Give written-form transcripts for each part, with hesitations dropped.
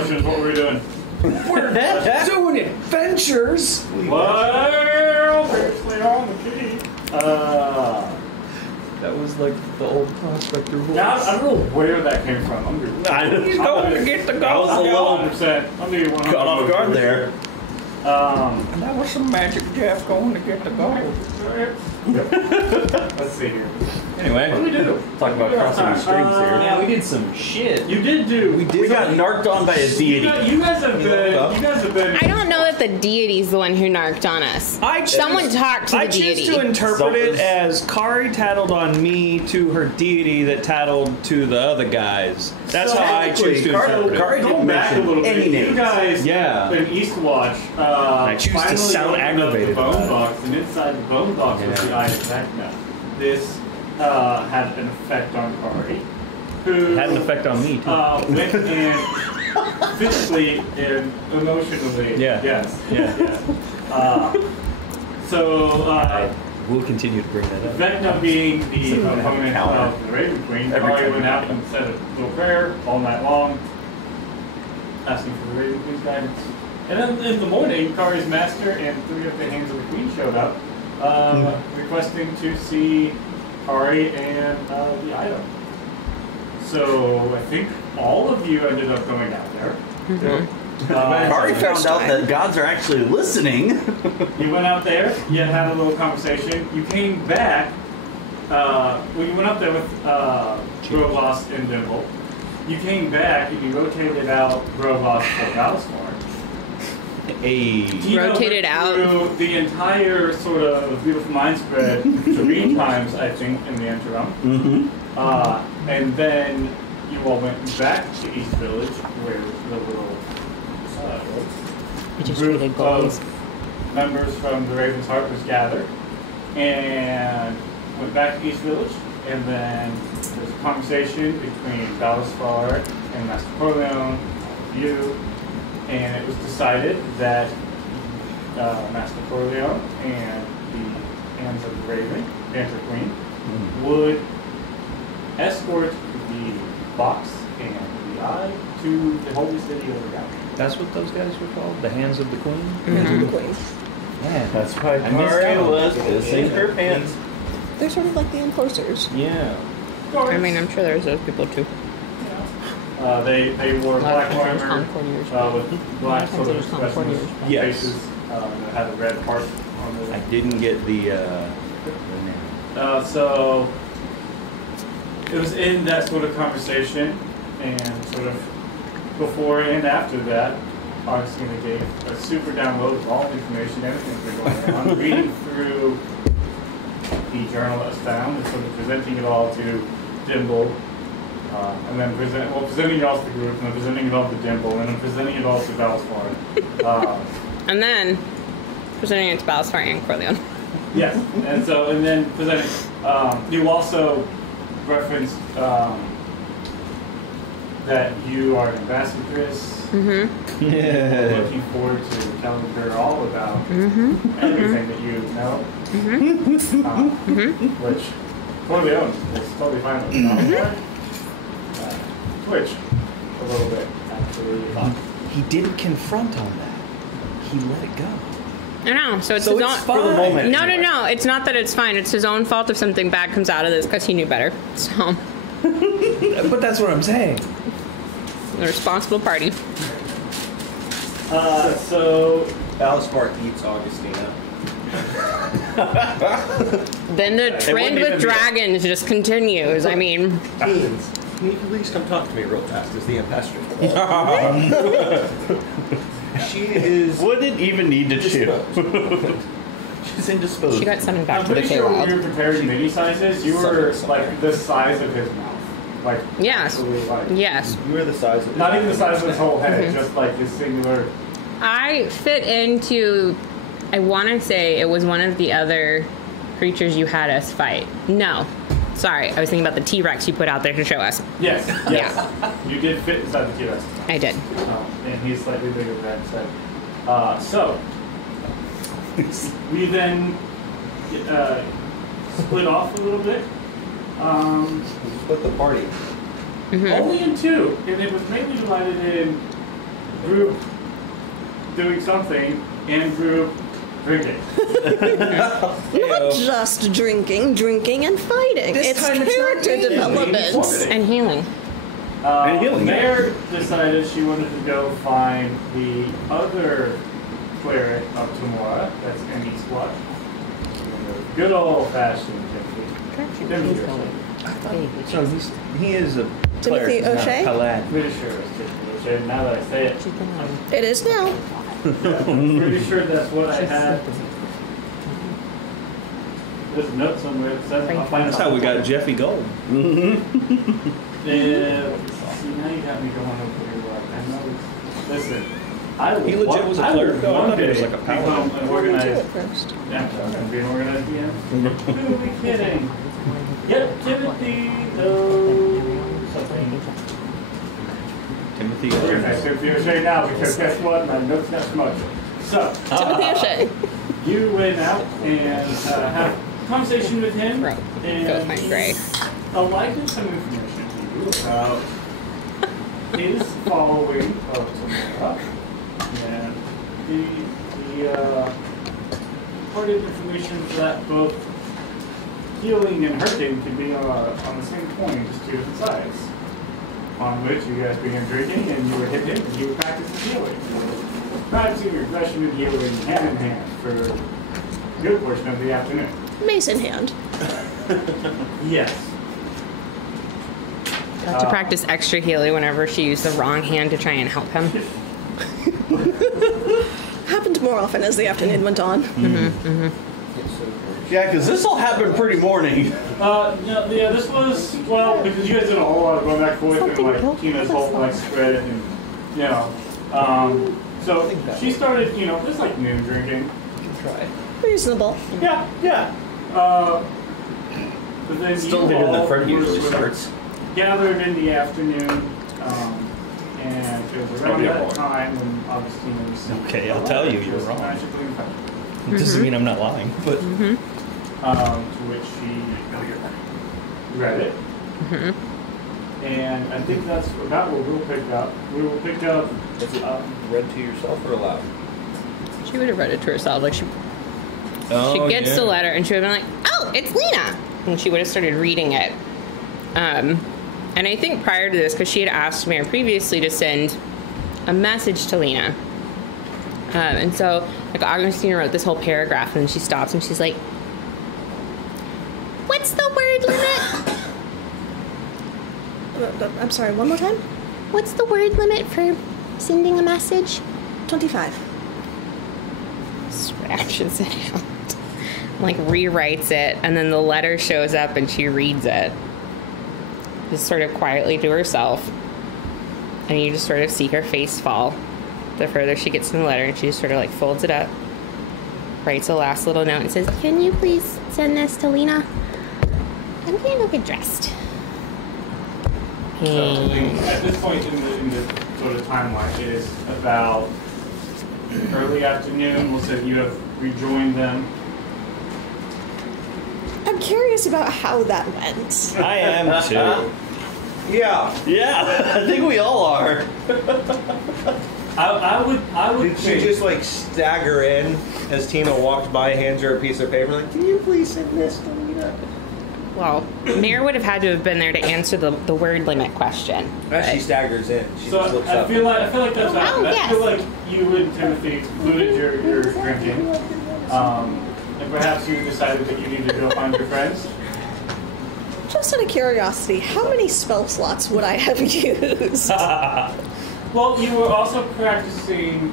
question is, what were we doing? We're doing adventures. Well, basically on the key. That was like the old prospector voice. Now, I don't know where that came from. He's going to get the gold. I was a little 100%. I'm being 100% caught off guard there. That was some magic Jeff going to get the gold. Let's see here. Anyway, What did we do? talk about crossing the streams here. Yeah, we did some shit. You did do. We got narked on by a deity. You guys have been. I don't know that the deity's the one who narked on us. Someone talked to the deity. I choose to interpret it as Kari tattled on me to her deity that tattled to the other guys. That's how I choose to interpret it. Kari Go didn't back a mention little any bit. You names. guys in Eastwatch I choose to finally sound opened up aggravated the by bone it. box, and inside the bone box was the eye of Vecna. This had an effect on Kari, who Had an effect on me too. went in physically and emotionally. Yeah. Yes. Yeah. We'll continue to bring that up. Vecna being the opponent of the Raven Queen, Kari went out and said a little prayer all night long, asking for the Raven Queen's guidance. And then in the morning, Kari's master and 3 of the Hands of the Queen showed up, requesting to see Kari and the item. So I think all of you ended up going out there. Kari found out that gods are actually listening. You went out there, you had a little conversation, you came back, you went up there with Grovos and Dimple. You came back and you rotated out Grovos for Valsmore. Rotated out through the entire sort of beautiful mind spread 3 times, I think, in the interim. And then you all went back to East Village, where the little group of members from the Raven's Heart was gathered, and went back to East Village. And then there's a conversation between Balasfar and Master Corleone, you. And it was decided that Master Corleone and the Hands of the Raven, Banter Queen, would escort the box and the eye to the holy city of the Galaxy. That's what those guys were called? The Hands of the Queen? Hands of the Queen. Yeah. That's why Kari was pissing her pants. They're sort of like the enforcers. Yeah. I mean, I'm sure there's those people too. They wore black armor with black sort of Sometimes expressions on Yes. faces that had a red heart on I the didn't get the name. so it was in that sort of conversation, and sort of before and after that, Augustina gave a super download of all the information, everything that's been going on, reading through the journal that was found and sort of presenting it all to Dimble. And then presenting it all to the group, and then presenting it all to Dimple, and then presenting it all to Valsfar. And then presenting it to Balasfar and Corleone. Yes, and then presenting. You also referenced that you are an ambassadress. Looking forward to telling her all about everything that you know. Which Corleone is totally fine with. Twitch a little bit, actually. He didn't confront on that. He let it go. I know, so it's So his it's own. fine. For the moment, No, anyway. no. It's not that it's fine. It's his own fault if something bad comes out of this because he knew better. So, But that's what I'm saying. the responsible party. So Balasfar eats Augustina. Then the trend with dragons just continues. I mean, Teens, can you please come talk to me real fast as the ambassador? She is Wouldn't even need to chew. indisposed. She's indisposed. she got summoned back I'm to the pretty sure when Feywild. you were preparing mini sizes, you were like the size of his mouth. Like, Yes. absolutely, like, Yes. You were the size of not even the size of his whole head, just like his singular. I fit into, I want to say it was one of the other creatures you had us fight. No. Sorry, I was thinking about the T-Rex you put out there to show us. Yes, yes. You did fit inside the T-Rex. I did. And he's slightly bigger than that. So we then split off a little bit. Split the party. Only in 2, and it was mainly divided in group doing something and group drinking. Not just drinking and fighting. This It's time it's not character drinking. development. And healing. healing, yeah. Mayor decided she wanted to go find the other cleric of Tamora, that's in East Watch. Good old-fashioned Timothy. So he is a Timothy cleric, not O'Shea? Paladin. Pretty sure it's Timothy O'Shea, now that I say it. It is now. I'm pretty sure that's what I had. There's a note somewhere that says I'll find That's out. how we got Jeffy Gold. See, now you got me going over here. I know. Listen, I He legit was a cleric, though. I thought he was like a paladin. become an Do organized. it first. Yeah, I'm gonna be an organized DM. Who are we kidding? Yep, Timothy, something. Timothy We're gonna O'Shea. say Timothy O'Shea now because guess what? My notes got smudged. So, Timothy O'Shea. you went out and had a conversation with him. Right. And Go find Gray. alighted some information to you about his following of Tamora. And the part of information is that both healing and hurting can be on the same coin, just two different sides. On which you guys began drinking and you were hit and you were practicing healing. Practicing regression and healing hand in hand for a good portion of the afternoon. Mace in hand. Yes. Got to practice extra healing whenever she used the wrong hand to try and help him. Happened more often as the afternoon went on. Yeah, because this all happened pretty morning. Yeah, this was, well, because you guys did a whole lot of going back and forth and like Tina's whole like spread and, you know, so she started, you know, just like noon drinking. Reasonable. Yeah. But then Still you later than all Fred were usually sort of starts. gathered in the afternoon, and it was around yeah, that boy. time when Augustine was Okay, I'll tell you, you're was wrong. magically infected. It doesn't mean I'm not lying, but To which she read it. And I think that's about what we'll pick up. We will pick up. Is it read to yourself or aloud? She would have read it to herself. Like she gets the letter and she would have been like, "Oh, it's Lena," and she would have started reading it. And I think prior to this, because she had asked Mare previously to send a message to Lena, and so like Augustina wrote this whole paragraph, and she stops and she's like, "What's the word limit?" I'm sorry, one more time? What's the word limit for sending a message? 25. Scratches it out. Like rewrites it, and then the letter shows up and she reads it. Just sort of quietly to herself. And you just sort of see her face fall the further she gets in the letter, and she just sort of like folds it up, writes a last little note and says, "Can you please send this to Lena? I'm gonna go get dressed." So at this point in the sort of timeline, it is about early afternoon. We'll say you have rejoined them. I'm curious about how that went. I am too. Yeah. Yeah, I think we all are. I would Did she just like stagger in as Tina walked by, hands her a piece of paper, like, "Can you please send this to Lena?" Well, Mare would have had to have been there to answer the word limit question. As she staggers in, she So just looks I up. feel like that's what happened. I yes. feel like you and Timothy concluded your drinking, and perhaps you decided that you need to go find your friends. Just out of curiosity, how many spell slots would I have used? Well, you were also practicing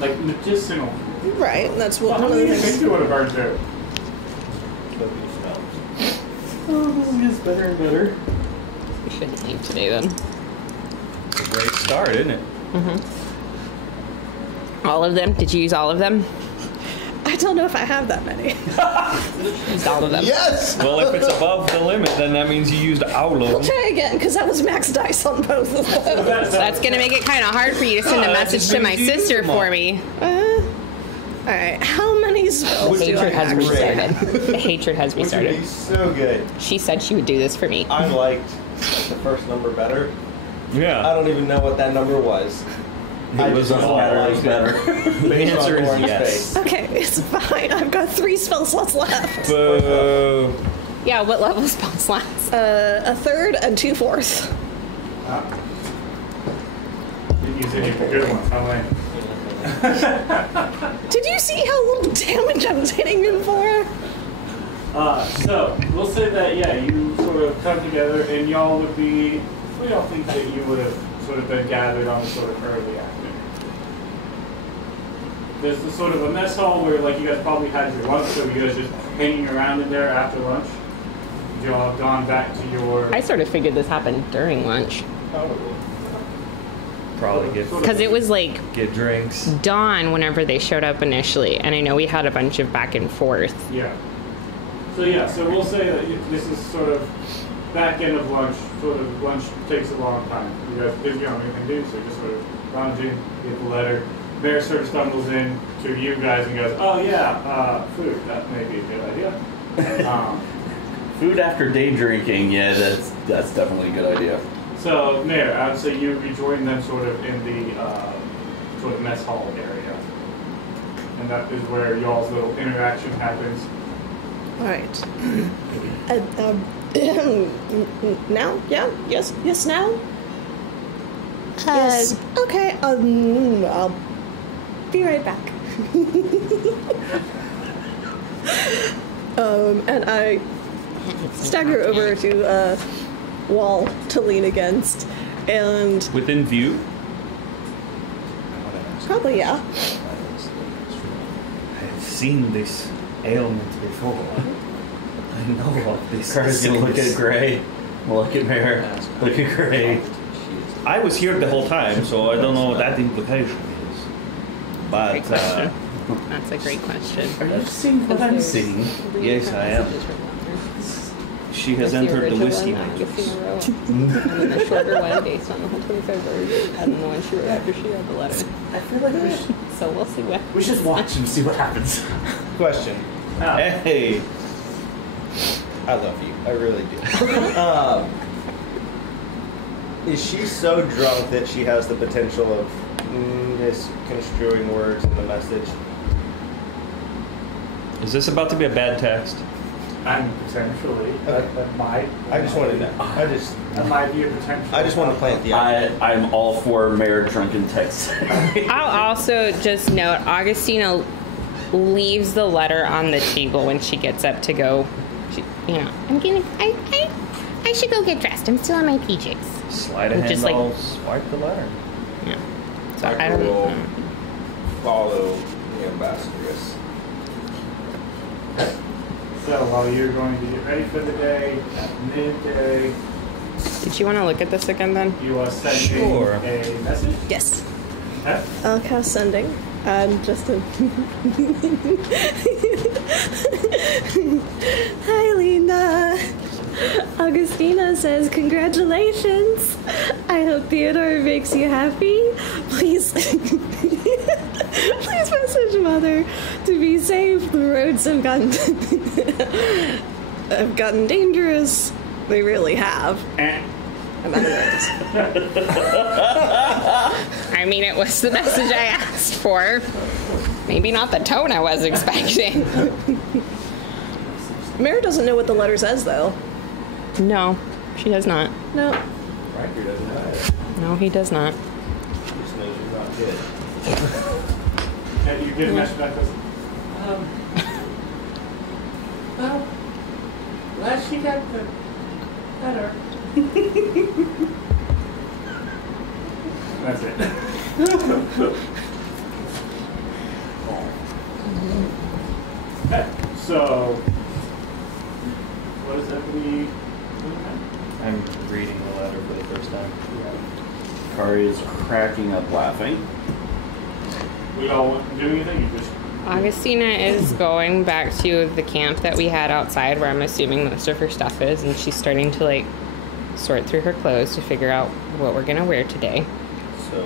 like medicinal. Right, that's Well, what how one of many the do you think things. you would have burned through? Oh, it gets better and better. We shouldn't leave today then. It's a great start, isn't it? All of them? Did you use all of them? I don't know if I have that many. Used all of them. Yes! Well, if it's above the limit, then that means you used all of We'll them. try again, because that was max dice on both of them. That's gonna make it kind of hard for you to send a that message just to my means you sister use them all. for me. Alright, how many spells do I Hatred has have? restarted. Hatred has Which would restarted. be so good. She said she would do this for me. I liked the first number better. I Yeah. don't even know what that number was. It was better. The answer is yes. Okay, it's fine. I've got 3 spell slots left. Boo. Yeah, what level spell slots? A third and 2 fourths. Didn't use any of the good ones, huh, Lane? Did you see how little damage I was hitting him for? So, we'll say that, yeah, you sort of come together and y'all would be, we all think that you would have sort of been gathered on sort of early afternoon. There's the sort of a mess hall where, like, you guys probably had your lunch, so you guys just hanging around in there after lunch. Y'all have gone back to your... I sort of figured this happened during lunch. Probably Because it was like get drinks. dawn whenever they showed up initially, and I know we had a bunch of back and forth. Yeah. So we'll say that this is sort of back end of lunch. Sort of lunch takes a long time. You guys busy on anything to do, so just sort of lounging, get the letter. Bear sort of stumbles in to you guys and goes, "Oh yeah, food. That may be a good idea." Food after day drinking, yeah, that's definitely a good idea. So, Mayor, I would say you rejoin them sort of in the sort of mess hall area, and that is where y'all's little interaction happens. All right. Now? Yeah? Yes, now? Yes. Okay, I'll be right back. And I stagger over to a wall to lean against, and... Within view? Probably, yeah. I've seen this ailment before. I know of this. Carter's gonna look at Gray. Look at Mare. Look at Gray. I was here the whole time, so I don't know what that implication is. But, Great question. That's a great question. Are you seeing what I'm seeing? Yes, I am. She has entered the whiskey making. And then the shorter one based on the whole 25 words, and the one she wrote after she read the letter. I feel like So we'll see what. we should watch and see what happens. Question. Hey! I love you. I really do. Is she so drunk that she has the potential of misconstruing words in the message? Is this about to be a bad text? I'm potentially. Okay. That might. I just wanted to know. That might be a potential. I just want to plant the idea. I'm all for Mare drunken text. I'll also just note Augustina leaves the letter on the table when she gets up to go. I should go get dressed. I'm still in my PJs. Sleight of hand, Just like- I'll swipe the letter. Yeah. So I don't will know. follow the ambassadress. So while you're going to get ready for the day, at midday, Did you want to look at this again then? you are sending Sure. a message. Yes. Okay? I'll cast sending. And just a... Hi, Lena. Augustina says, congratulations. I hope Theodore makes you happy. Please, please message Mother to be safe. The roads have gotten dangerous. They really have. I'm out of words. I mean, it was the message I asked for. Maybe not the tone I was expecting. Mare doesn't know what the letter says, though. No, she does not. No. Riker doesn't know it. No, he does not. She just knows you're not good. And you did mention that this. Well, glad she got the letter. That's it. Okay, so what is that we? I'm reading the letter for the first time. Kari is cracking up laughing. We all want to do anything? You just Augustina is going back to the camp that we had outside where I'm assuming most of her stuff is, and she's starting to like sort through her clothes to figure out what we're gonna wear today. So,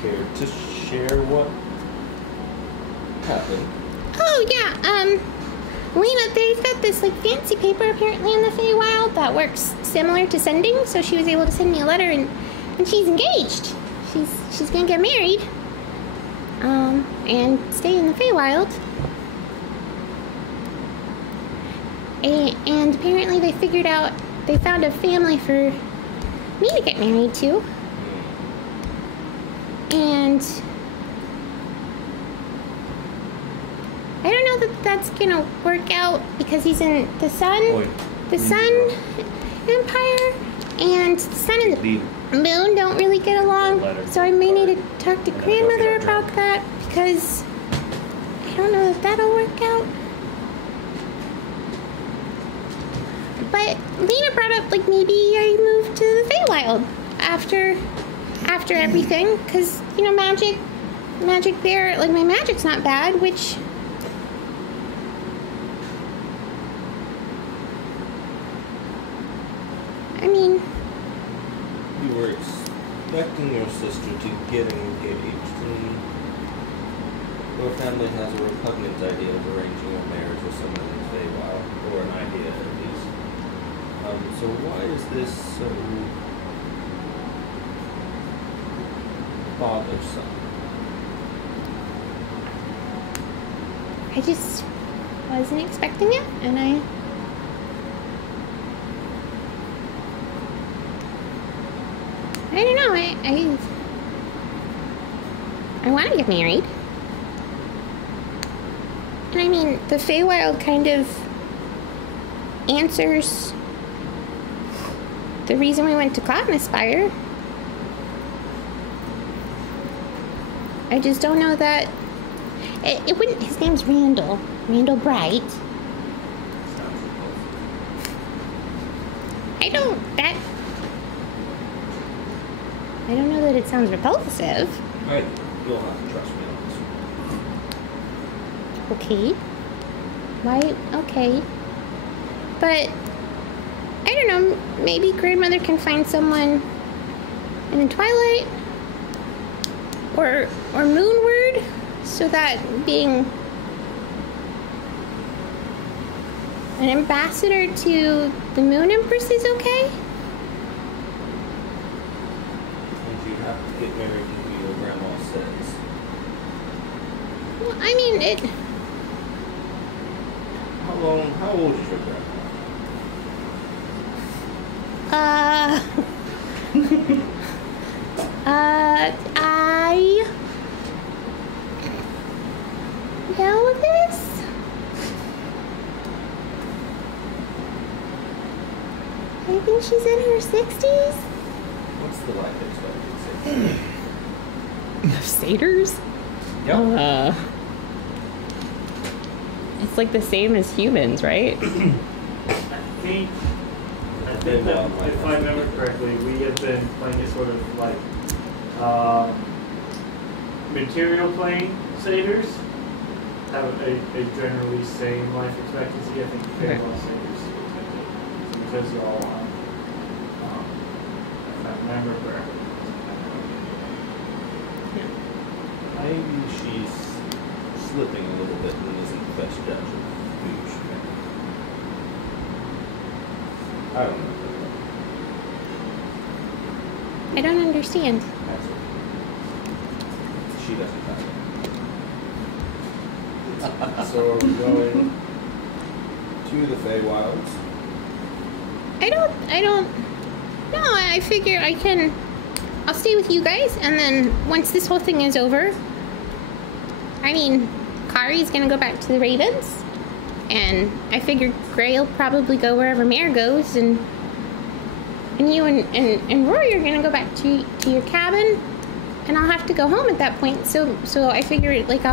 care to share what happened? Oh, yeah, Lena, they've got this, like, fancy paper apparently in the Feywild that works similar to sending, so she was able to send me a letter, and she's engaged. she's gonna get married. And stay in the Feywild. And apparently they found a family for me to get married to. And I don't know that that's gonna work out because he's in the Sun Empire, and the Sun and the Moon don't really get along. So I may need to talk to grandmother about that because I don't know if that'll work out. But Lena brought up like maybe I move to the Feywild after everything, because you know magic there, like my magic's not bad, which I mean, You were expecting your sister to get engaged, and your family has a repugnant idea of arranging a marriage with someone in the Feywild, or an idea at least. So why is this so bothersome? I just wasn't expecting it, and I don't know. I want to get married, and I mean the Feywild kind of answers the reason we went to Cloudinspire. I just don't know that it wouldn't. His name's Randall Bright. I don't know that it sounds repulsive. Alright, you'll have to trust me on this. Okay. Why? Okay. But I don't know. Maybe grandmother can find someone in the Twilight or Moonward, so that being an ambassador to the Moon Empress is okay. And you have to get married to who your grandma says. Well, I mean it. How old is your grandma? I know this. I think she's in her 60s. What's the life expectancy? Satyrs? Yep. It's like the same as humans, right? I think that if I remember correctly, we have been playing a sort of like material plane satyrs have a generally same life expectancy. I think Feywild satyrs because y'all, if I remember correctly. Maybe she's slipping a little bit and isn't the best judge of who you should marry. I don't know. I don't understand. That's it. She doesn't have it. So are we going to the Feywilds? I don't. No, I figure I'll stay with you guys, and then once this whole thing is over, I mean, Kari's gonna go back to the Ravens, and I figured Gray'll probably go wherever Mare goes, and you and Rory are gonna go back to your cabin, and I'll have to go home at that point. So I figured like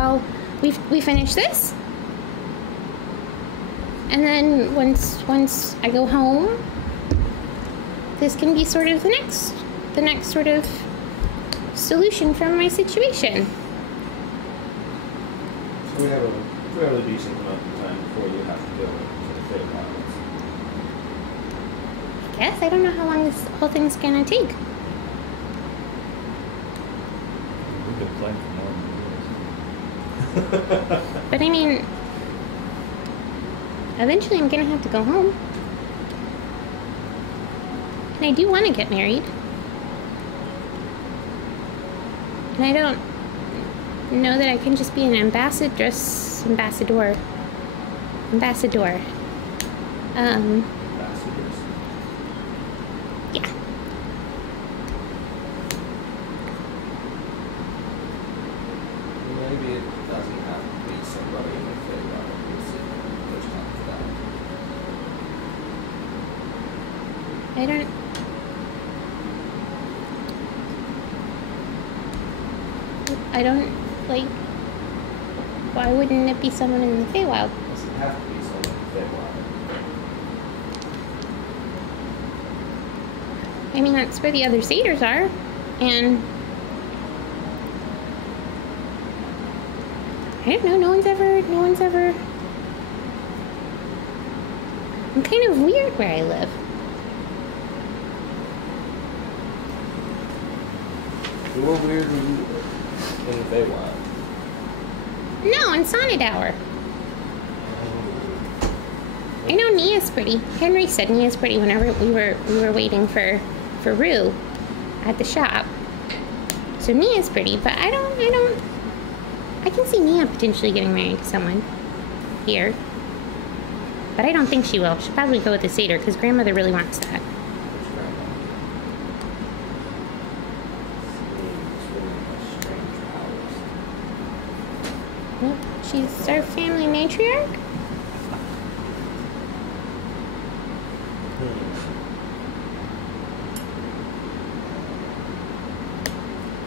we finish this, and then once I go home, this can be sort of the next sort of solution from my situation. So we have a fairly decent amount of time before you have to go to the Feywilds. I guess I don't know how long this whole thing's gonna take. We could plan for more than this. But I mean, eventually I'm gonna have to go home. And I do want to get married. And I don't know that I can just be an ambassador. Ambassadors. Yeah. Maybe it doesn't have to be somebody in the Feywild. We'll see first time for that. I don't. Like. Why wouldn't it be someone in the Feywild? It doesn't have to be someone in the Feywild. I mean, that's where the other satyrs are, and I don't know. No one's ever. I'm kind of weird where I live. You're weird when you live in the Feywild. No, in Sonadour. I know Nia's pretty. Henry said Nia's pretty whenever we were waiting for Rue at the shop. So Nia's pretty, but I can see Nia potentially getting married to someone here. But I don't think she will. She'll probably go with the satyr because grandmother really wants that. Which grandma? Seems really much strange hours. Well, she's our family matriarch.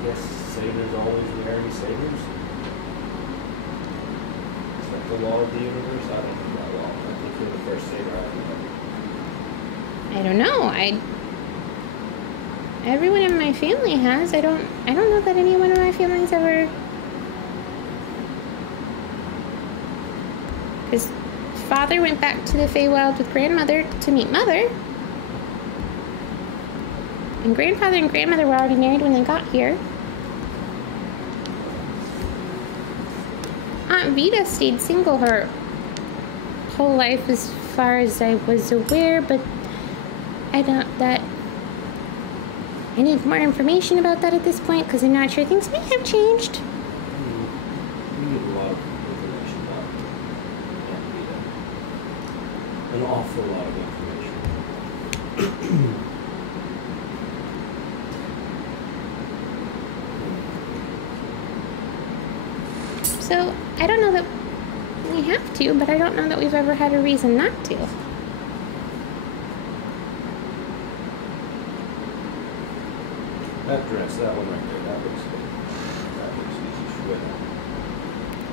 Yes, satyrs always marry satyrs. Is that the law of the universe? I don't know that law. I think you're the first satyr I've met. I don't know. Everyone in my family has. I don't know that anyone in my family's ever. Because father went back to the Feywild with grandmother to meet mother. And grandfather and grandmother were already married when they got here. Aunt Vita stayed single her whole life as far as I was aware, but I need more information about that at this point because I'm not sure things may have changed. We need a lot of information about Aunt Vita. An awful lot of information. So, I don't know that we have to, but I don't know that we've ever had a reason not to. That dress, that one right there, that looks easy to wear.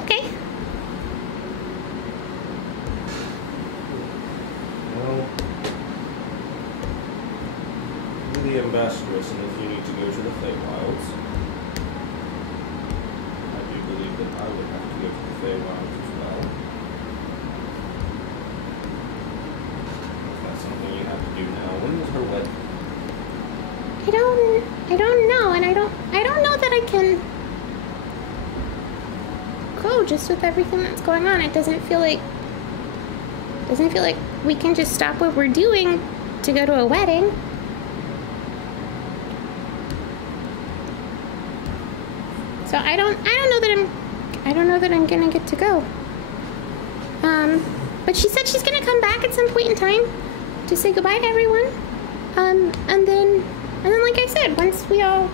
Okay. Well, you're the ambassadress, and if you need to go to the Feywilds, I do believe that I would have to go to the Feywilds as well. If that's something you have to do now. When is her wedding? I don't know, and I don't know that I can go just with everything that's going on. It doesn't feel like we can just stop what we're doing to go to a wedding. So I don't know that I'm gonna get to go. But she said she's gonna come back at some point in time to say goodbye to everyone. And then like I said, once we all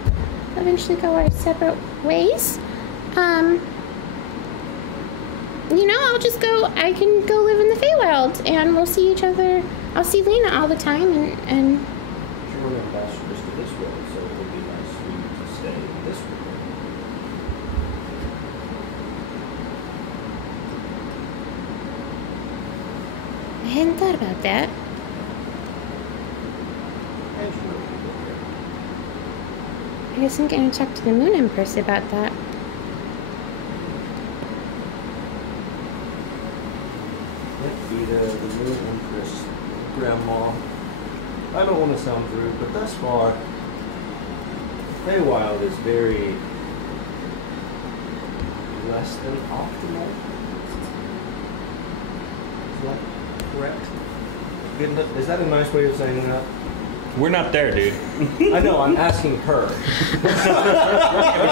eventually go our separate ways, I can go live in the Feywild and we'll see each other. I'll see Lena all the time and You're an ambassadress to this world, so it would be nice for you to stay in this world. I hadn't thought about that. And you know you I guess I'm gonna talk to the Moon Empress about that. Vita, the Moon Empress, Grandma. I don't want to sound rude, but thus far, Feywild is very less than optimal. Is that correct? Is that a nice way of saying that? We're not there, dude. I know, I'm asking her.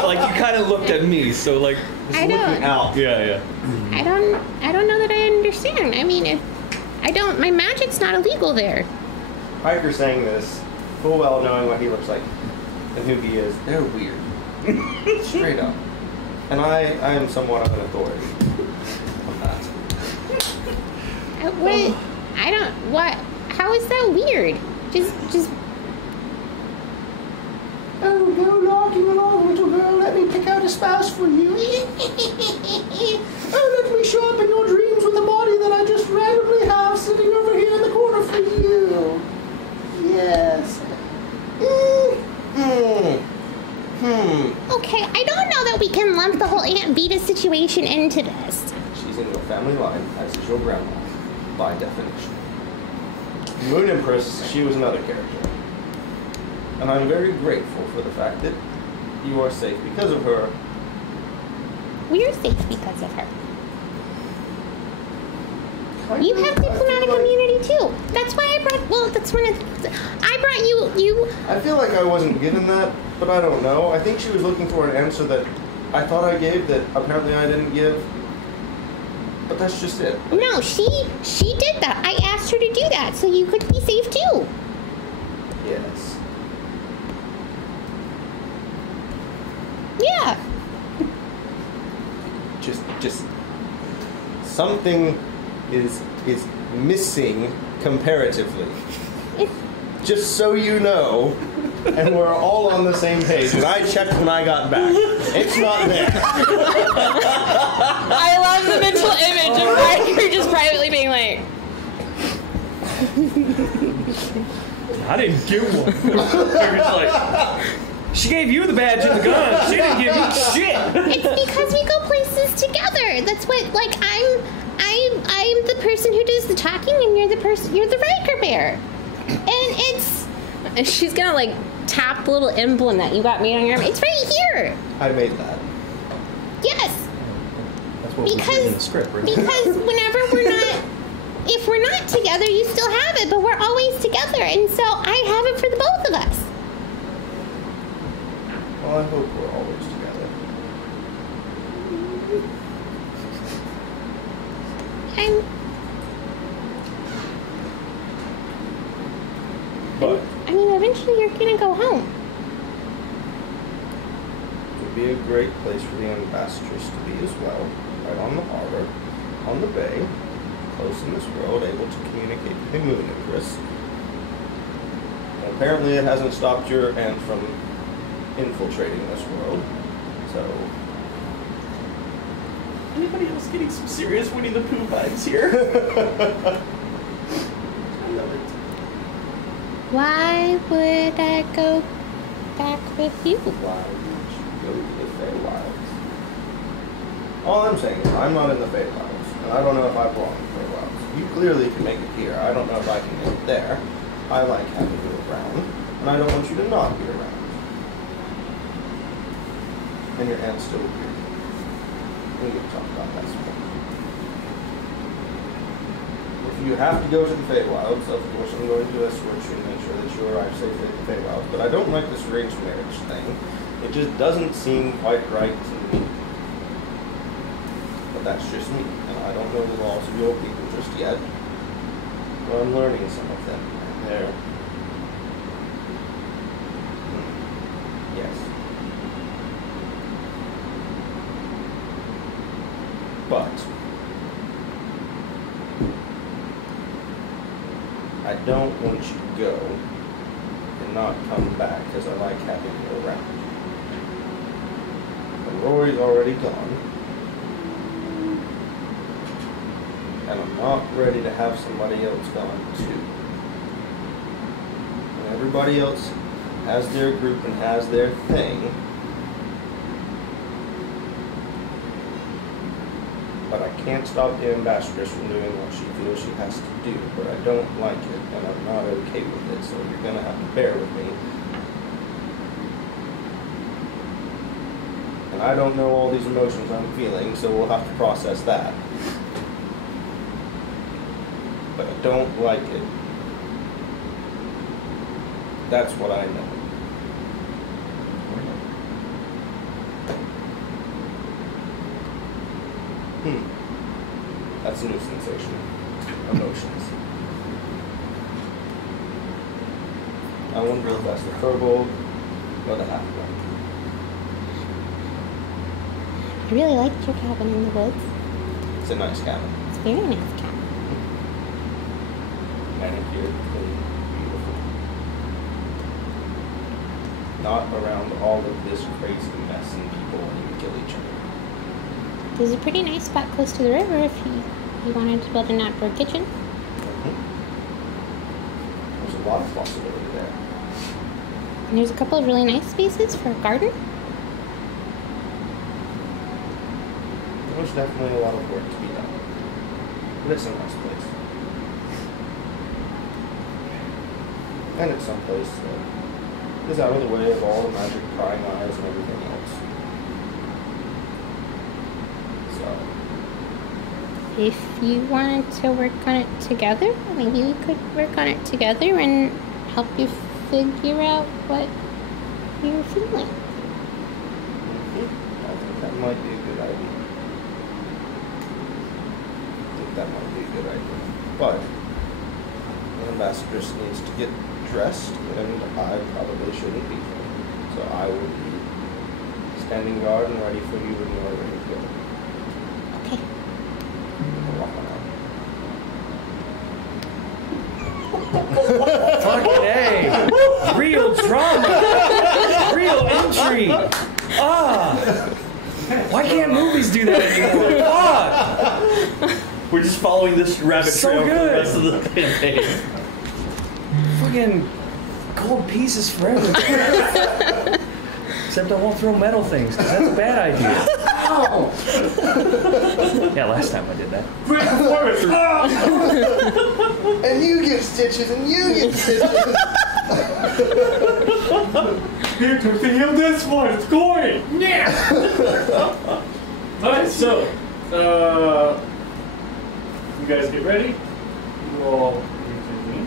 Like, you kind of looked at me, so like... I Looking don't. out. Yeah. I don't know that I understand. I mean, if I don't, my magic's not illegal there. Piper saying this, full well knowing what he looks like and who he is, they're weird. Straight up. And I am somewhat of an authority on that. What? I don't. What? How is that weird? Just. Oh, go knocking along, little girl. Let me pick out a spouse for you. Oh, let me show up in your dreams with a body that I just randomly have sitting over here in the corner for you. Yes. Okay, I don't know that we can lump the whole Aunt Vita situation into this. She's in your family line, as is your grandma, by definition. Moon Empress, she was another character. And I'm very grateful for the fact that you are safe because of her. We're safe because of her. Kind You of, have I feel diplomatic like- immunity too. That's why I brought. Well, that's one of. I brought you. I feel like I wasn't given that, but I don't know. I think she was looking for an answer that I thought I gave that apparently I didn't give. But that's just it. No, she did that. I asked her to do that so you could be safe too. Yes. Yeah. Just something is missing comparatively. It's, Just so you know, and we're all on the same page. And I checked when I got back. It's not there. I love the mental image of Riker just privately being like, I didn't give one. It's like, she gave you the badge and the gun. She didn't give you shit. it's because we go places together. That's what. Like I'm the person who does the talking, and you're the Riker bear. And it's. and she's gonna like tap the little emblem that you got made on your arm. It's right here. I made that. Yes. That's what was written in the Because script, right? whenever we're not, if we're not together, you still have it, but we're always together, and so I have it for the both of us. Well, I hope we're always together. And But I mean, eventually you're gonna go home. it would be a great place for the ambassadors to be as well. Right on the harbor, on the bay, close in this world, able to communicate with the Moon Empress. And apparently it hasn't stopped your aunt from infiltrating this world. So, Anybody else getting some serious Winnie the Pooh vibes here? I love it. Why would I go back with you? why would you go to the Feywilds? All I'm saying is I'm not in the Feywilds, and I don't know if I belong in the Feywilds. You clearly can make it here. I don't know if I can make it there. I like having you around, and I don't want you to not be around. And your aunt's still weird. We can talk about that some more. If you have to go to the Feywilds, of course I'm going to escort you and make sure that you arrive safely at the Feywilds. But I don't like this arranged marriage thing. It just doesn't seem quite right to me. But that's just me, and I don't know the laws of your people just yet. But I'm learning some of them, and they're... Yes. But I don't want you to go and not come back because I like having you around. But Rory's already gone. And I'm not ready to have somebody else gone too. And everybody else has their group and has their thing. But I can't stop the ambassadress from doing what she feels she has to do. But I don't like it, and I'm not okay with it, so you're gonna have to bear with me. And I don't know all these emotions I'm feeling, so we'll have to process that. But I don't like it. That's what I know. That's a new sensation. Emotions. I wonder if that's the furbolg or the half-blood. I really liked your cabin in the woods. It's a nice cabin. It's a very nice cabin. Manicured, clean, beautiful. Not around all of this crazy mess and people wanting to kill each other. There's a pretty nice spot close to the river if you wanted to build an outdoor kitchen. There's a lot of possibility there. And there's a couple of really nice spaces for a garden. There's definitely a lot of work to be done. But it's a nice place. And it's someplace that is out of the way of all the magic prying eyes and everything else. So, If you wanted to work on it together, maybe we could work on it together and help you figure out what you're feeling. I think that might be a good idea. But the ambassadress needs to get dressed, and I probably shouldn't be there. So I will be standing guard and ready for you when you are ready to go. Okay. Walk on out. Fucking A. Real drama. Real intrigue. Why can't movies do that anymore? Fuck. We're just following this rabbit So trail for the good. rest of the campaign. Fucking gold pieces forever. Except I won't throw metal things, because that's a bad idea. Yeah, last time I did that. Great performance! And you get stitches, and you get stitches. Here comes to heal this one. It's going. Yeah. All right, so you guys get ready. You all reconvene,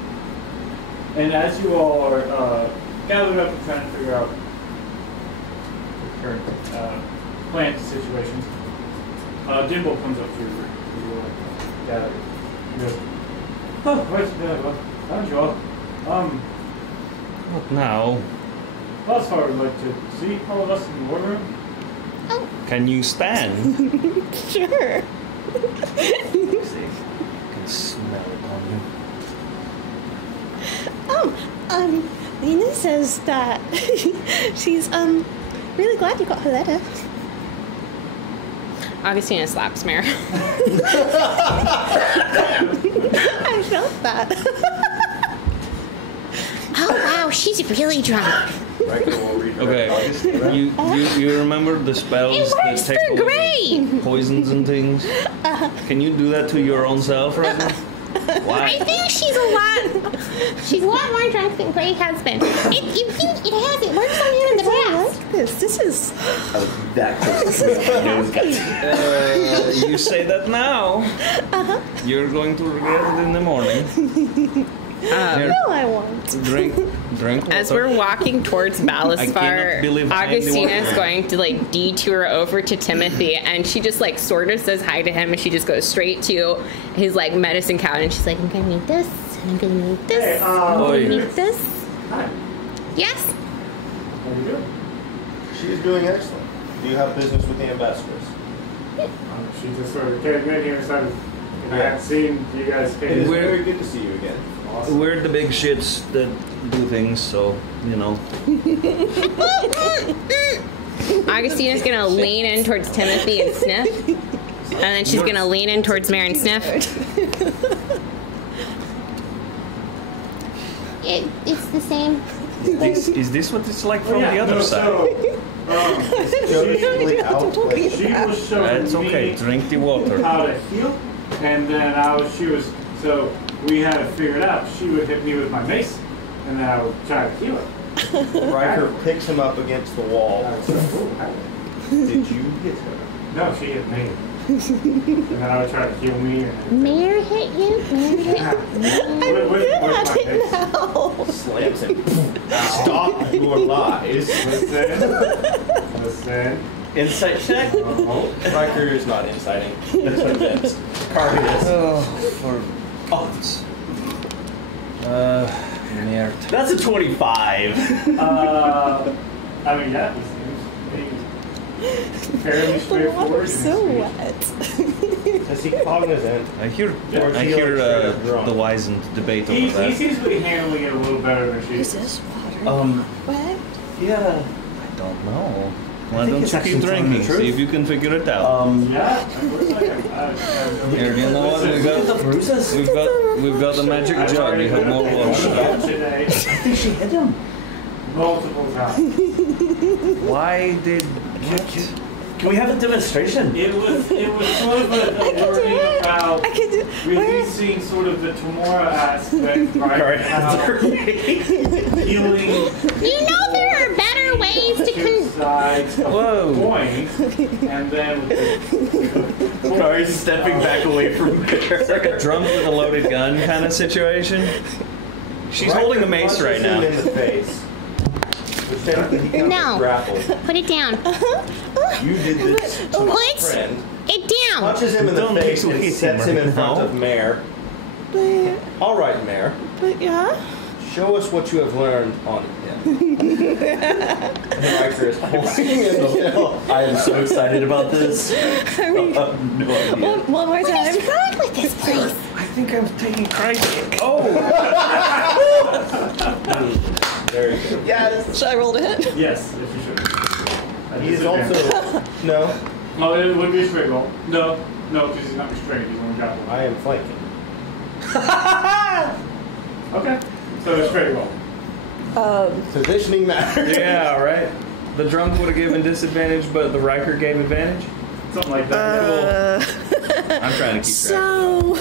and as you all are gathered up and trying to figure out the current plan situations, Dimble comes up to you gathered. He goes, "Oh, well, found you all. What now? Last far, would like to see all of us in the war room." Can you stand? Sure. I can smell it on you. Lena says that she's really glad you got her letter. Augustina slaps Mare. I felt that. Oh wow, she's really drunk. Okay, you remember the spells It that works take for Gray. poisons and things? Can you do that to your own self right now? I Why? think she's a lot more drunk than Gray has been. It works on him in the past. This is That close to my nose got You say that now. You're going to regret it in the morning. Here, no, I won't. drink water. As we're walking towards cannot Balasfar, believe I am the Augustina one. is going to like detour over to Timothy, and she just like sort of says hi to him, and she just goes straight to his like medicine cabinet, and she's like, "I'm gonna need this, and I'm gonna need this, Hey, and I'm Oi. gonna need this." Hi. Yes. How you doing? She is doing excellent. Do you have business with the ambassadors? She just sort of came in here and started. I hadn't seen you guys. It is We're- very good to see you again. Awesome. We're the big shits that do things, so, you know. Augustina's gonna lean in towards Timothy and sniff, and then she's gonna lean in towards Mare and sniff. It's the same. Is this what it's like from Yeah, the other no, side? Noticeably out, but She was showing That's okay, me drink the water. how to heal, and then so we had it figured out. She would hit me with my mace, and then I would try to heal her. Riker picks him up against the wall. I was like, "Ooh, hi." Did you hit her? No, she hit me. And then I would try to heal me. And Mayor hit you? Mayor hit you? with my face. No. Slams him. Stop your lies. Listen. Insight check? Riker is not inciting. That's what it is. Cardi is. That's a 25. I mean, yeah, it's fairly The straightforward. water's so and wet. Is he cognizant? I hear, Or I is he, hear like, straight up drunk? the wizened debate over He that. seems to be handling it a little better than she Is is. this water? Wet? I don't know. Why think don't it's you actually keep telling drinking? the truth. See if you can figure it out. Yeah, it looks like Here, you know what? Look at the bruises. We've got the magic jug. You have more water. today I think she hit him. multiple times. Why did Can we have a demonstration? It was sort of a learning about I can do. Where? releasing sort of the Tamora aspect, right? How healing You know there are better ways to two sides of Whoa. the coin, and then with the Kari's stepping back away from it's like a drunk with a loaded gun kind of situation? She's holding a mace right now. Punches him in the face. Which technically he counts No. as grapple. put it down. You did this to my Put friend. it down. Punches him in the Don't face make and him sets him in right front now. of Mare. But, All right, Mare. but yeah. Show us what you have learned on him. Riker is holding in the hill. I am so excited about this. I mean, No idea. one more time. What's wrong with this place? I think I'm taking Christ. Oh! Very good. Yes. Should I roll to hit? yes, if you should. He's also no. Oh, it would be a straight roll. No, because he's not restrained. He's on grapple. I am flanking. Okay, so a straight roll. Positioning matters. Yeah, right. The drunk would have given disadvantage, but the Riker gave advantage. Something like that. I'm trying to keep track. So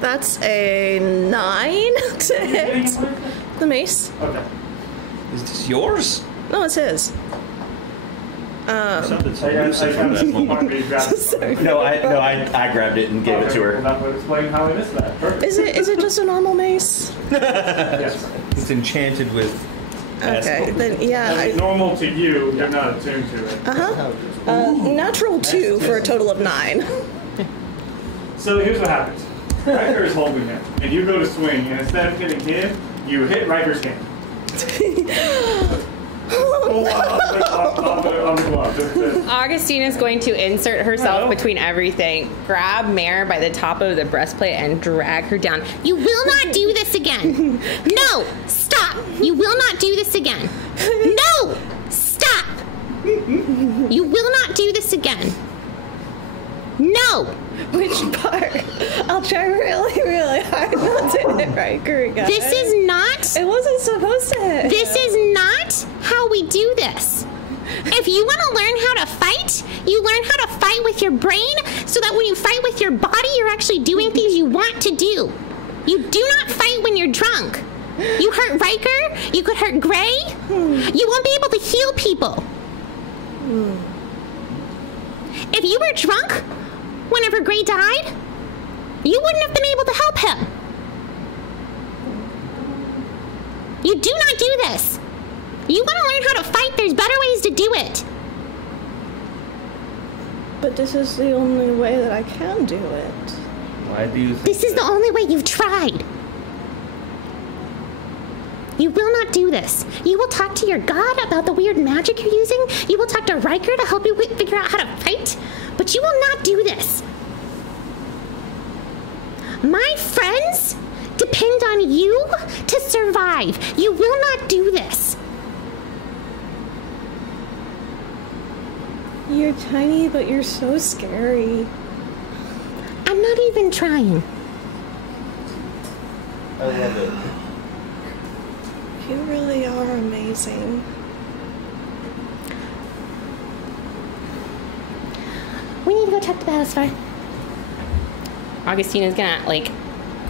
that's a 9 to hit. The mace. Okay. Is this yours? No, it's his. Sounded so I elusive from that moment. Sorry. No, I grabbed it and gave it to Well, her. that would explain how I missed that. Perfect. Is it just a normal mace? Yes. It's enchanted with Okay, acid. then yeah. As normal to you, you're not attuned to it. Natural 2 for a total of 9. So here's what happens. Riker is holding him, and you go to swing, and instead of hitting him, you hit Riker's hand. On the glove. Augustine is going to insert herself Well. between everything, grab Mare by the top of the breastplate, and drag her down. You will not do this again. No, stop. You will not do this again. No, stop. You will not do this again. No. Which part? I'll try really, really hard not to hit Riker again. This is not. It wasn't supposed to hit. This is not how we do this. If you want to learn how to fight, you learn how to fight with your brain so that when you fight with your body, you're actually doing things you want to do. You do not fight when you're drunk. You hurt Riker, you could hurt Gray. You won't be able to heal people. If you were drunk whenever Gray died, you wouldn't have been able to help him. You do not do this. You want to learn how to fight, there's better ways to do it. But this is the only way that I can do it. Why do you think This is the only way you've tried. You will not do this. You will talk to your god about the weird magic you're using. You will talk to Riker to help you figure out how to fight. But you will not do this. My friends depend on you to survive. You will not do this. You're tiny, but you're so scary. I'm not even trying. I love it. You really are amazing. We need to go talk to Battlestar. Augustine is gonna like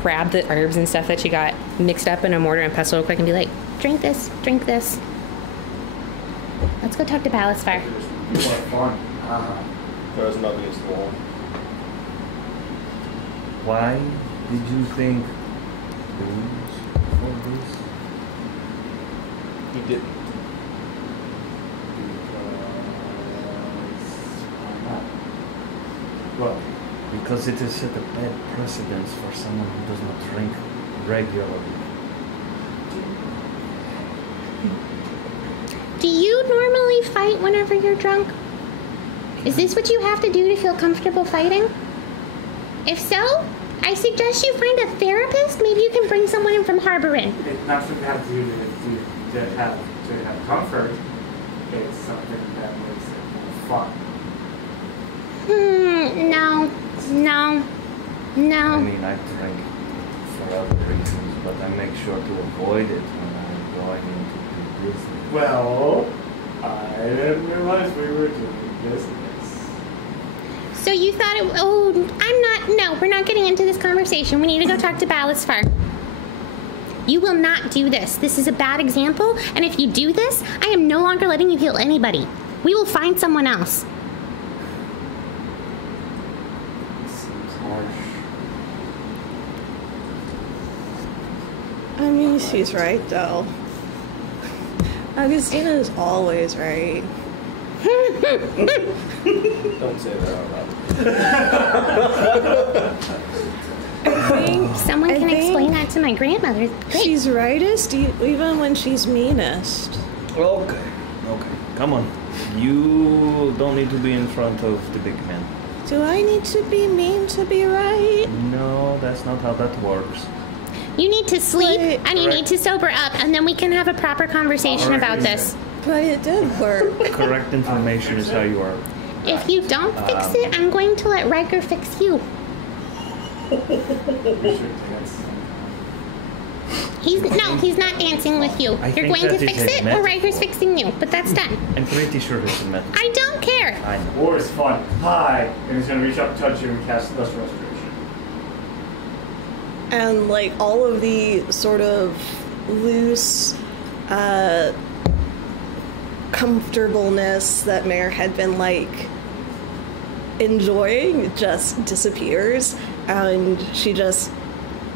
grab the herbs and stuff that she got mixed up in a mortar and pestle real quick and be like, Drink this. Drink this. Let's go talk to Battlestar. More fun. Throws him up against the wall. Why did you think booze for this? He didn't. Well, Because it has set a bad precedence for someone who does not drink regularly. Do you normally fight whenever you're drunk? Is this what you have to do to feel comfortable fighting? If so, I suggest you find a therapist. Maybe you can bring someone in from Harbor Inn. it's not something you have to do to have comfort. It's something that makes it more fun. No. I mean, I drink for other reasons, but I make sure to avoid it when I'm going into the business. Well, I didn't realize we were doing business. So you thought it... Oh, no, we're not getting into this conversation. We need to go talk to Ballasfar. You will not do this. This is a bad example, and if you do this, I am no longer letting you heal anybody. We will find someone else. Seems harsh. I mean, she's right, though. Augustina is always right. Don't say that out loud. Someone I can think explain that to my grandmother. Great. She's rightest even when she's meanest. Okay. Come on. You don't need to be in front of the big man. Do I need to be mean to be right? No, that's not how that works. You need to sleep, But- and you need to sober up, and then we can have a proper conversation about this. But it did work. Correct information is how you are. If you don't fix it, I'm going to let Riker fix you. We should dance. He's not dancing with you. I You're think going to that is fix a it, or method. Riker's fixing you. But that's done. I'm pretty sure it's a method. I don't care. I know. War is fun. Hi. And he's going to reach up, touch you, and cast Less Restoration. And like all of the sort of loose comfortableness that Mare had been like enjoying just disappears, and she just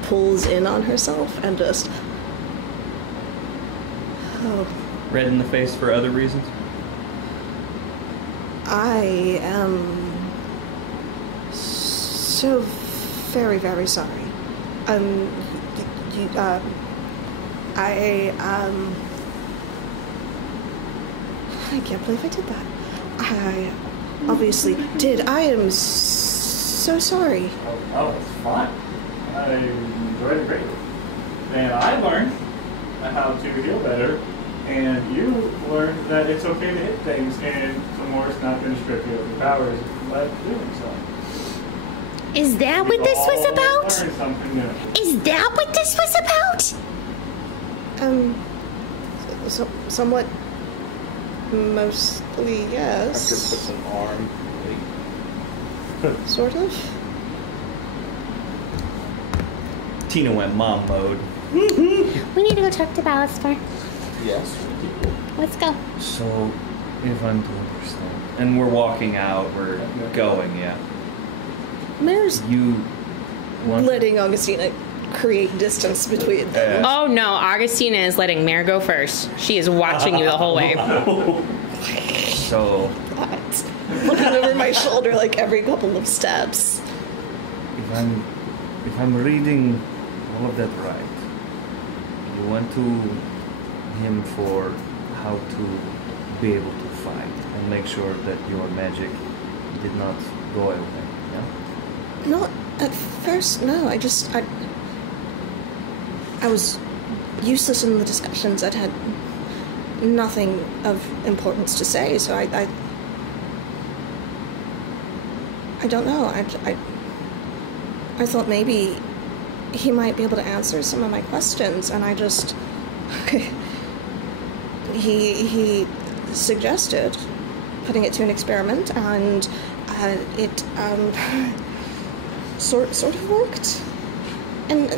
pulls in on herself and just Red in the face for other reasons? I am so very, very sorry. I can't believe I did that. I obviously did. I am so sorry. Oh, it's fun. I enjoyed it greatly. And I learned how to heal better. And you learned that it's okay to hit things, and Tamor's not going to strip you of your powers by doing so. Is that what this was about? Learn something new. Is that what this was about? Somewhat, mostly After yes. puts an arm. Sort of. Tina went mom mode. We need to go talk to Ballasfar. Yes. Let's go. So, if I'm to understand, And we're walking out. We're going, yeah. Mare's you want letting Augustina create distance between them. Oh no, Augustina is letting Mare go first. She is watching you the whole way. so Looking over my shoulder like every couple of steps. if I'm reading all of that right, you went to him for how to be able to fight and make sure that your magic did not go away, yeah? Not at first, no. I was useless in the discussions. I'd had nothing of importance to say, so I don't know. I thought maybe he might be able to answer some of my questions, and I just he suggested putting it to an experiment, and it sort of worked. And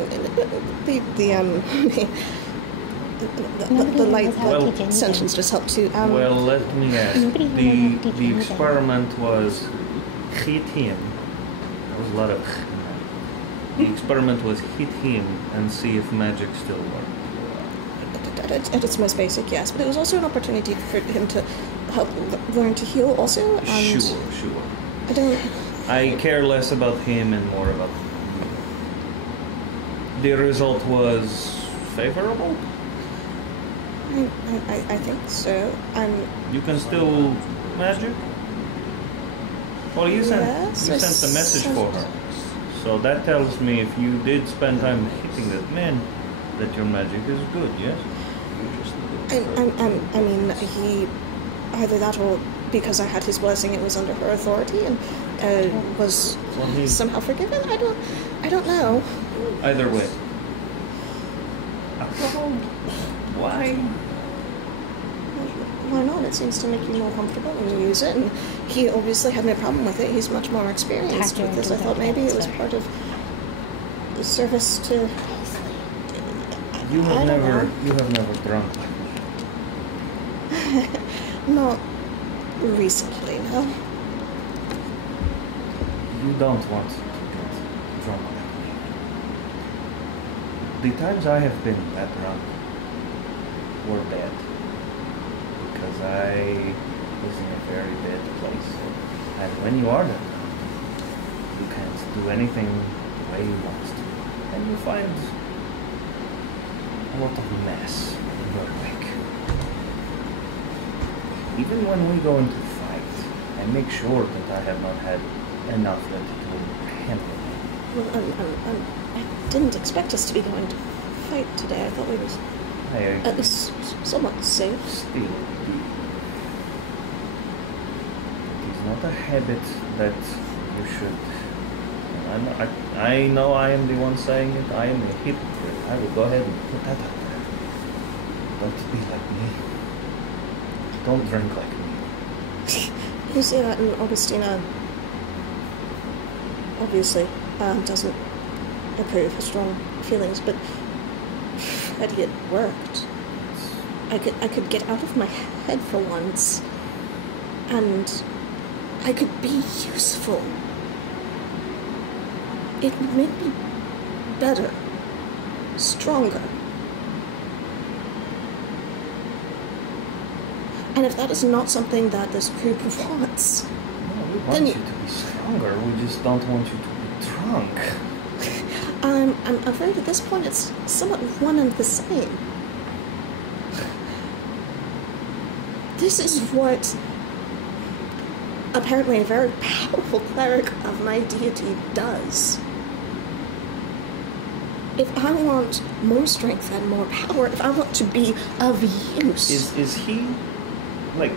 the light sentence just helped to Well, let me ask. The experiment was hit him. There was a lot of. The experiment was hit him and see if magic still worked. At its most basic, yes, but it was also an opportunity for him to help learn to heal also. And Sure. I don't. I care less about him and more about you. The result was favorable? I think so. You can still magic? Well, you sent the message for her. So that tells me if you did spend time hitting that man, that your magic is good, yes? I mean, he either that or because I had his blessing, it was under her authority and was somehow forgiven. I don't know. Either way. Alcohol? Why? Why not? It seems to make you more comfortable when you use it, and he obviously had no problem with it. He's much more experienced with this. I thought maybe it was part of the service to. You have never drunk. Not recently, no. You don't want to get drunk like me. The times I have been that drunk were bad. Because I was in a very bad place. And when you are that drunk, you can't do anything the way you want to. And you find a lot of mess in your wake. Even when we go into fight, I make sure that I have not had enough that it will handle me. Well, I didn't expect us to be going to fight today. I thought we was at least somewhat safe. Still, it is not a habit that you should. I know I am the one saying it. I am a hypocrite. I will go ahead and put that out there. Don't be like me. Don't drink like me. You say that, and Augustina obviously doesn't approve of strong feelings, but Freddie, it worked. I could get out of my head for once, and I could be useful. It would make me better, stronger. And if that is not something that this group wants, No, we want you to be stronger. We just don't want you to be drunk. I'm afraid at this point it's somewhat one and the same. This is what apparently a very powerful cleric of my deity does. If I want more strength and more power, if I want to be of use... Is he... Like,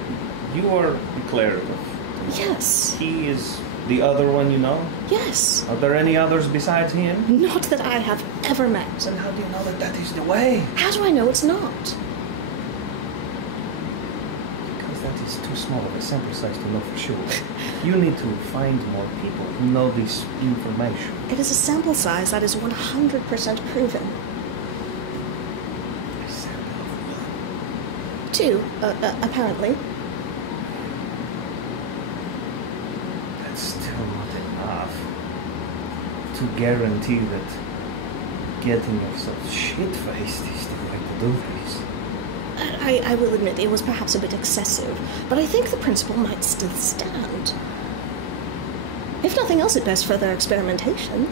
you are the cleric of... Yes. He is the other one you know? Yes. Are there any others besides him? Not that I have ever met. Then how do you know that that is the way? How do I know it's not? Because that is too small of a sample size to know for sure. You need to find more people who know this information. It is a sample size that is 100% proven. I said no. 2, apparently. That's still not enough to guarantee that getting yourself shit-faced is the way to do this. I will admit it was perhaps a bit excessive, but I think the principle might still stand. If nothing else, it bears further experimentation.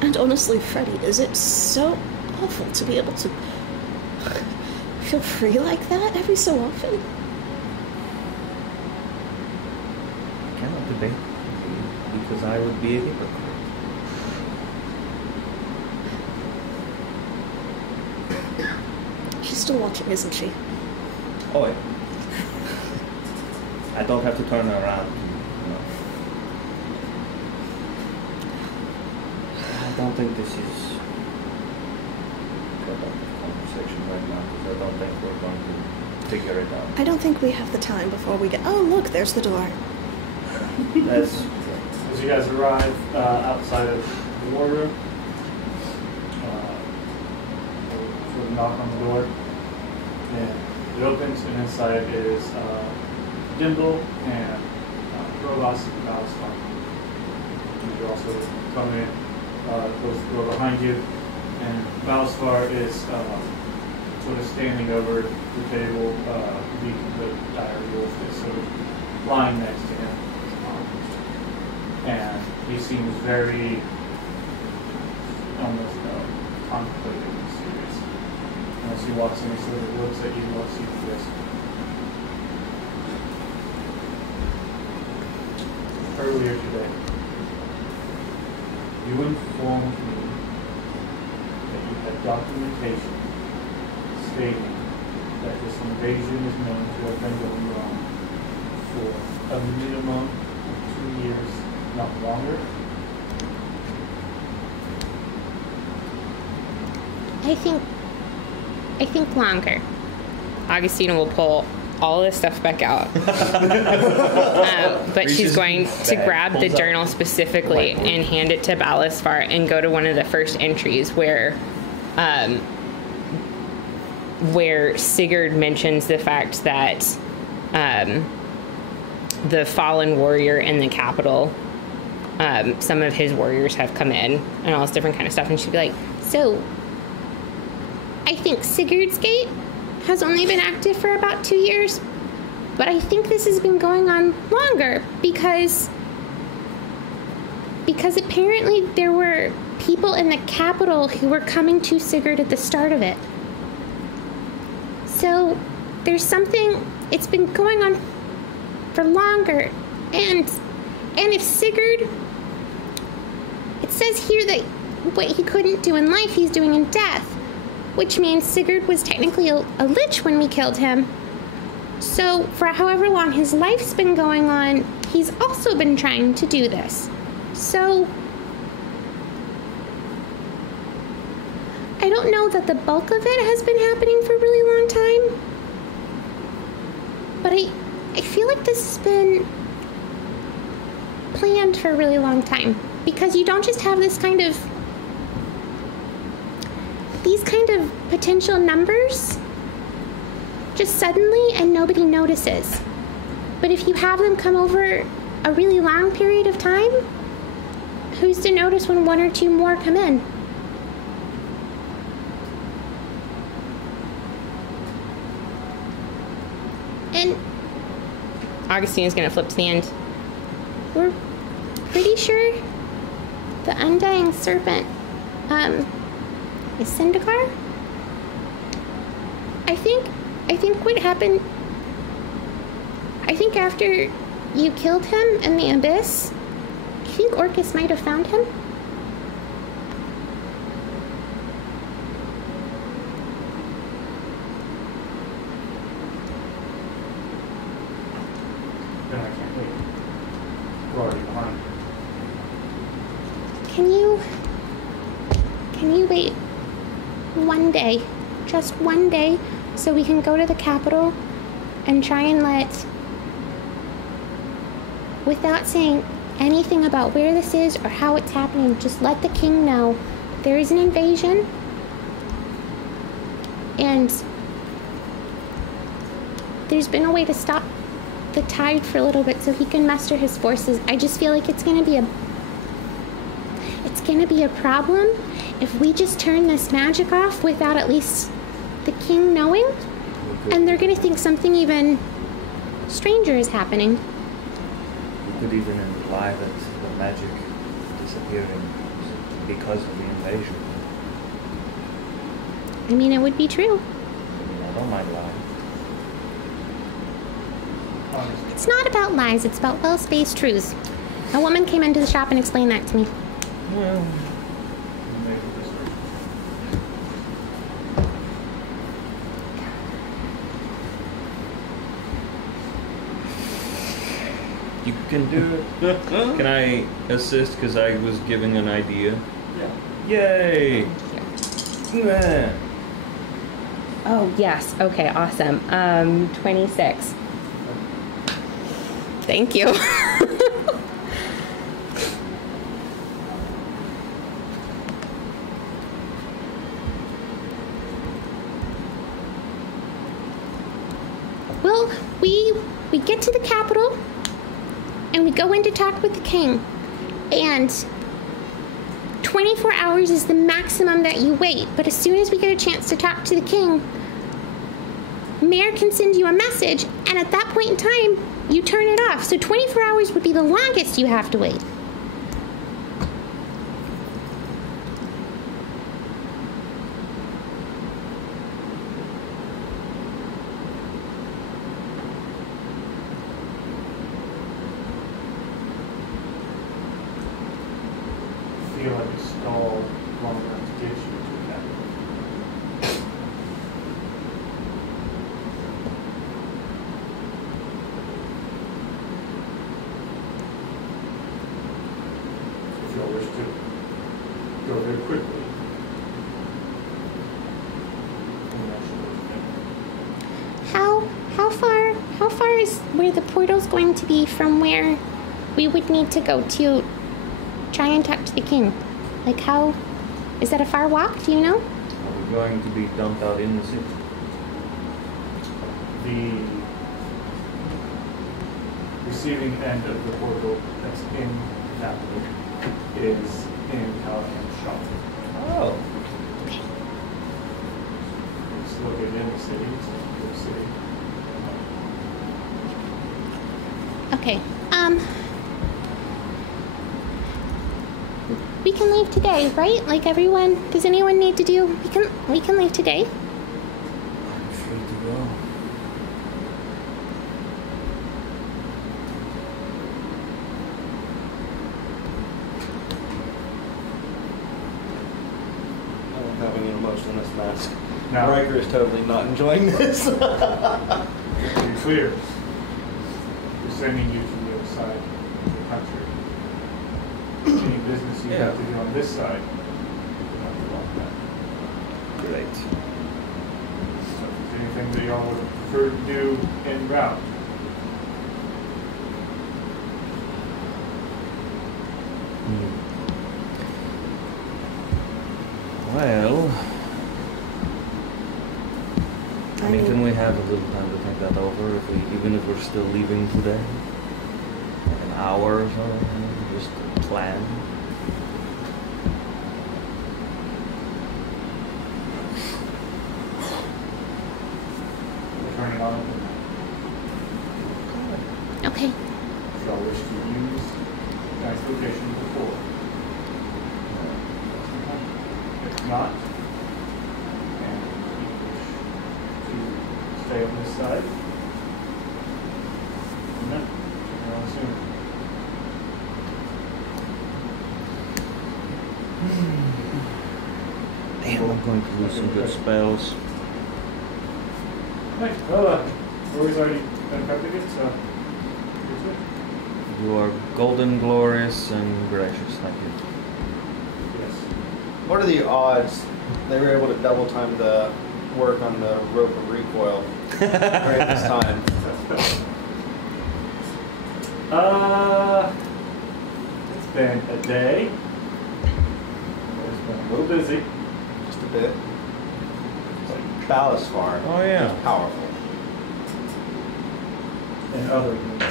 And honestly, Freddie, is it so awful to be able to feel free like that every so often? I cannot debate because I would be a hypocrite. She's still watching, isn't she? Oh, yeah. I don't have to turn her around. No. I don't think this is productive conversation right now because I don't think we're going to figure it out. I don't think we have the time before we get... Oh, look, there's the door. As you guys arrive outside of the war room, sort of knock on the door, and it opens, and inside is Dimble and robots about stuff. You also come in, close the door behind you, and Valsfar is sort of standing over the table, the diary wolf is sort of lying next to him. And he seems very almost contemplative and serious. And as he walks in, he sort of looks at you and looks you this. Earlier today, you informed me that you had documentation stating that this invasion is known to have been going on for a minimum of 2 years, not longer. I think longer. Augustina will pull all this stuff back out. But she's going to grab the journal specifically and hand it to Balasfar and go to one of the first entries where Sigurd mentions the fact that the fallen warrior in the capital, some of his warriors have come in and all this different kind of stuff. And she'd be like, so I think Sigurd's Gate has only been active for about 2 years, but I think this has been going on longer because apparently there were people in the capital who were coming to Sigurd at the start of it. So there's something, it's been going on for longer, and if Sigurd, it says here that what he couldn't do in life, he's doing in death, which means Sigurd was technically a lich when we killed him. So for however long his life's been going on, he's also been trying to do this. So I don't know that the bulk of it has been happening for a really long time, but I feel like this has been planned for a really long time, because you don't just have these kind of potential numbers just suddenly and nobody notices. But if you have them come over a really long period of time, who's to notice when 1 or 2 more come in? And Augustina's gonna flip to the end. We're pretty sure the Undying Serpent is Syndicare? I think what happened, I think after you killed him in the Abyss, I think Orcus might have found him. Then I can't wait. We're already behind. Can you wait one day, just one day, so we can go to the capital and try and without saying anything about where this is or how it's happening, just let the king know there is an invasion and there's been a way to stop the tide for a little bit so he can muster his forces. I just feel like it's gonna be a problem if we just turn this magic off without at least the king knowing, and they're gonna think something even stranger is happening. We could even imply that the magic disappearing because of the invasion. I mean, it would be true. I don't mind lying. It's not about lies, it's about well-spaced truths. A woman came into the shop and explained that to me. Well, You can do it. Can I assist because I was giving an idea? Yeah. Yay! Yeah. Oh, yes. Okay, awesome. 26. Thank you. Well, we get to the capital, and we go in to talk with the king. And 24 hours is the maximum that you wait. But as soon as we get a chance to talk to the king, Mayor can send you a message, and at that point in time, you turn it off. So 24 hours would be the longest you have to wait. I feel like a stall long enough to get you to that. If y'all wish to go very quickly. How far is where the portal's going to be from where we would need to go to try and talk to the king? Like, how is that a far walk? Do you know? Are we going to be dumped out in the city? The receiving end of the portal that's in the capital is in Callahan's shop. Oh. It's located in the city. It's a good city. Okay. We can leave today, right? Like everyone, does anyone need to do? We can leave today. I'm free to go. I don't have any emotionless mask. No. Riker is totally not enjoying this. To be clear, we're sending you to the other side of the country. Any business you have to do on this side, you have to walk that. Great. So if there's anything that y'all would prefer to do en route, Well, I mean, can we have a little time to think that over? Even if we're still leaving today, like an hour or so, just plan. we'll turn it on. Okay. If y'all wish to use nice location before. If not, and you wish to stay on this side, no, turn it on soon. Damn, I'm going to lose some good spells. Right, well, Rory's already done prepping it, so here's it. You are golden, glorious, and gracious. Thank you. Yes. What are the odds they were able to double time the work on the rope of recoil during this time? It's been a day. It's been a little busy. Just a bit. Ballast far. Oh yeah. Powerful. And other things.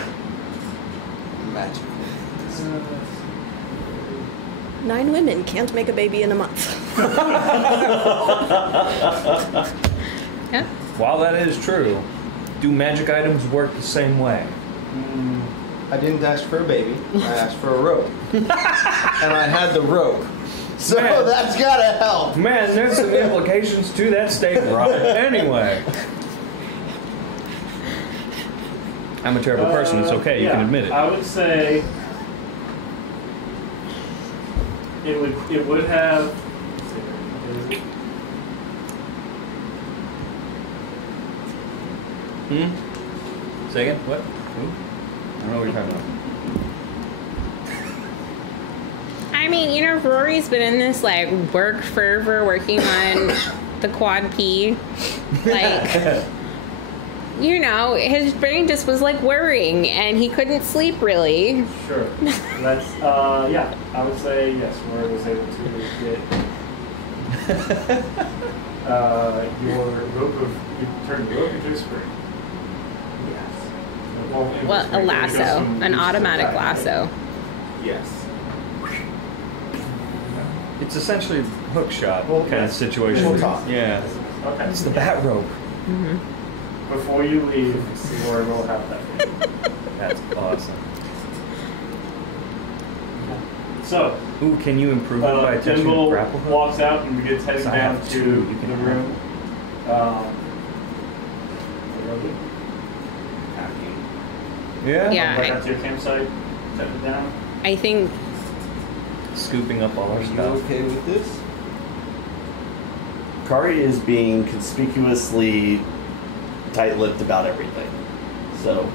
Magic. 9 women can't make a baby in a month. Yeah. While that is true, do magic items work the same way? I didn't ask for a baby. I asked for a rope. And I had the rope. So Man. that's gotta help. Man, there's some implications to that statement. Right. Anyway. I'm a terrible person. It's okay. You can admit it. I would say it would have. What is it? Say again? What? Who? I don't know what you're talking about. I mean, you know, Rory's been in this like work fervor working on the quad P. Like, you know, his brain just was like whirring and he couldn't sleep really. Sure. That's yeah. I would say yes. Rory was able to get your rope of you turned the rope into a spring. Yes. both in Well, a between. lasso, There's some an loose automatic supply. lasso. Yes. It's essentially hook shot Well, kind of situation. we'll talk. Yeah. Okay. It's the bat rope. Before you leave, Roy will have that. That's awesome. So, Ooh, can you improve it by attaching a Dimble grapple hook? walks out and begins heading So I down have to two, you can the have room. Yeah. Yeah. Right out to your campsite, set it down. I think Scooping up all Are our you stuff. okay with this? Kari is being conspicuously tight-lipped about everything. So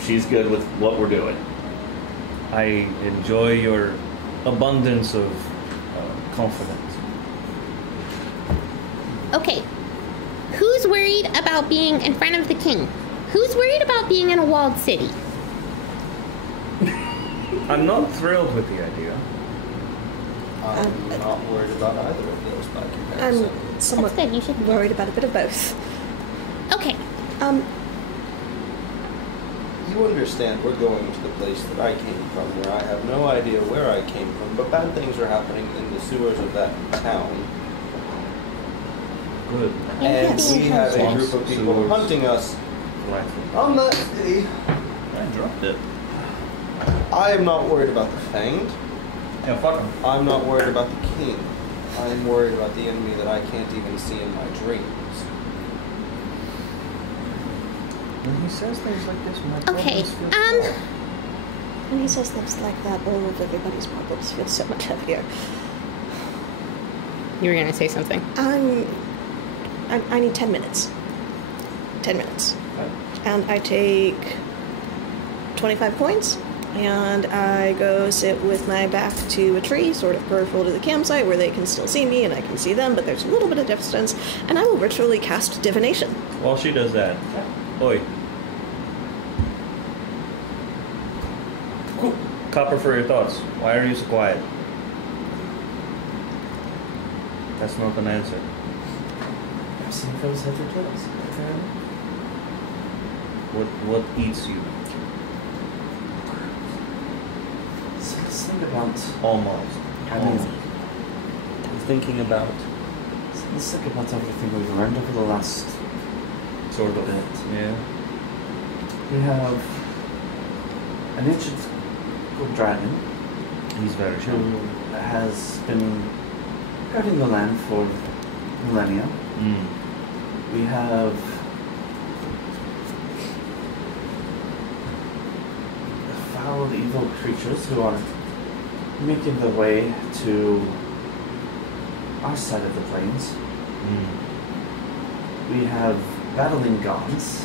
she's good with what we're doing. I enjoy your abundance of confidence. Okay. Who's worried about being in front of the king? Who's worried about being in a walled city? I'm not thrilled with the idea. I'm not worried about either of those by comparison. I'm somewhat That's good, you should- worried about a bit of both. Okay. You understand we're going to the place that I came from, where I have no idea where I came from, but bad things are happening in the sewers of that town. Good. And Yes. we have a Swamps, group of people sewers. hunting us on that city. I dropped it. I am not worried about the Fanged. Yeah, fuck him. I'm not worried about the king. I'm worried about the enemy that I can't even see in my dreams. When he says things like this, my Okay. problems feel small. When he says things like that, all of everybody's problems feel so much heavier. you were gonna say something. I need 10 minutes. 10 minutes. And I take 25 coins, and I go sit with my back to a tree, sort of peripheral to the campsite, where they can still see me and I can see them, but there's a little bit of distance, and I will ritually cast divination. While she does that, oi. Copper for your thoughts. Why are you so quiet? That's not an answer. I'm seeing if I was head or tails. What eats you? So let's think about Almost. I'm thinking about. So let's think about everything we've learned over the last Sort of. bit. Yeah. We have an ancient gold dragon He's very who sure. has been guarding the land for millennia. We have foul, evil creatures who are making their way to our side of the plains. We have battling gods.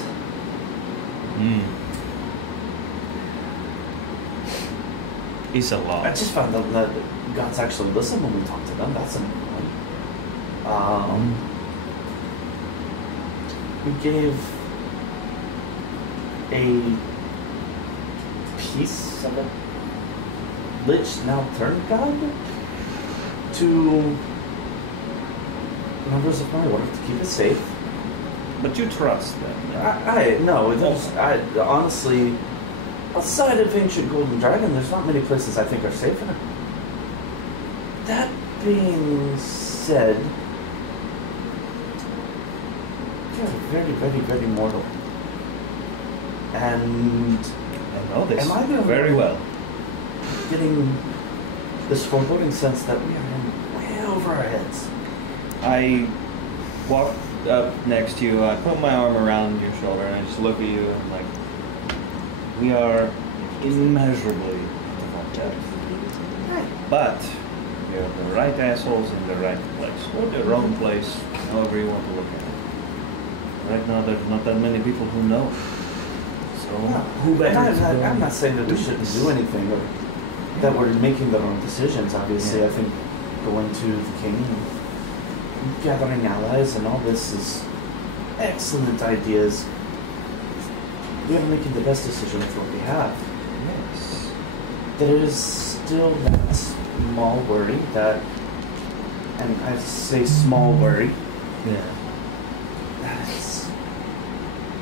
It's a I lot. just found out that gods actually listen when we talk to them. That's another one. We gave a piece of a lich, now turned god, to members of my order to keep it safe. But you trust them. I honestly, outside of Ancient Golden Dragon, there's not many places I think are safer. That being said, you're very, very, very mortal. And I know this Am I the very one- well. getting this foreboding sense that we are in way over our heads. I walk up next to you, I put my arm around your shoulder, and I just look at you and like, we are immeasurably out of our depth. But we are the right assholes in the right place, or the wrong place, however you want to look at it. Right now, there's not that many people who know. So, who better And to go? I'm not saying that we shouldn't do anything, or that we're making the wrong decisions. Obviously, Yeah. I think going to the king and gathering allies and all this is excellent ideas. We are making the best decision with what we have. Yes. There is still that small worry that, and I say small worry, Yeah. that it's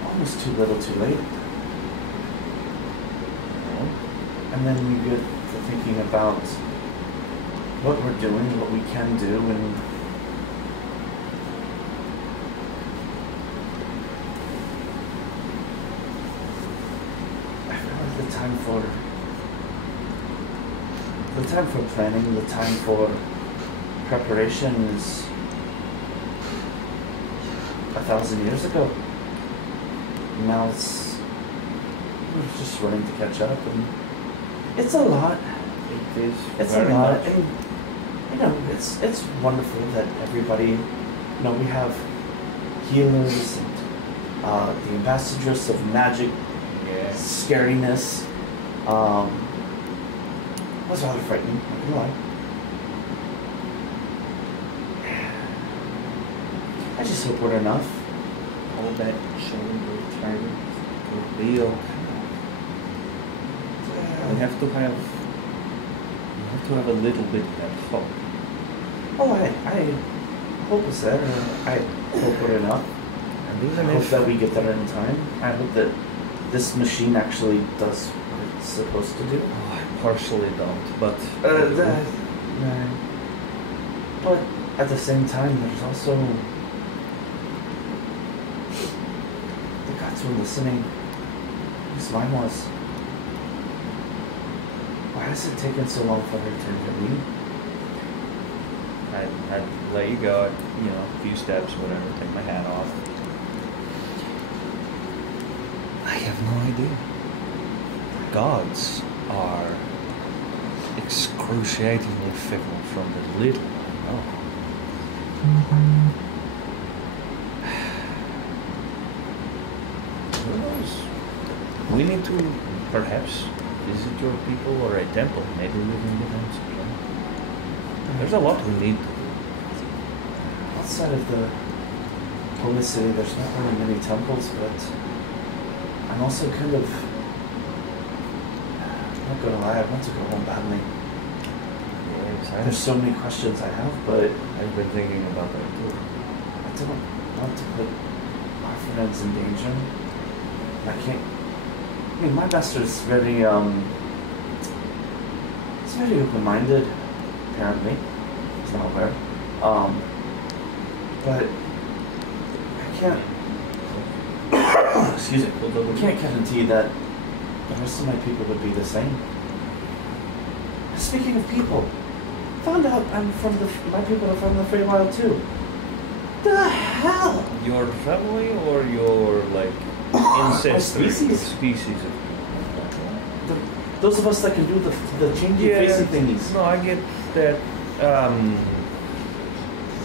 almost too little too late. And then we get to thinking about what we're doing, what we can do, and I feel like the time for planning, the time for preparation is 1,000 years ago. Now we're just running to catch up, and it's a lot. It is. It's a very lot, much. and you know, it's wonderful that everybody, you know, we have healers and the ambassadress of magic, scariness. Was rather frightening, not gonna lie. I just hope we're enough. All that shoulder turns to real. We have to have a little bit of hope. Oh, I hope it's there. I hope we're enough. And I hope that we get there in time. I hope that this machine actually does what it's supposed to do. Oh, I partially don't, but But at the same time, there's also the gods who are listening. At least mine was. Why has it taken so long for her to intervene? I'd let you go, you know, a few steps, whatever, take my hat off. I have no idea. Gods are excruciatingly fickle from the little I know. Who knows? We need to perhaps visit your people or a temple. Maybe we can get answers. Right? There's a lot we need to do. Outside of the holy city, there's not really many temples, but I'm also kind of, I'm not gonna lie, I want to go home badly. Yes, There's so many questions I have, but I've been thinking about that too. I don't want to put our friends in danger. I can't. I mean, my master's very he's very open-minded. Apparently, he's not aware. But I can't. Excuse me. I can't guarantee that the rest of my people would be the same. Speaking of people, found out my people are from the Feywild too. The hell? Your family or your like ancestry? Species. Those of us that can do the changing facing thingies. No, I get that.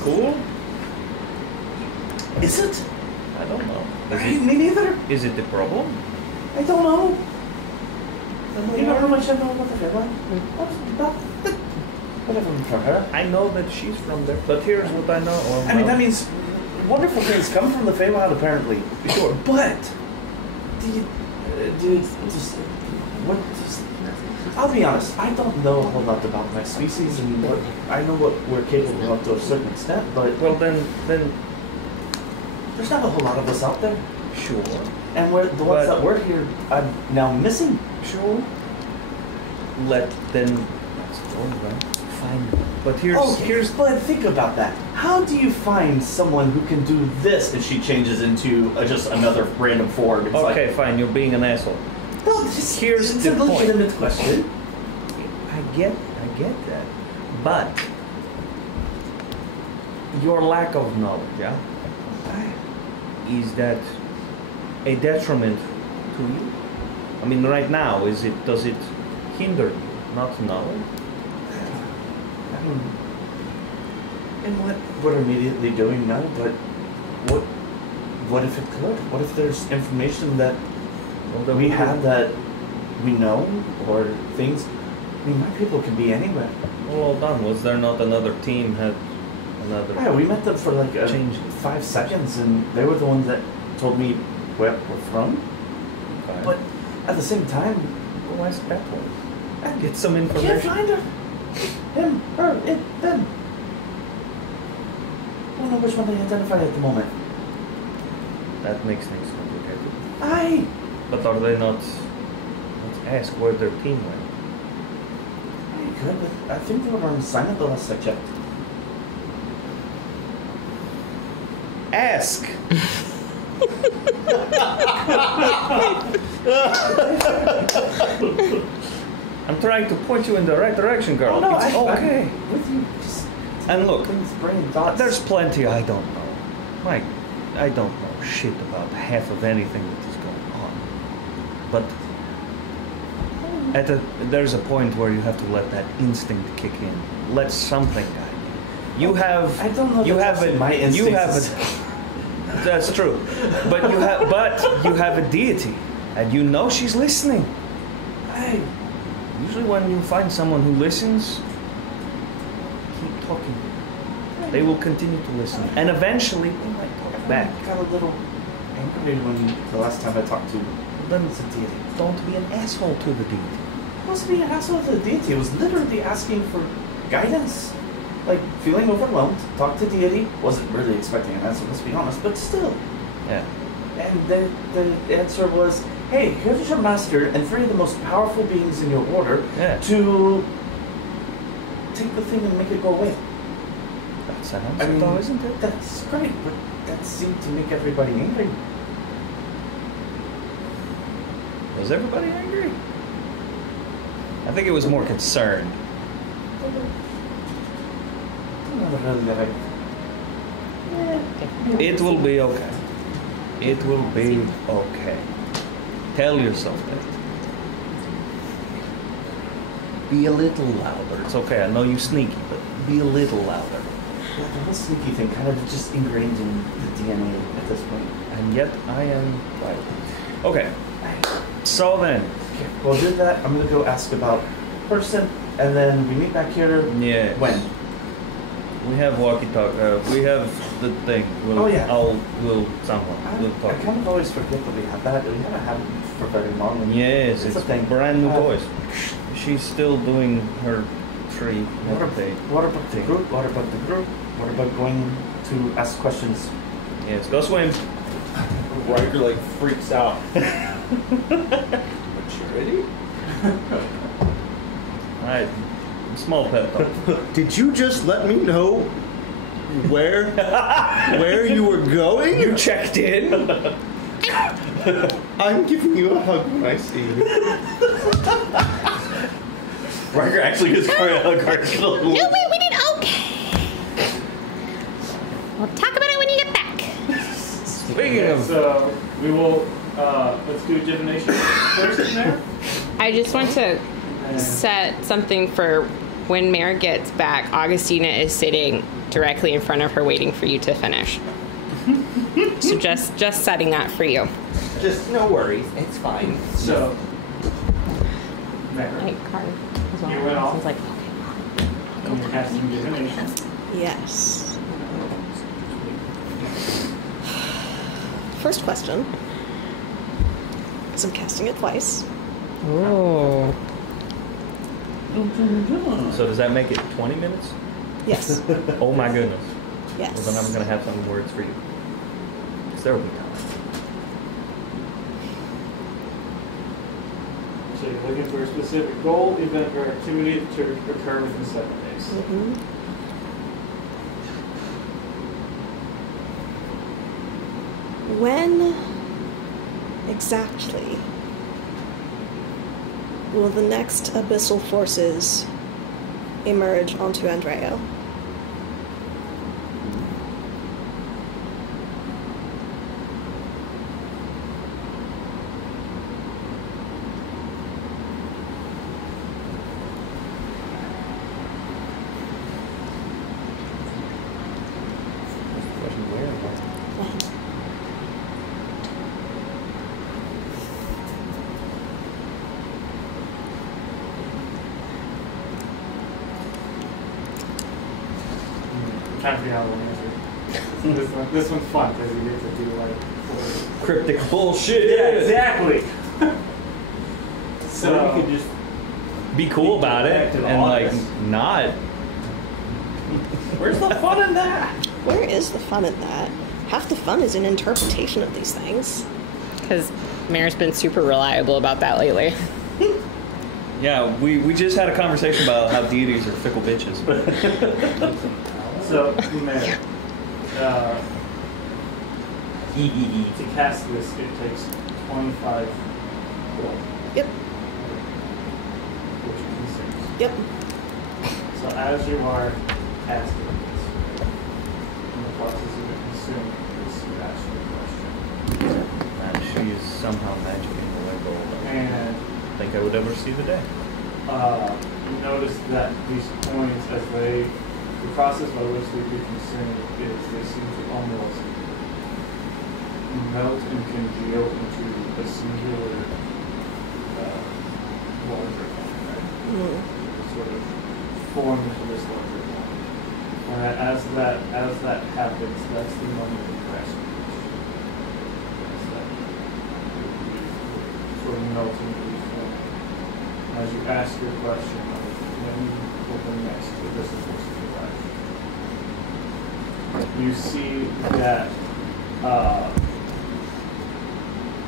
Cool. Is it? I don't know. Me neither. Is it the problem? I don't know. You know how much I know about the Feywild? Whatever from her. I know that she's from there, but here's what I know. Or I mean, that means wonderful things come from the Feywild, apparently. Sure. But I'll be honest. I don't know a whole lot about my species, and I know what we're capable of to a certain extent. But well, then there's not a whole lot of us out there. Sure. And the ones that were here, I'm now missing. Sure. Let's go then. Fine. But here's. But think about that. How do you find someone who can do this if she changes into just another random form? It's okay, fine. You're being an asshole. No, here's it's the a legitimate question. I get that, but your lack of knowledge, yeah, is that a detriment to you? I mean, right now, does it hinder you, not knowledge? I mean, and what we're immediately doing now, but what if it could? What if there's information that we have that we know, or things? I mean, my people can be anywhere. Well, all done. Was there not another team had another? Yeah, we met them for like 5 seconds, and they were the ones that told me where we're from. Okay. But at the same time, go ask that one. Get some I information. can't find her. Him, her, it, them. I don't know which one they identify at the moment. That makes things complicated. But are they not? Let's ask where their team went. could, but I think they were on silent the last I checked. Ask. I'm trying to point you in the right direction, girl. Oh, no, it's okay. I'm with you. Just And look, things, brain thoughts. there's plenty I don't know. Like, I don't know shit about half of anything that is going on. But there's a point where you have to let that instinct kick in. Let something guide you. You have. I don't know. You that's have my it. You have instincts. it. That's true. But you have a deity, and you know she's listening. Hey, Usually, when you find someone who listens, keep talking. They will continue to listen, and eventually they might talk back. got a little angry when the last time I talked to Then the deity. don't be an asshole to the deity. It wasn't being an asshole to the deity. It was literally asking for guidance. Like, feeling overwhelmed, talked to deity, wasn't really expecting an answer, let's be honest, but still. Yeah. And the answer was, hey, here's your master and 3 of the most powerful beings in your order Yeah. to take the thing and make it go away. That sounds I mean, though, isn't it? That's great, but that seemed to make everybody angry. Was everybody angry? I think it was more concerned. Not really that It will be okay. It will be okay. Tell yourself that. Be a little louder. It's okay. I know you sneaky, but be a little louder. Yeah, the whole sneaky thing kind of just ingrained in the DNA at this point. And yet I am right. Okay. So then. Okay, well, do that. I'm gonna go ask about person, and then we meet back here. Yeah. When? We have walkie-talkie. We have the thing. We'll, Oh, yeah. We'll someone. We'll I talk. kind of always forget that we have that. We haven't had it for very long. And Yes, it's it's a thing. brand new Uh, toys. She's still doing her tree What meditate. about the group? What about the group? What about going to ask questions? Yes, go swim. Riker like freaks out. Maturity? Alright. Small pep talk. Did you just let me know where you were going? You checked in? I'm giving you a hug when I see you. Riker actually gets carried out of No, wait, we didn't. Okay. We'll talk about it when you get back. Speaking of. So we will, let's do divination first in there. I just want to set something for when Mare gets back. Augustina is sitting directly in front of her waiting for you to finish. So just setting that for you. Just no worries, it's fine. So, Hey, card as well. You went off. Sounds like, and you're casting divination. Yes. First question, because I'm casting it twice. oh. So does that make it 20 minutes? Yes. Oh my goodness. Yes. Well, then I'm going to have some words for you. Because there will be time. So you're looking for a specific goal, event, or activity to occur within 7 days. Mm-hmm. When exactly will the next abyssal forces emerge onto Andreo? When? Time for the Halloween answer. This one's fun because you get to do like Cryptic bullshit. Yeah, exactly. So So you could just Be cool about it Back to the and like office. not. where's the fun in that? Where is the fun in that? Half the fun is in interpretation of these things. Because Mare's been super reliable about that lately. Yeah, we just had a conversation about how deities are fickle bitches. So, Mayor, to cast this, it takes 25 gold, Yep. which consumes. Yep. So as you are casting this, in the process of it consuming, you ask your question. And she's somehow magicking away gold. And I think I would ever see the day. you notice that these coins, as the process by which they be consumed is they seem to almost melt and congeal into a singular larger one, right? Sort of form into this larger one. And as that happens, that's the moment of crashing. Sort of melting into this form. As you ask your question of when you open next, if this is supposed to be right, you see that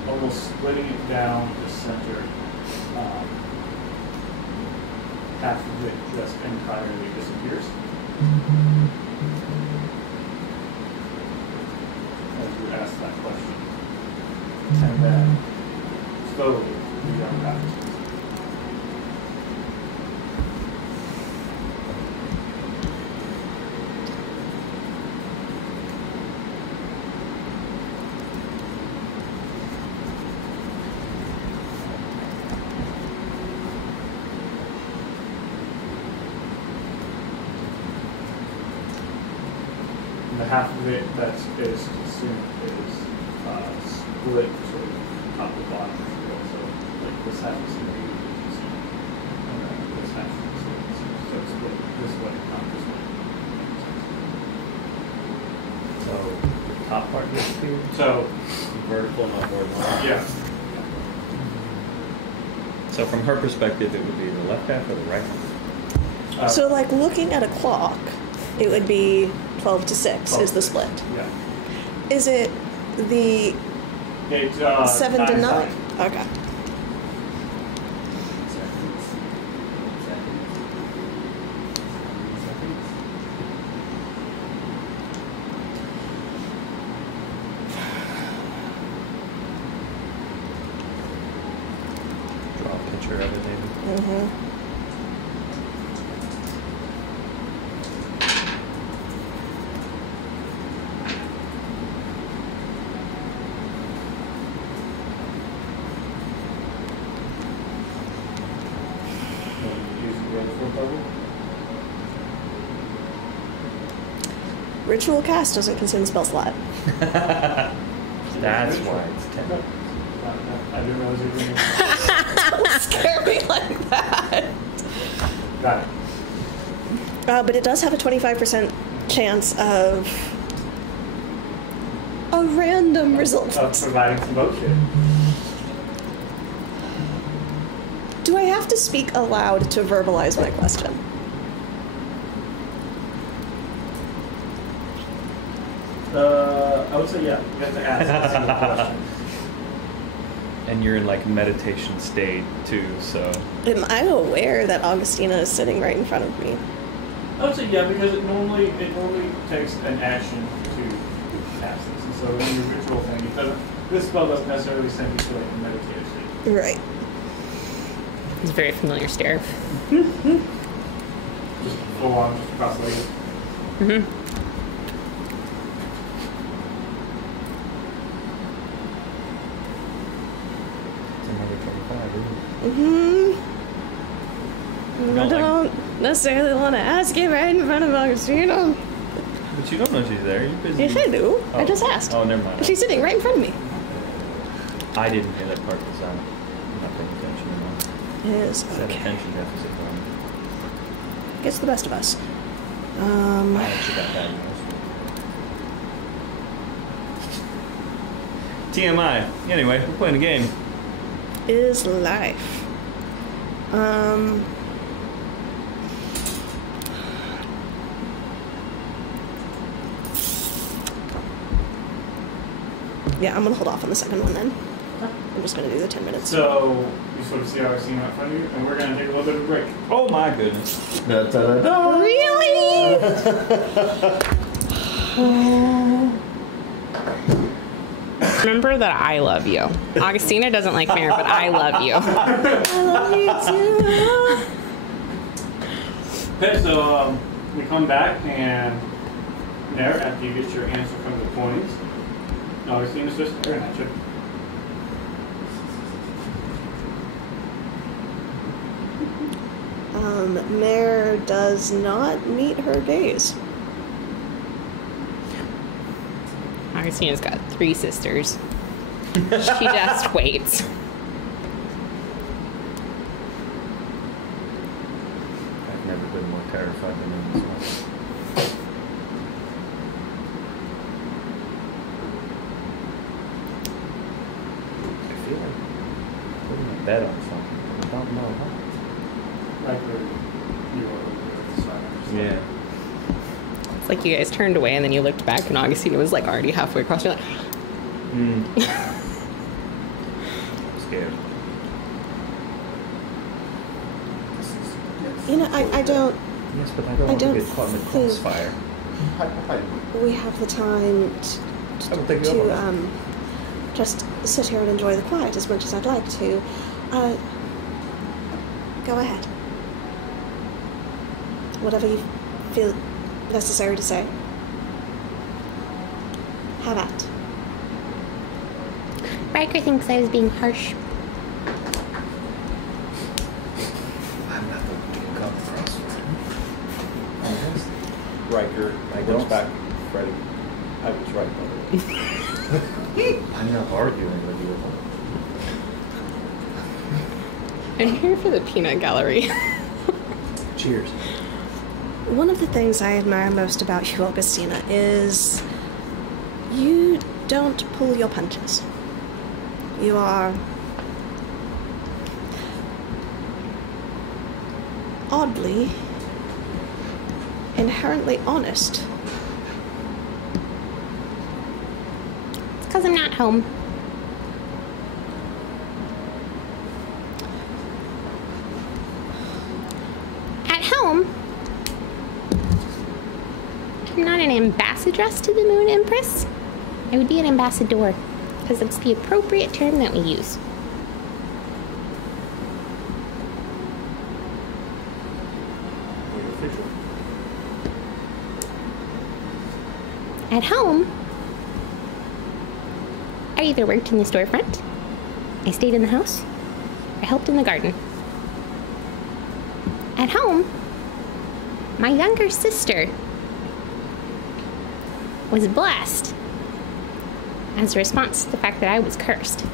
almost splitting it down the center, half of it just entirely disappears. As you ask that question. And then slowly you unwrap it. The half of it that is consumed is split sort of top to bottom, if you will. So like this half is immediately consumed, and then this half is consumed. So it's split this way, not this way. So the top part disappeared? So Vertical, not horizontal. yeah. So from her perspective, it would be the left half or the right half? So, like, looking at a clock, it would be 12 to 6 is the split. Yeah. Is it the It's 7 to 9? Okay. Draw a picture of it, maybe. Mm-hmm. Ritual cast doesn't consume spell slot. That's why it's 10. I didn't realize you were doing it. Don't scare me like that. Got it. But it does have a 25% chance of a random result. Of providing some bullshit. Do I have to speak aloud to verbalize my question? I would say yeah. You have to ask a single question. And you're in like meditation state too, so. Am I aware that Augustina is sitting right in front of me? I would say yeah, because it normally takes an action to cast this, and so in the ritual thing, it doesn't. This spell doesn't necessarily send you to like a meditative state. Right. It's a very familiar stare. Just full on, just cross-legged. Mm-hmm. It's another 25, isn't it? Mm-hmm. I don't necessarily want to ask it right in front of Augustina. But you don't know she's there. You're busy. Yes, I do. I Oh. just asked. Oh, never mind. She's sitting right in front of me. I didn't hear that part because I'm not paying attention enough. Yes, It's that okay. attention deficit one. Gets the best of us. I actually got diagnosed. TMI. Anyway, we're playing a game. Is life. Yeah, I'm gonna hold off on the second one then. I'm just going to do the 10 minutes. So you sort of see our scene out in front of you, and we're going to take a little bit of a break. Oh my goodness. Da, da, da, da. Really? Remember that I love you. Augustina doesn't like Mare, but I love you. I love you too. Okay, so we come back, and there, after you get your answer from the coins, Augustina's just staring at you. Mare does not meet her gaze. Augustina's got 3 sisters. She just waits. I've never been more terrified than in this one. I feel like putting a bet on something. I don't know how. Like you were over the side. Yeah. It's like you guys turned away and then you looked back and Augustina was like already halfway across. You're like, I'm scared. You know, I don't. Yes, but I don't want to get caught in the crossfire. We have the time I will take you up on to just sit here and enjoy the quiet as much as I'd like to. Go ahead. Whatever you feel necessary to say. Have at. Riker thinks I was being harsh. I'm not the one getting caught in the crossfire. Riker looks back. Freddy, I was right, brother. I'm not arguing with you. I'm here for the peanut gallery. Cheers. One of the things I admire most about you, Augustina, is you don't pull your punches. You are oddly, inherently honest. It's because I'm not home. At home, I'm not an ambassadress to the Moon Empress. I would be an ambassador, because it's the appropriate term that we use. Unofficial. At home, I either worked in the storefront, I stayed in the house, or helped in the garden. At home, my younger sister was blessed as a response to the fact that I was cursed.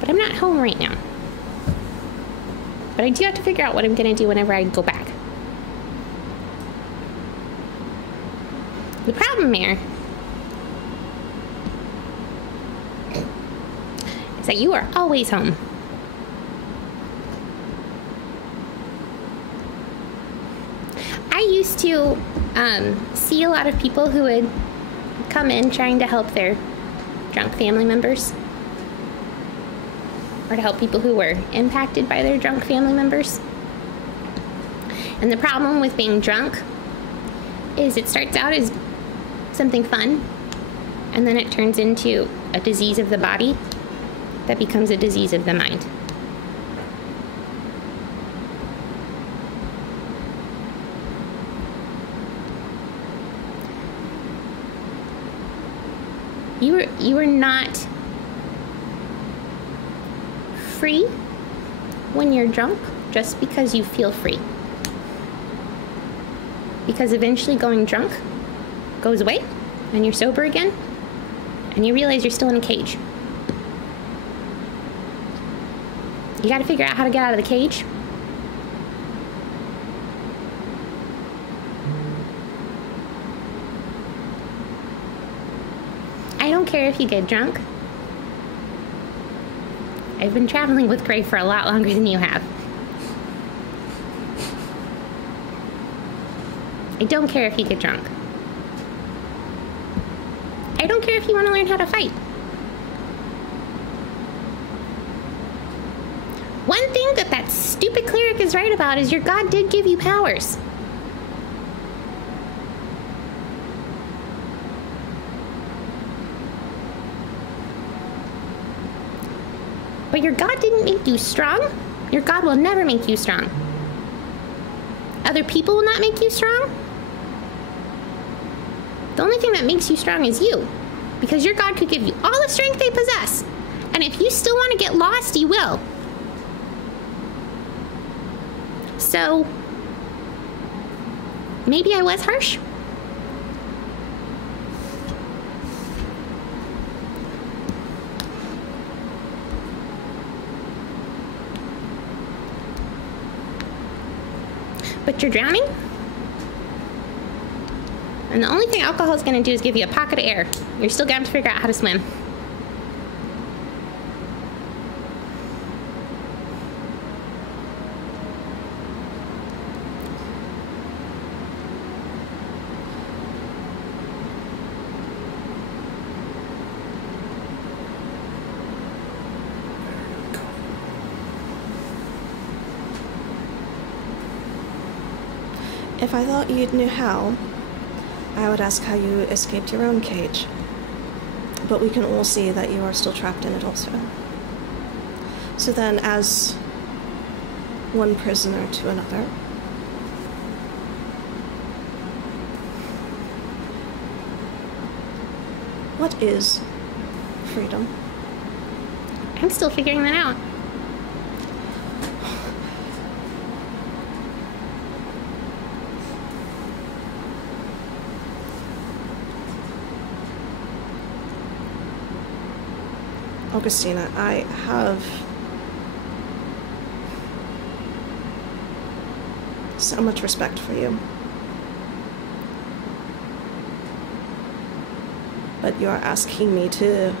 But I'm not home right now. But I do have to figure out what I'm going to do whenever I go back. The problem, Mayor, is that you are always home. I used to see a lot of people who would come in trying to help their drunk family members, or to help people who were impacted by their drunk family members. And the problem with being drunk is it starts out as something fun, and then it turns into a disease of the body that becomes a disease of the mind. You are not free when you're drunk just because you feel free. Because eventually going drunk goes away and you're sober again and you realize you're still in a cage. You gotta figure out how to get out of the cage. I don't care if you get drunk. I've been traveling with Gray for a lot longer than you have. I don't care if you get drunk. I don't care if you want to learn how to fight. One thing that stupid cleric is right about is your god did give you powers. But your god didn't make you strong. Your god will never make you strong. Other people will not make you strong. The only thing that makes you strong is you. Because your god could give you all the strength they possess. And if you still want to get lost, you will. So, maybe I was harsh. But you're drowning? And the only thing alcohol is going to do is give you a pocket of air. You're still going to have to figure out how to swim. If I thought you knew how, I would ask how you escaped your own cage. But we can all see that you are still trapped in it also. So then, as one prisoner to another, what is freedom? I'm still figuring that out. Augustina, I have so much respect for you. But you're asking me to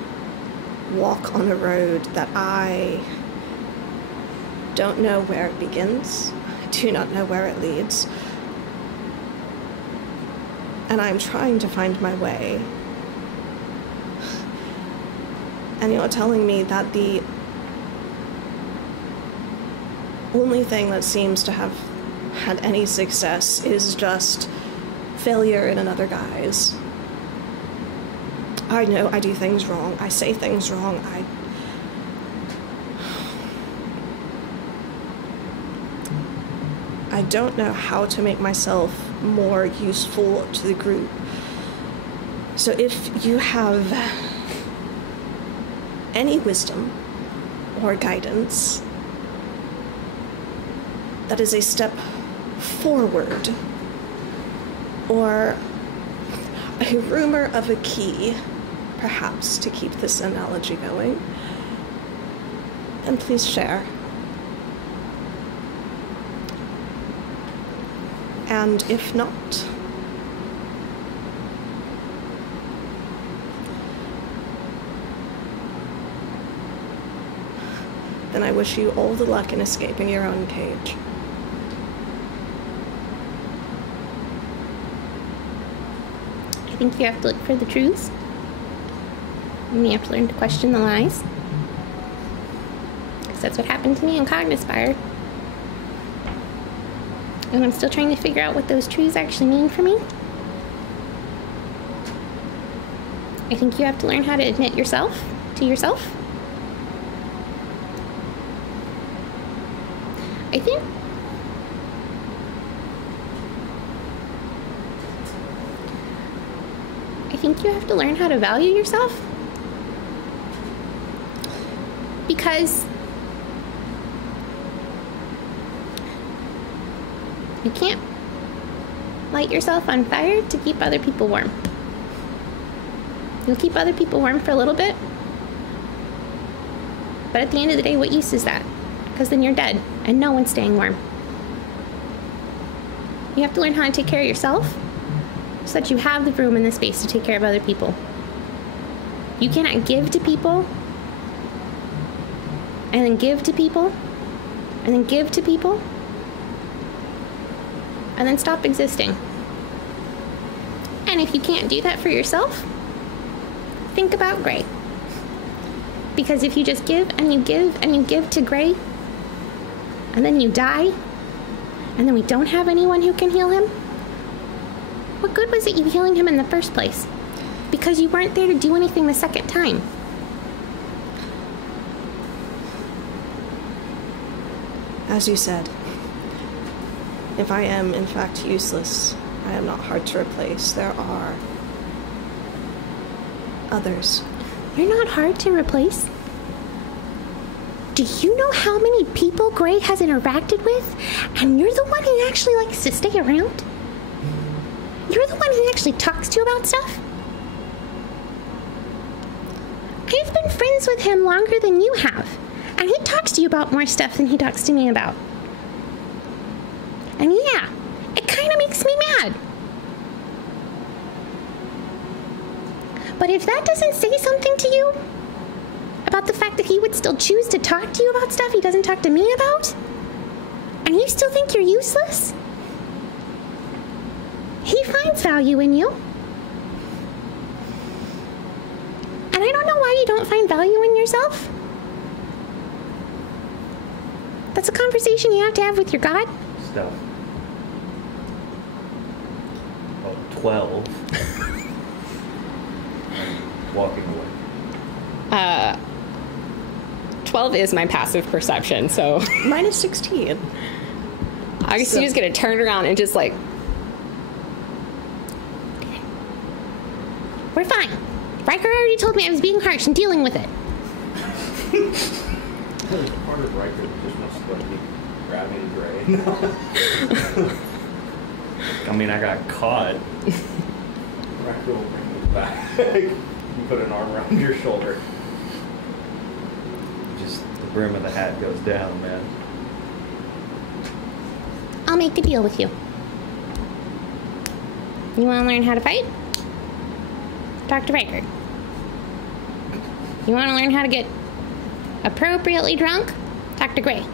walk on a road that I don't know where it begins. I do not know where it leads. And I'm trying to find my way. And you're telling me that the only thing that seems to have had any success is just failure in another guise. I know I do things wrong. I say things wrong. I don't know how to make myself more useful to the group. So if you have any wisdom or guidance that is a step forward, or a rumor of a key, perhaps, to keep this analogy going, then please share. And if not, then I wish you all the luck in escaping your own cage. I think you have to look for the truths. And you have to learn to question the lies. Because that's what happened to me in Cognispire. And I'm still trying to figure out what those truths actually mean for me. I think you have to learn how to admit yourself to yourself. I think you have to learn how to value yourself. Because you can't light yourself on fire to keep other people warm. You'll keep other people warm for a little bit, but at the end of the day, what use is that? Because then you're dead, and no one's staying warm. You have to learn how to take care of yourself so that you have the room and the space to take care of other people. You cannot give to people, and then give to people, and then give to people, and then stop existing. And if you can't do that for yourself, think about Gray. Because if you just give and you give and you give to Gray, and then you die, and then we don't have anyone who can heal him, what good was it you healing him in the first place? Because you weren't there to do anything the second time. As you said, if I am in fact useless, I am not hard to replace. There are others. You're not hard to replace. Do you know how many people Gray has interacted with? And you're the one he actually likes to stay around? You're the one he actually talks to about stuff? I've been friends with him longer than you have. And he talks to you about more stuff than he talks to me about. And yeah, it kind of makes me mad. But if that doesn't say something to you about the fact that he would still choose to talk to you about stuff he doesn't talk to me about, and you still think you're useless, he finds value in you. And I don't know why you don't find value in yourself. That's a conversation you have to have with your God. Stuff. Oh, 12. Walking away. 12 is my passive perception, so Mine is 16. Augustina's gonna turn around and just like, We're fine. Riker already told me I was being harsh and dealing with it. Part of Riker just wants to be grabbing Gray. I mean, I got caught. Riker will bring you back. You put an arm around your shoulder. Just the brim of the hat goes down, man. I'll make a deal with you. You want to learn how to fight? Talk to Riker. You want to learn how to get appropriately drunk? Talk to Gray.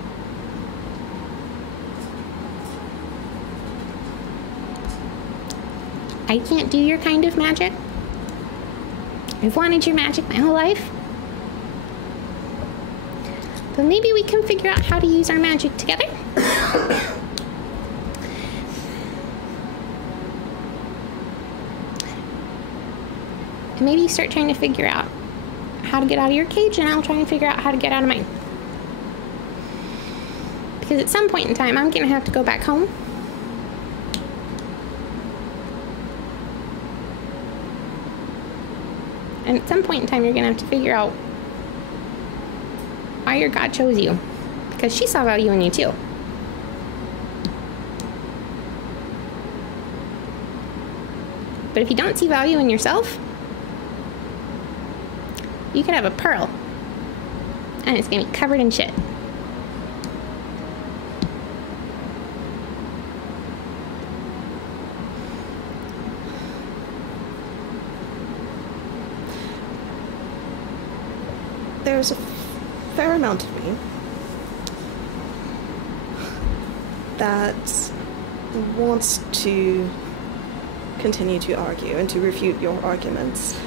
I can't do your kind of magic. I've wanted your magic my whole life. But maybe we can figure out how to use our magic together. And maybe you start trying to figure out how to get out of your cage, and I'll try and figure out how to get out of mine. Because at some point in time, I'm going to have to go back home. And at some point in time, you're going to have to figure out why your God chose you. Because she saw value in you, too. But if you don't see value in yourself, you could have a pearl, and it's going to be covered in shit. There's a fair amount of me that wants to continue to argue and to refute your arguments.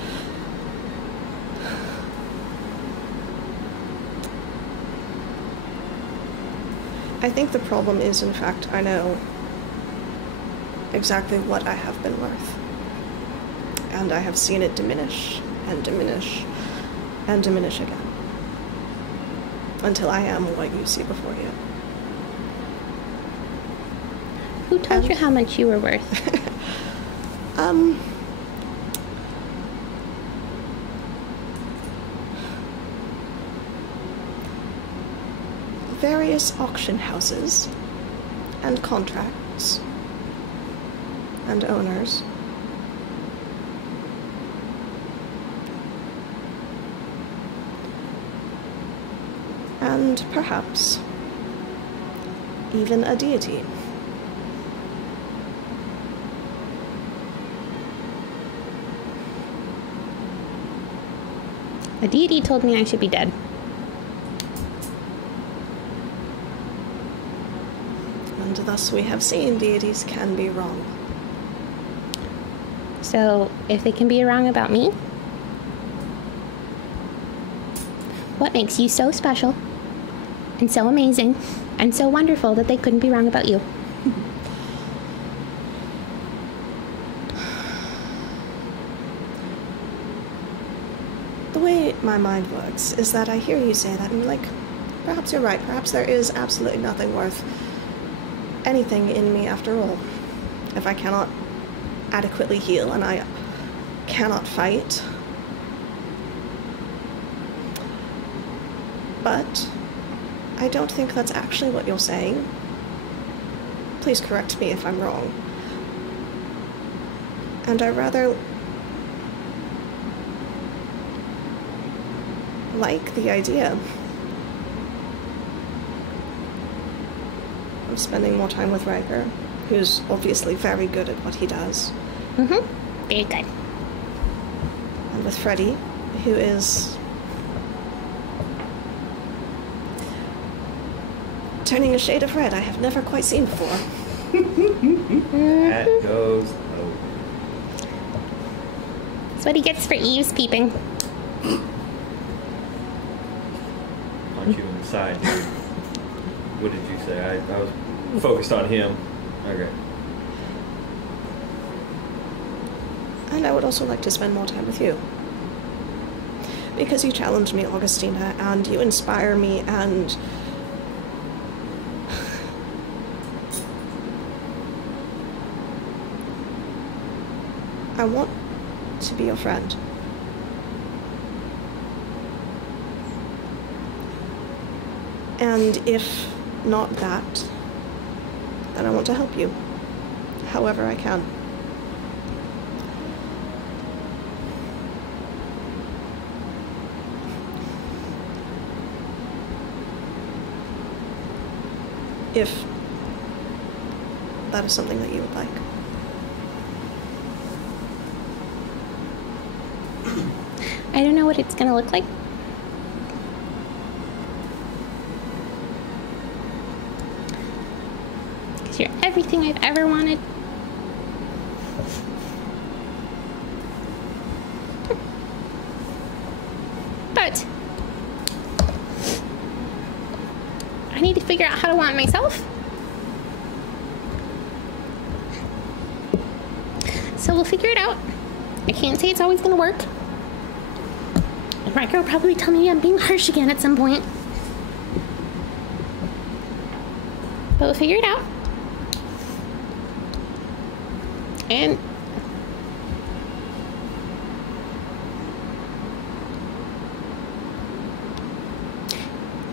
I think the problem is, in fact, I know exactly what I have been worth. And I have seen it diminish and diminish and diminish again. Until I am what you see before you. Who told you how much you were worth? Various auction houses and contracts and owners. And perhaps even a deity. A deity told me I should be dead. And thus we have seen deities can be wrong. So, if they can be wrong about me, What makes you so special and so amazing and so wonderful that they couldn't be wrong about you? The way my mind works is that I hear you say that and I'm like, perhaps you're right. Perhaps there is absolutely nothing worth anything in me after all. If I cannot adequately heal and I cannot fight. But I don't think that's actually what you're saying. Please correct me if I'm wrong. And I rather like the idea of spending more time with Riker, who's obviously very good at what he does. Mm-hmm. Very good. And with Freddy, who is turning a shade of red I have never quite seen before. That goes low. That's what he gets for Eve's peeping. Punch you in the side, dude. What did you say? I was focused on him. Okay. And I would also like to spend more time with you. Because you challenge me, Augustina, and you inspire me, and I want to be your friend. And if not that, then I want to help you, however I can. If that is something that you would like. I don't know what it's gonna look like. Because you're everything I've ever wanted. But I need to figure out how to want myself. So we'll figure it out. I can't say it's always gonna work. And Riker will probably tell me I'm being harsh again at some point. But we'll figure it out. And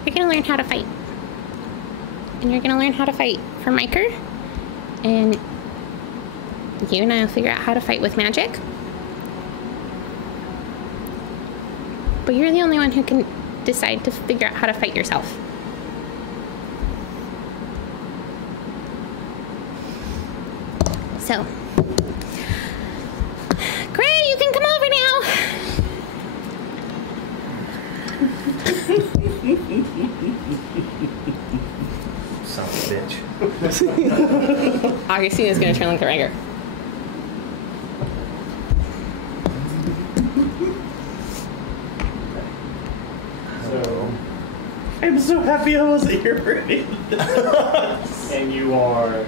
you're gonna learn how to fight. And you're gonna learn how to fight for Riker. And you and I will figure out how to fight with magic. But you're the only one who can decide to figure out how to fight yourself. So, Gray, you can come over now. Son of a bitch. Augustina's gonna turn like a Riker. So, I'm so happy I wasn't here for any of this. and you are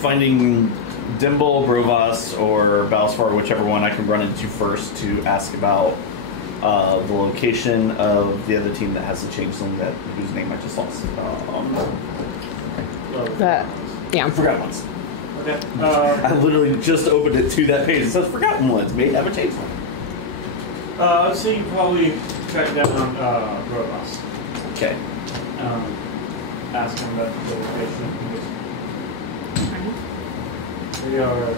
Finding Dimble, Brovas, or Balsfar, whichever one I can run into first to ask about the location of the other team that has the changeling that whose name I just lost. Yeah. Forgotten Ones. okay. I literally just opened it to that page. It says Forgotten Ones may have a changeling. So you probably track down Robust. Okay. Ask him about the location. We are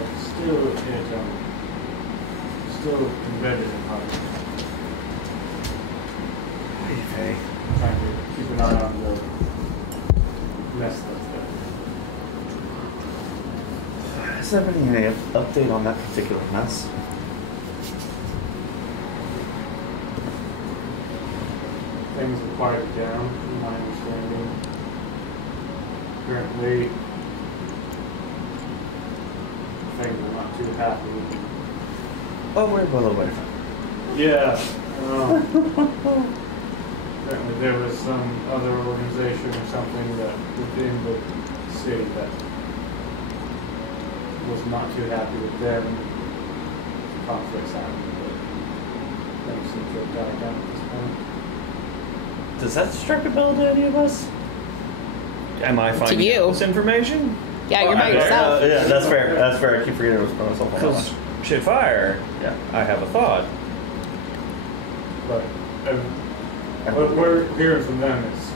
still embedded in Harvard. Okay. Trying to keep an eye on the mess that's there. Has there been any update on that particular mess? Things have quieted down, from my understanding. Currently, things are not too happy. Oh, we're well away from it. Yeah. Apparently there was some other organization or something that within the city that was not too happy with them. Conflicts happened, but things seem to have died down at this point. Does that strike a bell to any of us? Am I finding you. out this information? Yeah, you're by yourself. Yeah, that's fair. That's fair. I keep forgetting to respond myself on that Because one. shit fire. Yeah. I have a thought. But what we're hearing from them is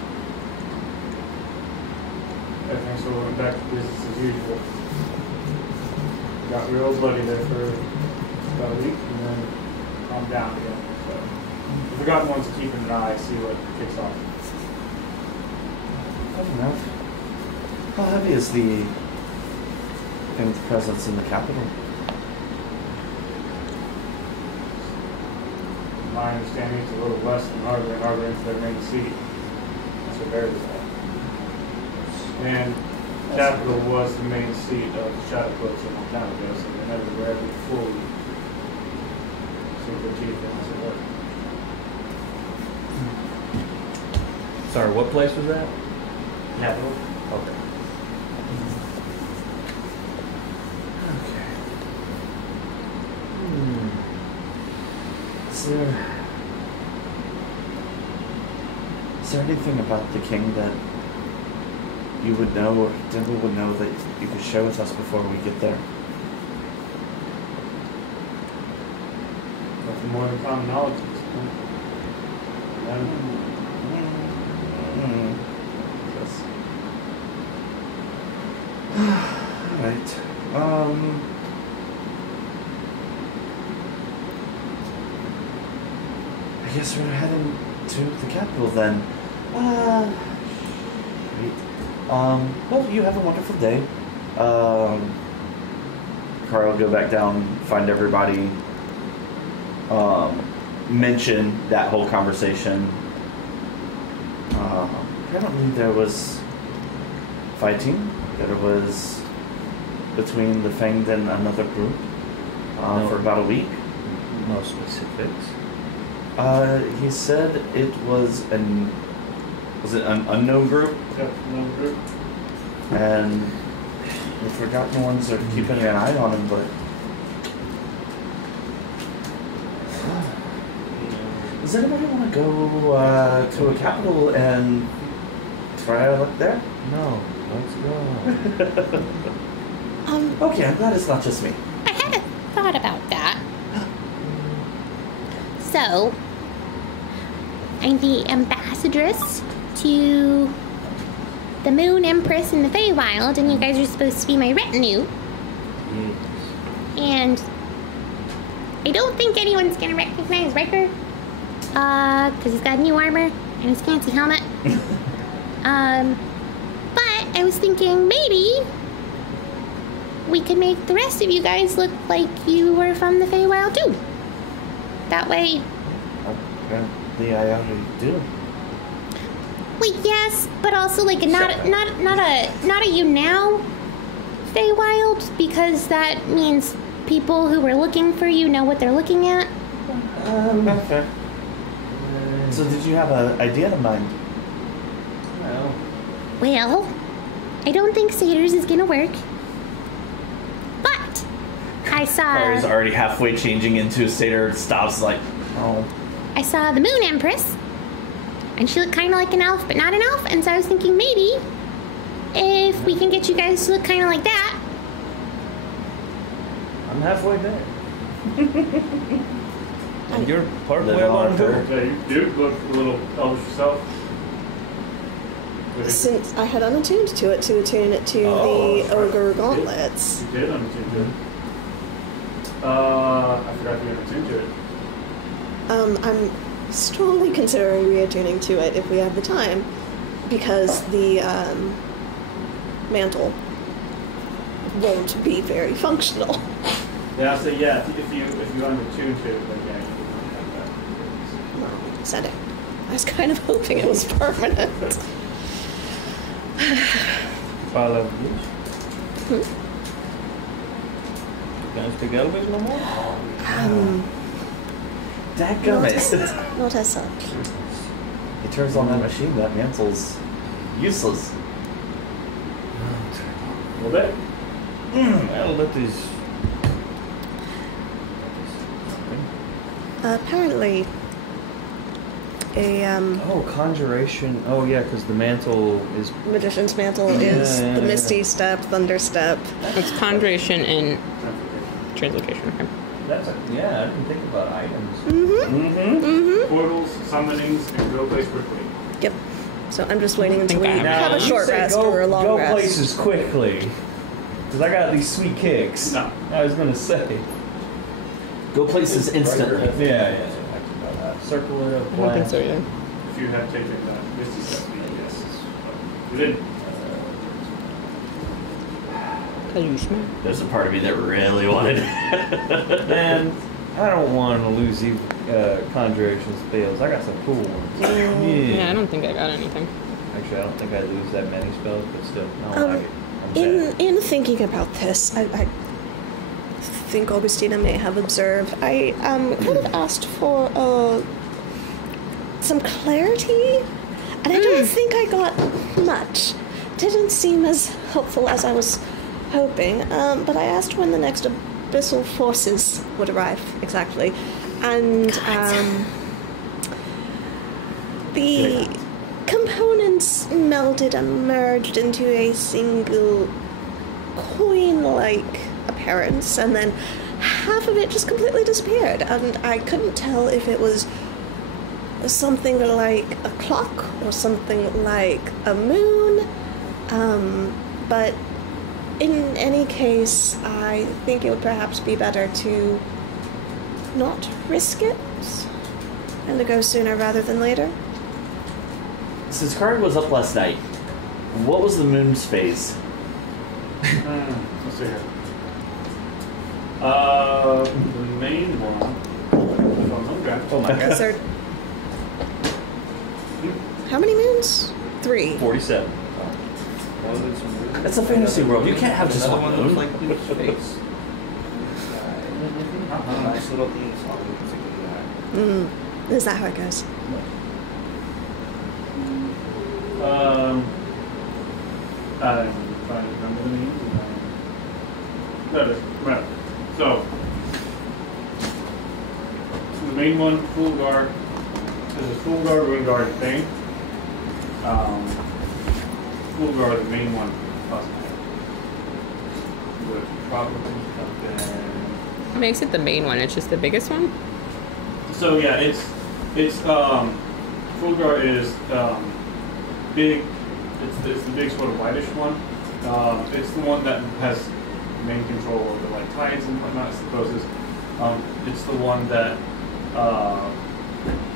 everything's sort of went back to business as usual. Got real bloody there for about a week and then calmed down again. So the forgotten ones are keeping an eye, see what kicks off. Fair enough. How heavy is the King's presence in the capital? My understanding is a little less than Harbor, and Harbor into their main seat. That's what theirs is at. And capital was the main seat of Shadow Coast a long time ago, so they never were ever fully super chief as it were. Sorry, what place was that? Capital. Okay. Okay. Is there anything about the king that you would know or Dimple would know that you could share with us before we get there? Nothing more than common knowledge at this point. Alright. I guess we're heading to the capital then. Great. Well, you have a wonderful day. Carl will go back down, find everybody, mention that whole conversation. Apparently there was fighting. There was between the Fanged and another group for about a week. No specifics. He said it was an unknown group, Yep, another group. and the Forgotten Ones are keeping an eye on him, but does anybody want to go to a capital and try our luck there? No, let's go. Okay, I'm glad it's not just me. I had a thought about that. So, I'm the ambassadress to the Moon Empress in the Feywild, and you guys are supposed to be my retinue. Yes. And I don't think anyone's gonna recognize Riker, because he's got new armor and his fancy helmet. But I was thinking maybe we could make the rest of you guys look like you were from the Feywild too. That way. Apparently, I already do. Wait, yes, but also like not a you now Feywild, because that means people who were looking for you know what they're looking at. Okay. So, did you have an idea in mind? Well, I don't think Satyrs is gonna work. But I saw Kari's already halfway changing into Satyr, stops like, oh. I saw the Moon Empress, and she looked kind of like an elf, but not an elf. And so I was thinking maybe if we can get you guys to look kind of like that. I'm halfway there. And you're partway Living on along too. her. Yeah, you do look a little elvish yourself. Since I had unattuned to it to attune it to Oh, the that's right. ogre gauntlets. You did unattune to it. I forgot you unattuned to it. I'm strongly considering reattuning to it if we have the time, because the mantle won't be very functional. Yeah, I'll say yeah. If you unattune to it, then yeah, you can have that. Send it. I was kind of hoping it was permanent. Follow this. Hmm? You guys speak Elvish no more? Dadgummit. Not as such. He turns on that machine, that mantle's useless. A little bit. Well, that is. Apparently, a Oh, conjuration. Oh, yeah, because the mantle is. magician's mantle is the Misty Step, Thunder Step. It's conjuration and translocation. Okay. That's it. Yeah, I didn't think about items. Portals, summonings, and go place quickly. Yep. So I'm just waiting until we think I have a short rest or a long go rest. places quickly. Because I got these sweet kicks. No. I was going to say. Go places instantly. Yeah. Circle it up. I don't think so either. If you had taken Misty Step, yes. You didn't. There's a part of me that really wanted. Man, I don't want to lose these conjuration spells. I got some cool ones. Yeah, I don't think I got anything. Actually, I don't think I lose that many spells, but still, no, I'm sad. In thinking about this, I think Augustina may have observed. I could have asked for some clarity, and I don't think I got much. Didn't seem as helpful as I was hoping. But I asked when the next abyssal forces would arrive exactly, and the components melded and merged into a single coin-like appearance, and then half of it just completely disappeared, and I couldn't tell if it was something like a clock or something like a moon, but in any case, I think it would perhaps be better to not risk it and to go sooner rather than later. Since Kari was up last night, what was the moon's phase? Let's see here. The main one. Oh my god. Is there... How many moons? 3. 47. That's a fantasy world. You can't have just Another one one moon. looks like blue space. Nice little theme song. Is that how it goes? I'm trying to remember the names. That is right. So the main one, Fulgar. This is Fulgar, Ruingar, and Thane. Fulgar, the main one, would probably have been. What makes it the main one? It's just the biggest one? So yeah, it's Fulgar is big. It's the big sort of whitish one. It's the one that has main control over like tides and whatnot. It's the closest. It's the one that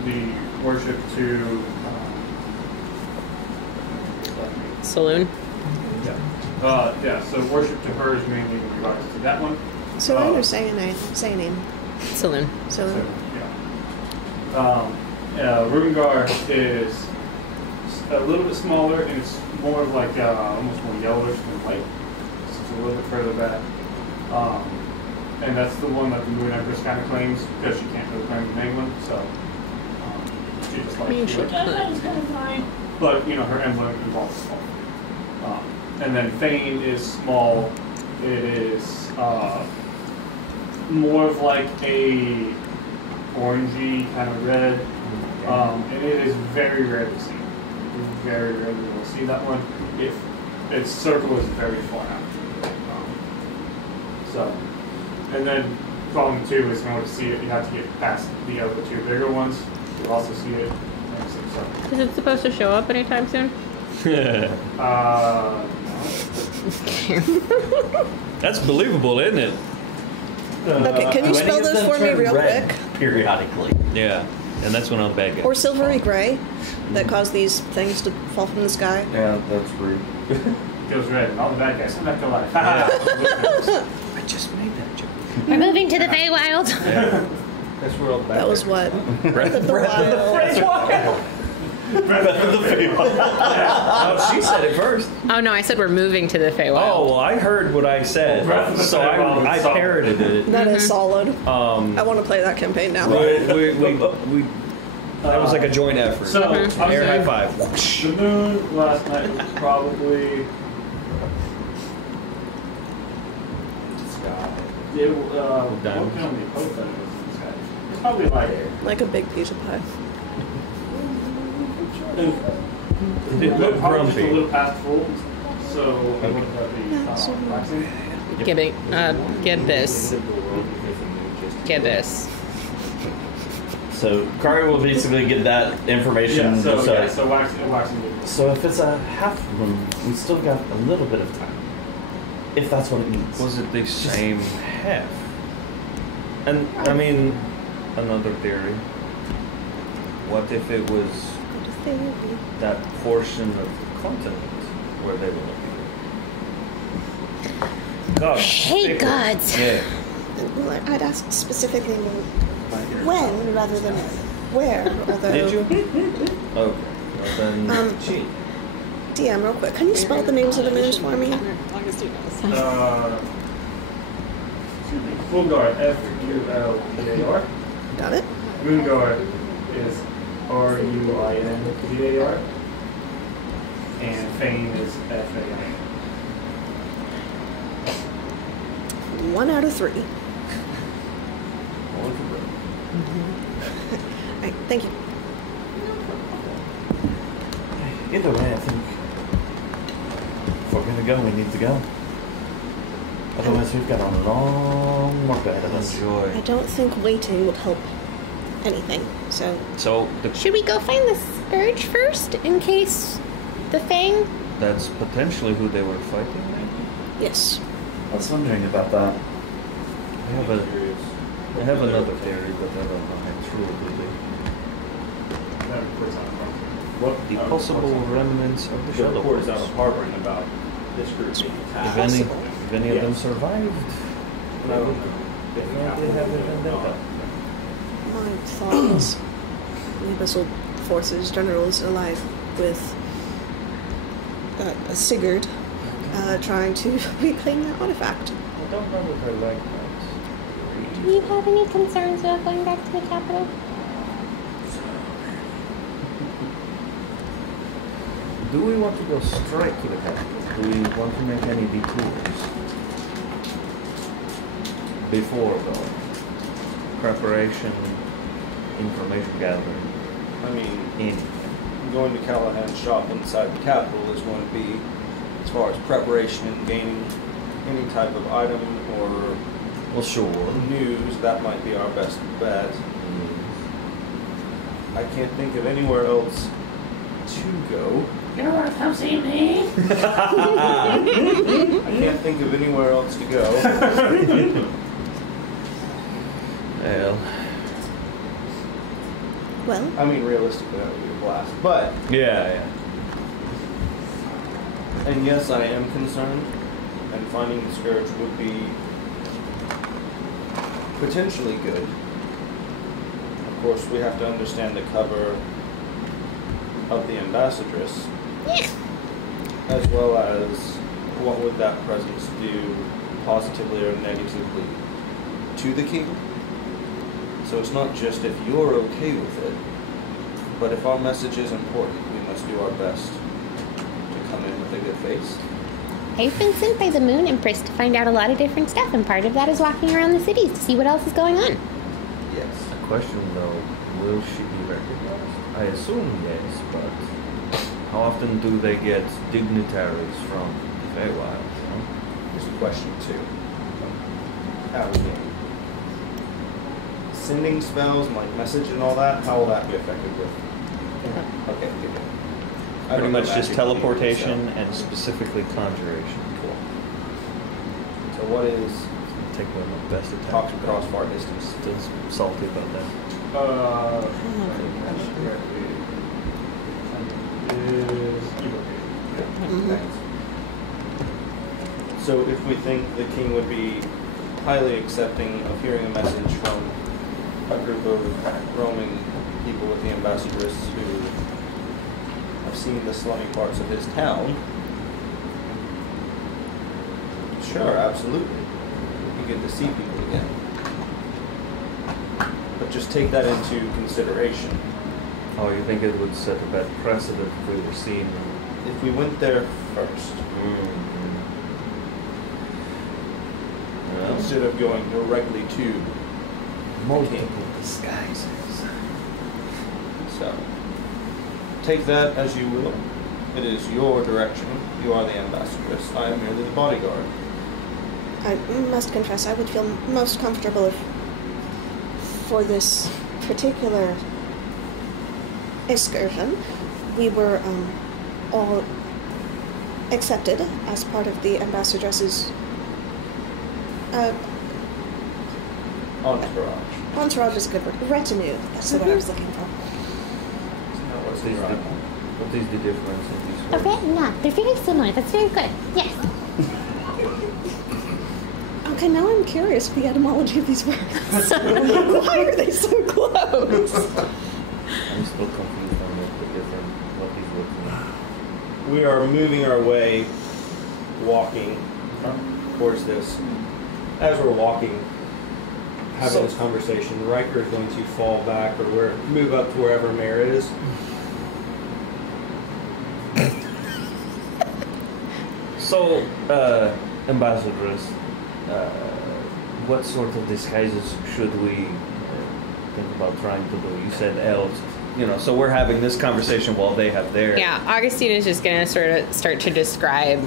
the worship to. Saloon? Yeah. So worship to her is mainly in regards to that one. Saloon or Sayanine? Saloon. Saloon. Ruingar is a little bit smaller, and it's more of like almost more yellowish than white. So it's a little bit further back. And that's the one that the Moon Empress kind of claims because she can't really claim the main one. So she just likes to do it. It's kind of fine. But her emblem involves small. And then Thane is small. It is more of like a orangey kind of red, and it is very rare to see. Very rare to see that one. If its circle is very far out. So, and then following 2 is in order to see it, you have to get past the other 2 bigger ones. You'll also see it. Is it supposed to show up anytime soon? No. That's believable, isn't it? Okay, can you Do any spell of those them for me turn real red quick? Periodically. Yeah. And that's when I'm bad guy. Or silvery gray that cause these things to fall from the sky? Yeah, that's rude. It goes red, and all the bad guys come back to life. I just made that joke. We're moving to the Feywild. That's where all the bad That was guys what? are. The wild. Oh, she said it first. Oh no, I said we're moving to the Feywild. Oh, well, I heard what I said, Breath of the so Feywild I is solid. parroted it. That is solid. I want to play that campaign now. We that was like a joint effort. So, I'm Air high saying five. the moon last night was probably Sky. what can we post that it was in the sky? It's probably like Like a big piece of pie. it looked probably just a Grumpy. little past full. So I would have so- the waxing. Get this. Get this. So Kari will basically get that information. Yeah, so waxing. So if it's a half moon, we still got a little bit of time. If that's what it means. Was it the same half? And I mean, another theory. What if it was that portion of the continent where they were looking? God. Hey, gods. Yeah. Well, I'd ask specifically when rather than where. Although, Did you? Okay. Well then. DM, real quick, can you spell the names of the moons for me? Fulgar, Fulgar. Got it? Moongar is Ruinvar. And Fane is Fane. 1 out of 3. Alright, thank you. Either way, I think if we're gonna go, we need to go. Otherwise, we've got a long walk ahead of us. I Enjoy. don't think waiting would help anything, so So Should we go find the Scourge first in case the Fang? that's potentially who they were fighting. Maybe? yes. I was wondering about that. I have another theory, but I don't know how true it will be. What The possible remnants of the The Shadow report is out Force. of harboring about this group being If attacked. any, Possible. if any of them survived, No, no. they have a vendetta. My thought is the Abyssal Forces General is alive with Sigurd trying to reclaim that artifact. I don't know if I like that. Do you have any concerns about going back to the capital? Do we want to go straight to the capital? Do we want to make any detours before going? Preparation, information gathering, I mean, anything. going to Callahan's shop inside the capital is going to be, as far as preparation and gaining any type of item or Well, sure. news, that might be our best bet. I can't think of anywhere else to go. You don't want to come see me? I can't think of anywhere else to go. Well, Well, I mean, realistically, that would be a blast. But, yeah. and yes, I am concerned, and finding the Scourge would be potentially good. Of course, we have to understand the cover of the Ambassadress, Yeah. as well as what would that presence do positively or negatively to the king. So it's not just if you're okay with it, but if our message is important, we must do our best to come in with a good face. I've been sent by the Moon Empress to find out a lot of different stuff, and part of that is walking around the cities to see what else is going on. Yes. The question though, will she be recognized? I assume yes, but how often do they get dignitaries from the Feywild? Huh? Here's a question too. Out of the game. Sending spells, like message and all that, how will that be affected with? Okay, good. I Pretty don't know much just magic either, teleportation so- and specifically conjuration. Cool. So what is Take one of the best attacks. talk across far distance? Still salty about that. So if we think the king would be highly accepting of hearing a message from a group of roaming people with the ambassadress who seen the slummy parts of his town. Sure, absolutely. It'd be good to see people again. But just take that into consideration. Oh, you think it would set a bad precedent if we were seen? If we went there first, Well, instead of going directly to multiple disguises. so, take that as you will. It is your direction. You are the ambassadress. I am merely the bodyguard. I must confess, I would feel most comfortable if, for this particular excursion, we were all accepted as part of the ambassadress's Entourage. entourage is a good word. Retinue. That's the word I was looking for. What's What is the, what is the difference in these words? Okay, yeah, they're very similar. That's very good. Yes. Okay, now I'm curious the etymology of these words. Why are they so close? I'm still confused on what these words mean. We are moving our way, walking towards this. As we're walking, having this conversation, Riker is going to fall back or move up to wherever Mare is. So, ambassadress, what sort of disguises should we think about trying to do? You said elves, so we're having this conversation while they have theirs. Yeah, Augustine is just gonna sort of start to describe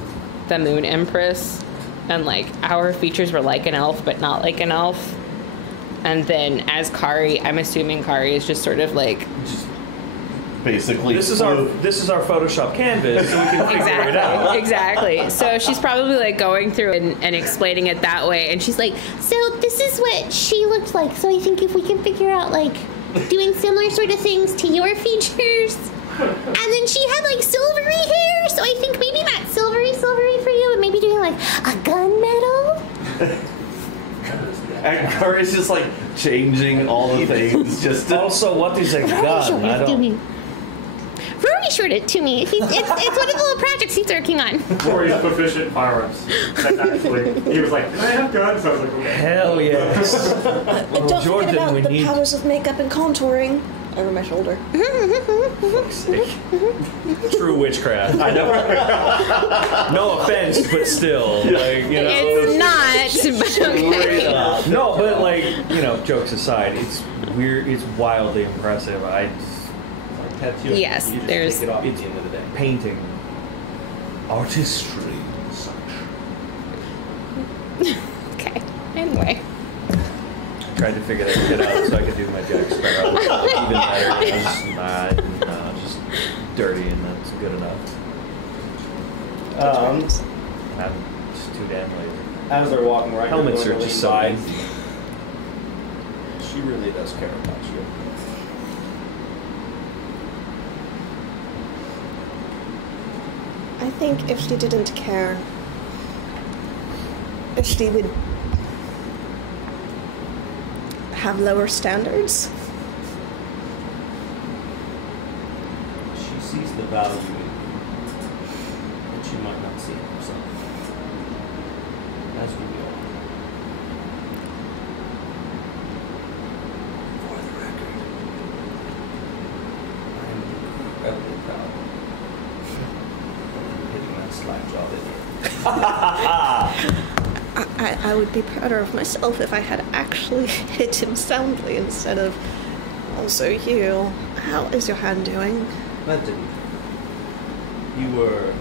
the Moon Empress, and like our features were like an elf, but not like an elf. And then as Kari, I'm assuming Kari is just sort of like Just basically. This is our Photoshop canvas, so we can figure it out. exactly. So she's probably like going through and explaining it that way, and she's like, So this is what she looked like. So I think if we can figure out like doing similar sort of things to your features. And then she had like silvery hair, so I think maybe not silvery for you, and maybe doing like a gunmetal. And Kari's just like changing all the things just to. Also, what is a Rory gun? showed I it to don't. me. Rory showed it to me. It's one of the little projects he's working on. Rory's proficient in firearms. That's actually, he was like, can I have guns? I was like, okay. Hell yes. Don't Jordan, forget we about the need- powers of makeup and contouring over my shoulder. Fuck's sake. True witchcraft. I know. No offense, but still, like it's not. But okay. No, but like jokes aside, it's weird. It's wildly impressive. Tattoo. Yes, You just there's- take it off at the end of the day. Painting. Artistry and such. Okay. Anyway. Tried to figure that shit out so I could do my Jack Sparrow even better. Just dirty, and that's good enough. I'm just too damn lazy. As they're walking, Riker Helmets are going to just lean so by. easy. She really does care about you. I think if she didn't care, if she would have lower standards. She sees the value in you, but she might not see it herself. As we all. For the record, I am incredibly proud of hitting that slap job in here. I would be prouder of myself if I had actually hit him soundly instead of, also you. How is your hand doing? That didn't. You were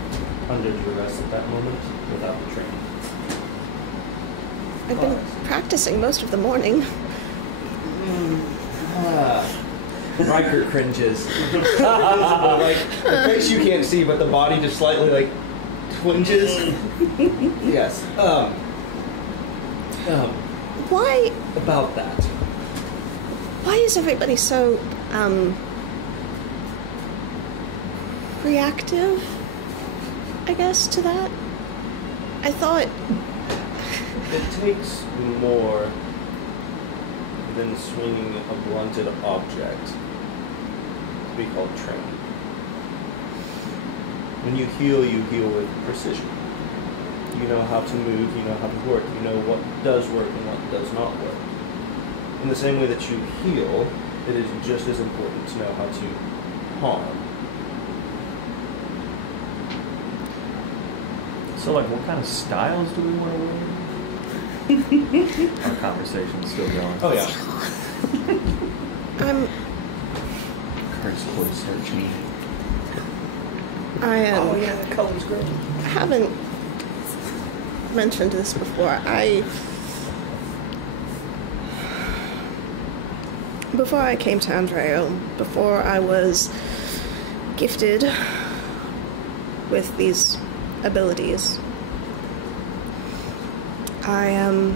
under duress at that moment without the training. I've been practicing most of the morning. Riker cringes. Like the face you can't see, but the body just slightly like twinges. Yes. Why About that. why is everybody so reactive, I guess, to that? I thought It takes more than swinging a blunted object to be called training. When you heal with precision. You know how to move, you know how to work, you know what does work and what does not work. In the same way that you heal, it is just as important to know how to harm. So, like, what kind of styles do we want to wear? Our conversation's still going. Oh, yeah. Curse clothes search me. I Oh, yeah, that color's great. haven't mentioned this before. Before I came to Andreo, before I was gifted with these abilities, I am,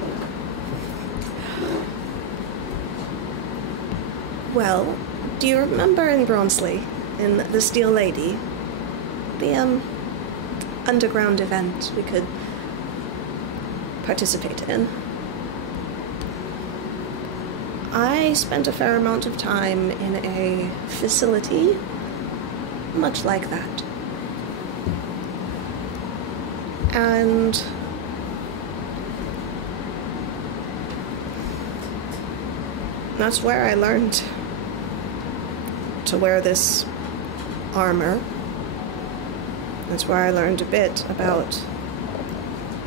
well, do you remember in Bronsley, in the Steel Lady, the underground event we could participate in? I spent a fair amount of time in a facility much like that. And that's where I learned to wear this armor. That's where I learned a bit about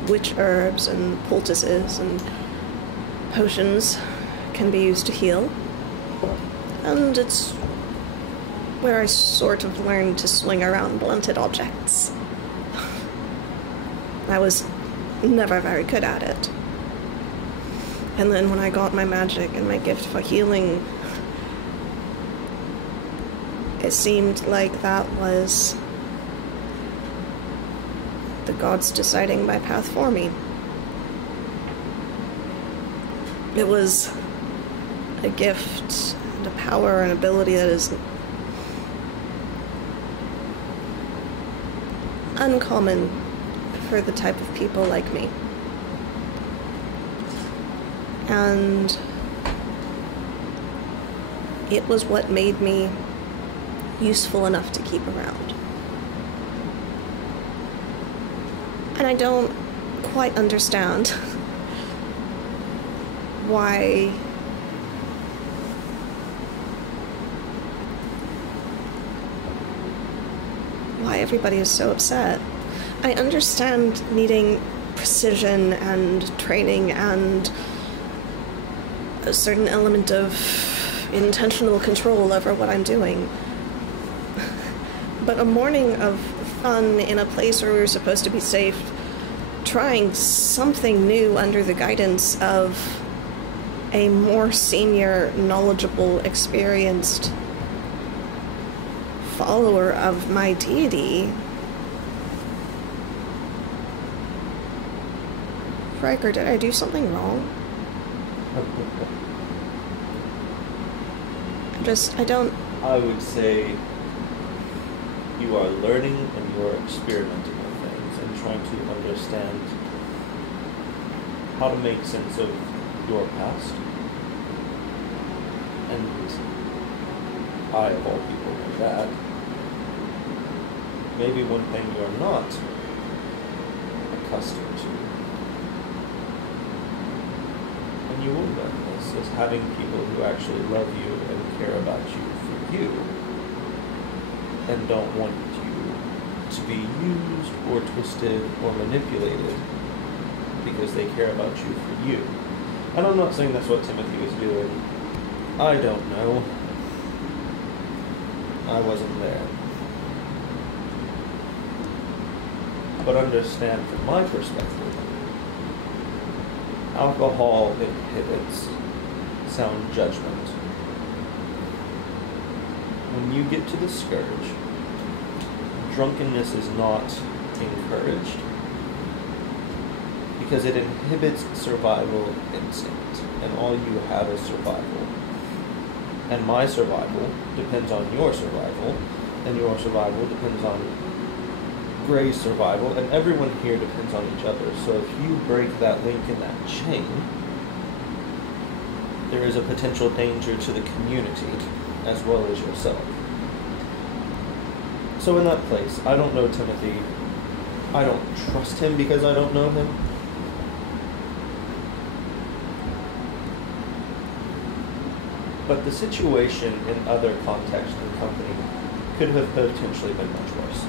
which herbs and poultices and potions can be used to heal. And it's where I sort of learned to swing around blunted objects. I was never very good at it. And then when I got my magic and my gift for healing, it seemed like that was the gods deciding my path for me. It was a gift and a power and ability that is uncommon for the type of people like me. And it was what made me useful enough to keep around. And I don't quite understand why everybody is so upset. I understand needing precision and training and a certain element of intentional control over what I'm doing. But a morning of fun in a place where we were supposed to be safe, trying something new under the guidance of a more senior, knowledgeable, experienced follower of my deity. Riker, did I do something wrong? I don't... I would say you are learning and you are experimenting with things and trying to understand how to make sense of your past. And I, of all people, know that. Maybe one thing you are not accustomed to, and you will learn this, is having people who actually love you and care about you for you, and don't want you to be used or twisted or manipulated because they care about you for you. And I'm not saying that's what Timothy was doing. I don't know. I wasn't there. But understand from my perspective, alcohol inhibits sound judgment. When you get to the scourge, drunkenness is not encouraged because it inhibits survival instinct, and all you have is survival. And my survival depends on your survival, and your survival depends on Gray's survival, and everyone here depends on each other. So if you break that link in that chain, there is a potential danger to the community as well as yourself. So in that place, I don't know Timothy. I don't trust him because I don't know him. But the situation in other contexts of the company could have potentially been much worse.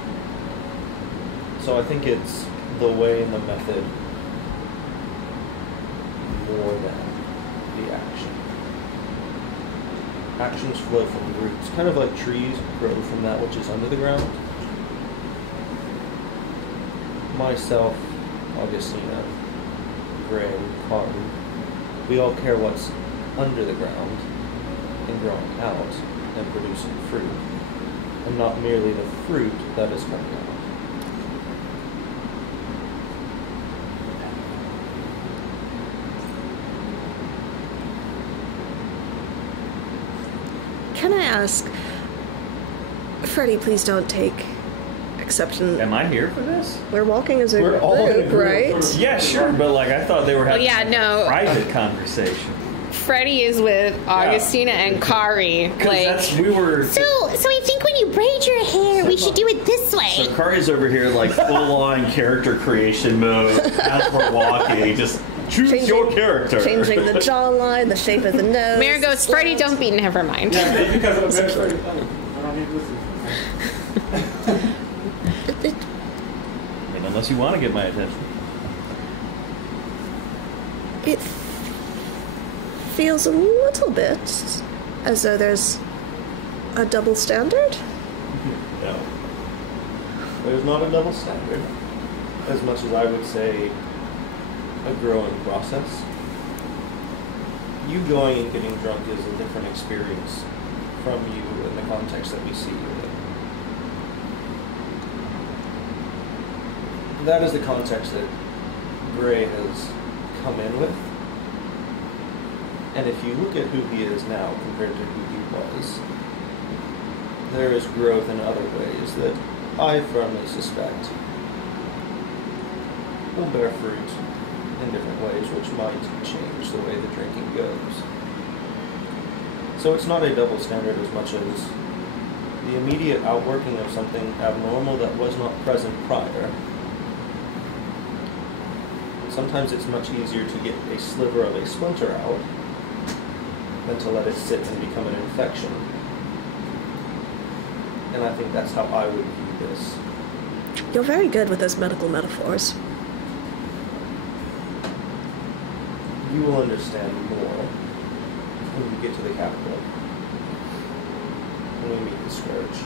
So I think it's the way and the method more than the action. Actions flow from roots, kind of like trees grow from that which is under the ground. Myself, Augustina, Gray, Cotton, we all care what's under the ground and growing out and producing fruit, and not merely the fruit that is coming out. Can I ask, Freddie, please don't take exception. Am I here for this? We're walking as a We're all in a group, group. right? Yeah, sure, but like I thought they were having yeah, no. a private conversation. Freddie is with Augustina and Kari. 'Cause Like, we were. So I think when you braid your hair, we should do it this way. So Kari's over here like full on character creation mode as we're walking. Just choose your character. Changing the jawline, the shape of the nose. Mary goes, Freddie, don't be, never mind. Yeah, because I'm very sorry. I don't need to listen. I mean, unless you want to get my attention. It feels a little bit as though there's a double standard. No. There's not a double standard, as much as I would say a growing process. You going and getting drunk is a different experience from you in the context that we see you in. That is the context that Gray has come in with. And if you look at who he is now compared to who he was, there is growth in other ways that I firmly suspect will bear fruit in different ways, which might change the way the drinking goes. So it's not a double standard as much as the immediate outworking of something abnormal that was not present prior. Sometimes it's much easier to get a sliver of a splinter out than to let it sit and become an infection. And I think that's how I would view this. You're very good with those medical metaphors. You will understand more when we get to the capital, when we meet the Scourge.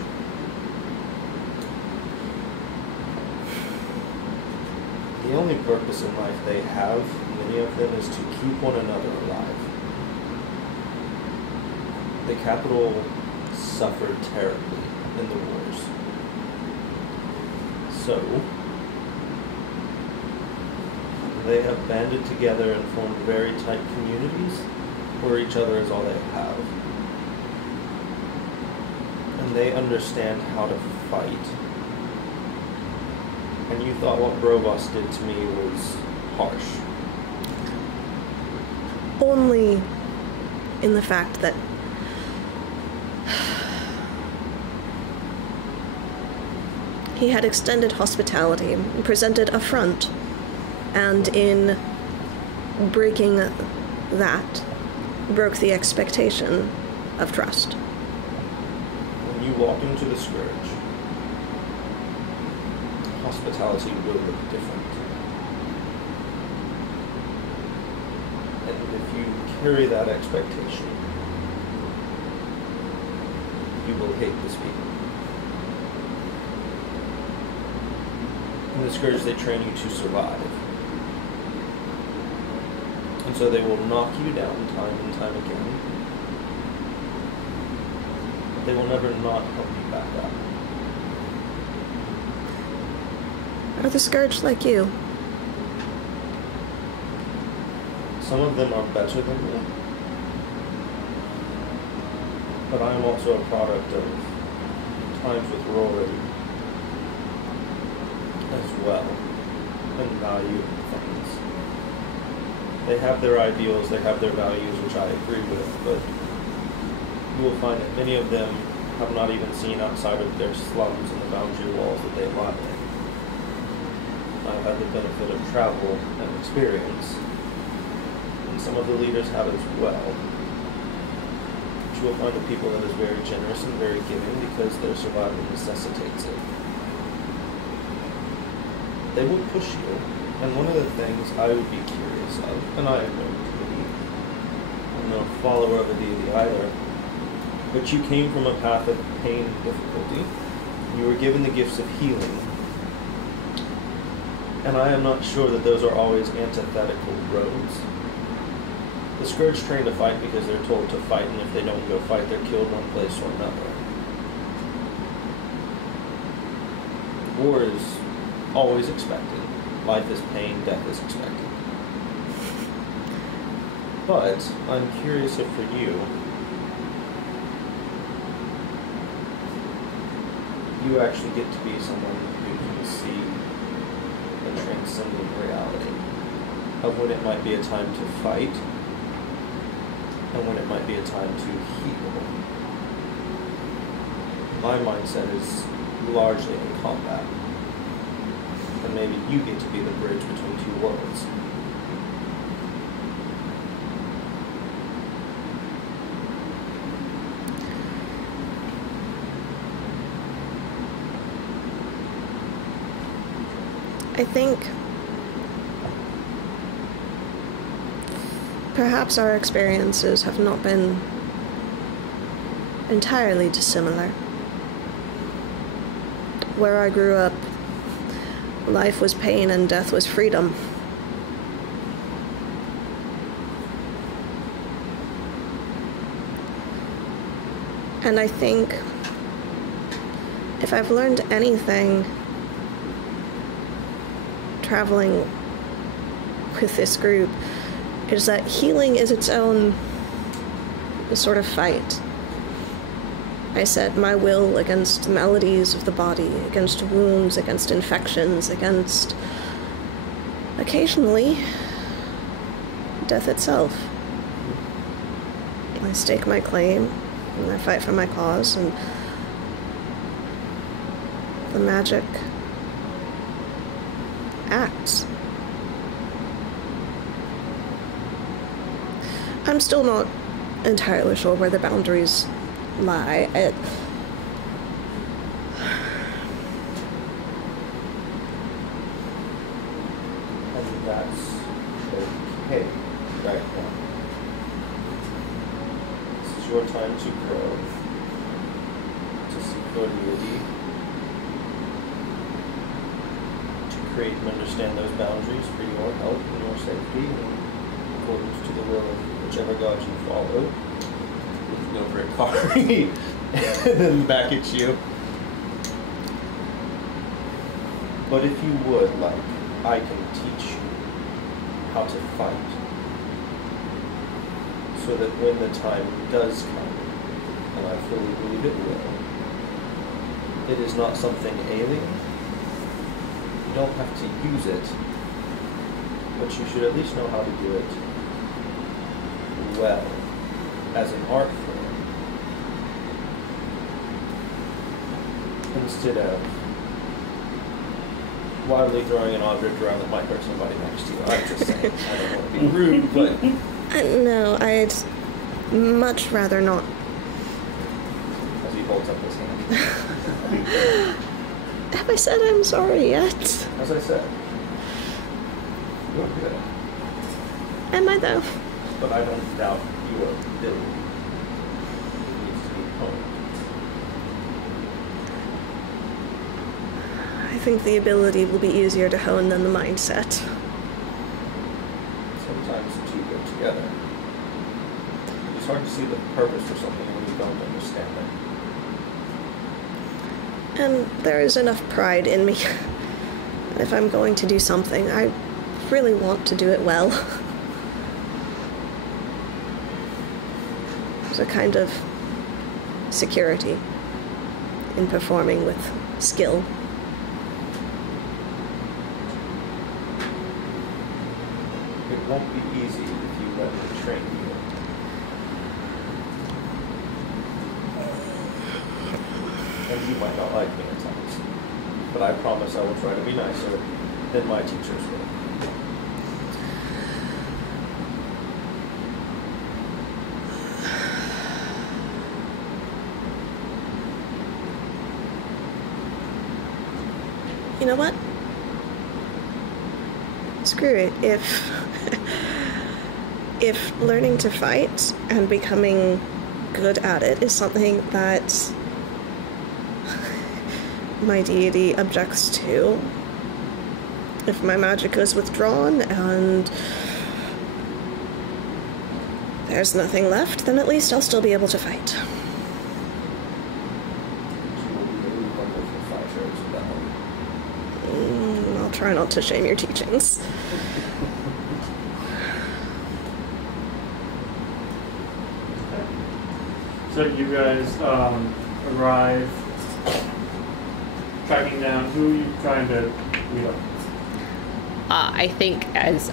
The only purpose in life they have, many of them, is to keep one another alive. The capital suffered terribly in the wars. So, they have banded together and formed very tight communities where each other is all they have. And they understand how to fight. And you thought what Brovos did to me was harsh. Only in the fact that he had extended hospitality and presented a front, and in breaking that, broke the expectation of trust. When you walk into the Scourge, hospitality will look different. And if you carry that expectation, you will hate this people. In the Scourge, they train you to survive. And so they will knock you down time and time again. But they will never not help you back up. Are the Scourge like you? Some of them are better than me. But I am also a product of times with Rory as well, and value things. They have their ideals, they have their values, which I agree with, but you will find that many of them have not even seen outside of their slums and the boundary walls that they lie in. I've had the benefit of travel and experience, and some of the leaders have as well. But you will find a people that is very generous and very giving because their survival necessitates it. They will push you, and one of the things I would be curious of, and I am going to be, I'm no follower of a deity either, but you came from a path of pain and difficulty. You were given the gifts of healing. And I am not sure that those are always antithetical roads. The Scourge train to fight because they're told to fight, and if they don't go fight, they're killed one place or another. War is always expected. Life is pain, death is expected. But I'm curious if for you, you actually get to be someone who can see the transcendent reality of when it might be a time to fight and when it might be a time to heal. My mindset is largely in combat, and maybe you get to be the bridge between two worlds. I think perhaps our experiences have not been entirely dissimilar. Where I grew up, life was pain and death was freedom. And I think if I've learned anything traveling with this group, is that healing is its own sort of fight. I set my will against the maladies of the body, against wounds, against infections, against, occasionally, death itself. I stake my claim, and I fight for my cause, and the magic acts. I'm still not entirely sure where the boundaries lie. And that's okay right now. This is your time to grow, to seek your deity, to create and understand those boundaries for your health and your safety, in accordance to the will of whichever god you follow. Looking over at Kari, and then back at you. But if you would like, I can teach you how to fight, so that when the time does come, and I fully believe it will, it is not something alien. You don't have to use it, but you should at least know how to do it well, as an art form, instead of wildly throwing an object around that might hurt somebody next to you. I'm just saying, I don't want to be rude, but... No, I'd much rather not. As he holds up his hand. Have I said I'm sorry yet? As I said, you're good. Am I though? But I don't doubt your ability. It needs to be honed. I think the ability will be easier to hone than the mindset. Sometimes the two go together. It's hard to see the purpose for something when you don't understand it. And there is enough pride in me. If I'm going to do something, I really want to do it well. There's a kind of security in performing with skill. It won't be easy if you let me train you. You might not like me at times, but I promise I will try to be nicer than my teachers will. You know what? Screw it. If learning to fight and becoming good at it is something that my deity objects to, if my magic is withdrawn and there's nothing left, then at least I'll still be able to fight. I'll try not to shame your teachings. So you guys arrive, tracking down. Who are you trying to meet up? I think as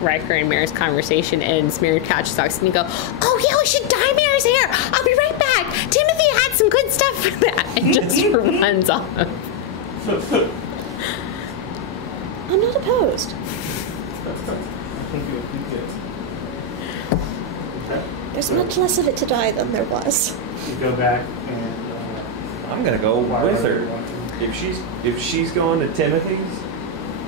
Riker and Mira's conversation ends, Mira catches Ox and you go, "Oh yeah, we should dye Mira's hair. I'll be right back. Timothy had some good stuff for that," and just runs off. I'm not opposed. There's much less of it to dye than there was. You go back and I'm gonna go with her. If she's going to Timothy's,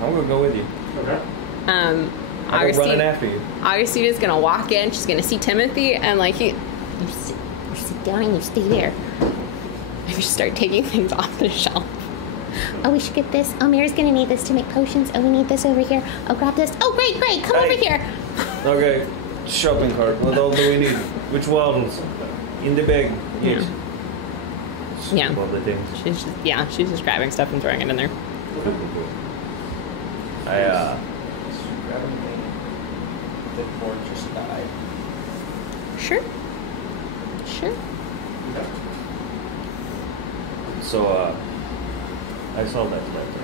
I'm gonna go with you. Okay. I'm running after you. Augustina's gonna walk in. She's gonna see Timothy, and like you sit down and you stay there. And you start taking things off the shelf. Oh, we should get this. Oh, Mira's gonna need this to make potions. Oh, we need this over here. Oh, grab this. Oh, great. Come over here. Okay, shopping cart. What all do we need? Which ones? In the bag. Yes. Yeah. Lovely things. She's just grabbing stuff and throwing it in there. Grabbing the gorgeous dye. Sure. So, I saw that letter.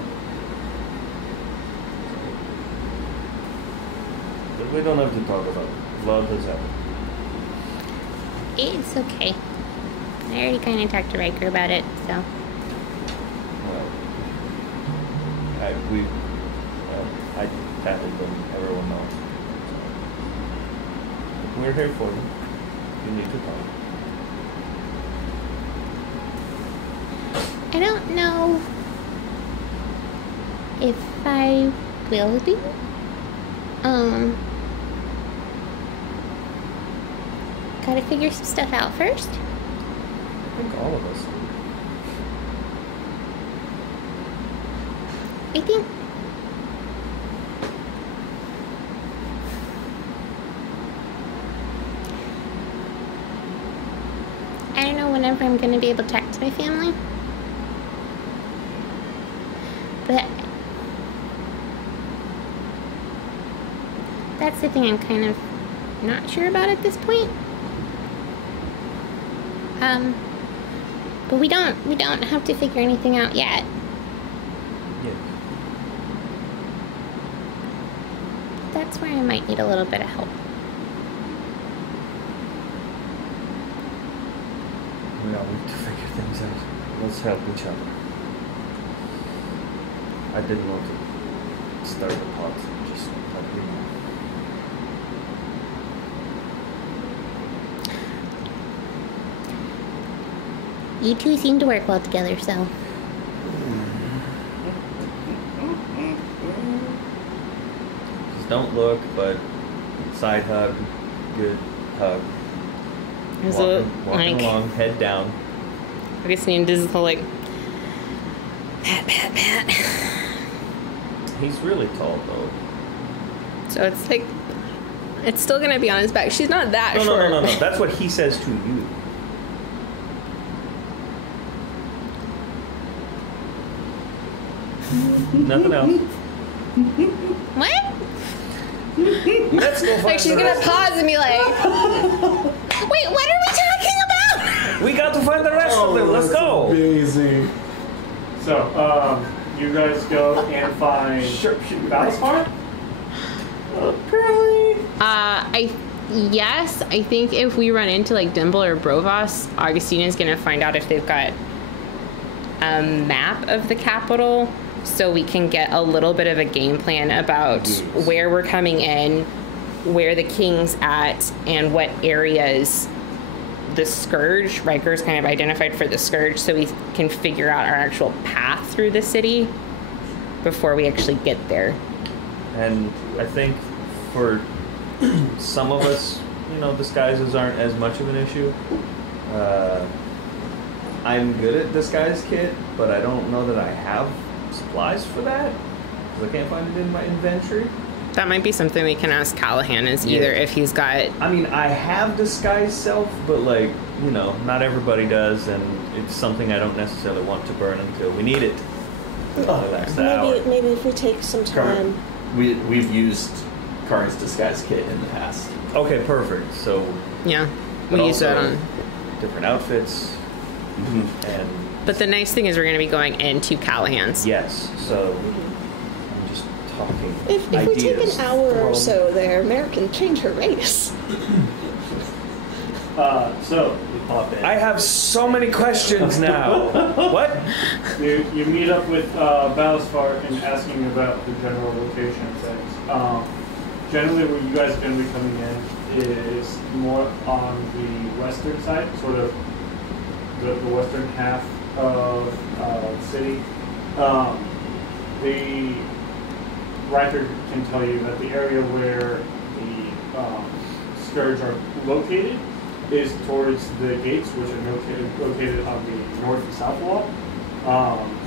But we don't have to talk about it. Love has happened. It's okay. I already kind of talked to Riker about it, so. Well, I tatted them. Everyone knows. We're here for you. You need to talk. I don't know if I will be. Gotta figure some stuff out first. I think all of us. I think I don't know whenever I'm gonna be able to talk to my family. But that's the thing I'm kind of not sure about at this point. But we don't have to figure anything out yet. Yes. That's where I might need a little bit of help. We all need to figure things out. Let's help each other. I didn't want to start the pot, just let me know. You two seem to work well together, so. Just don't look, but side hug, good hug. Walking along, head down. Augustine does the whole like pat. He's really tall though. So it's like it's still gonna be on his back. She's not that short. No. That's what he says to you. Nothing else. What? Let's go find Like she's the gonna rest. pause and be like, Wait, what are we talking about? We got to find the rest of them. Let's go. Amazing. So, you guys go and find Valspar? Apparently. I think if we run into like Dimple or Brovos, Augustina's gonna find out if they've got a map of the capital so we can get a little bit of a game plan about where we're coming in, where the king's at, and what areas the Scourge, Riker's kind of identified for the Scourge, so we can figure out our actual path through the city before we actually get there. And I think for some of us, disguises aren't as much of an issue. I'm good at disguise kit, but I don't know that I have supplies for that because I can't find it in my inventory. That might be something we can ask Callahan either if he's got... I mean, I have disguise self, but not everybody does, and it's something I don't necessarily want to burn until we need it. Maybe if we take some time. We've used Kari's disguise kit in the past. Okay, perfect. So yeah, we use that on different outfits. And but the nice thing is we're going to be going into Callahan's. Yes, so I'm just talking. If we take an hour or so there, Mare can change her race. So I have so many questions now. What? You meet up with Balasfar and asking about the general location of things. Generally, where you guys are going to be coming in is more on the western side, sort of the western half of the city. The writer can tell you that the area where the Scourge are located is towards the gates, which are located on the north and south wall.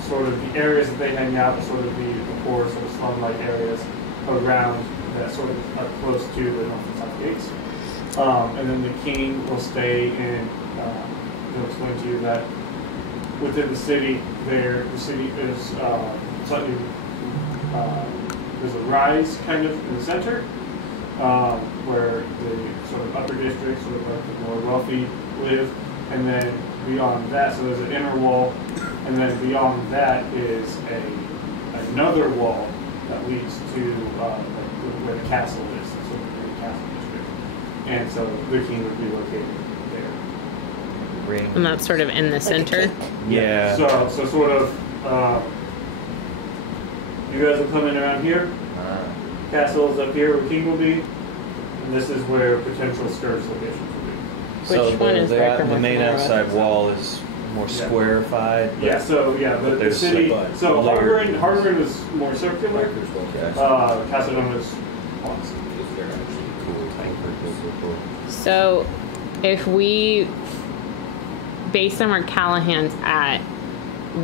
Sort of the areas that they hang out are sort of the poor, sort of slum-like areas around that sort of are close to the north and south gates. And then the king will stay in, he'll explain to you that within the city the city is slightly, there's a rise kind of in the center, where the sort of upper districts, sort of like the more wealthy live, and then beyond that, so there's an inner wall, and then beyond that is another wall that leads to where the castle is, sort of the castle district, and so the king would be located there. And that's sort of in the center. Yeah. So sort of, you guys will come in around here. Castle's up here where king will be, and this is where potential Scourge locations will be. Which one is Riker the main outside wall is more squarified. Yeah, but the city. So Harvard is more circular. Castledon is honestly they're actually cool. So, if we, based on where Callahan's at,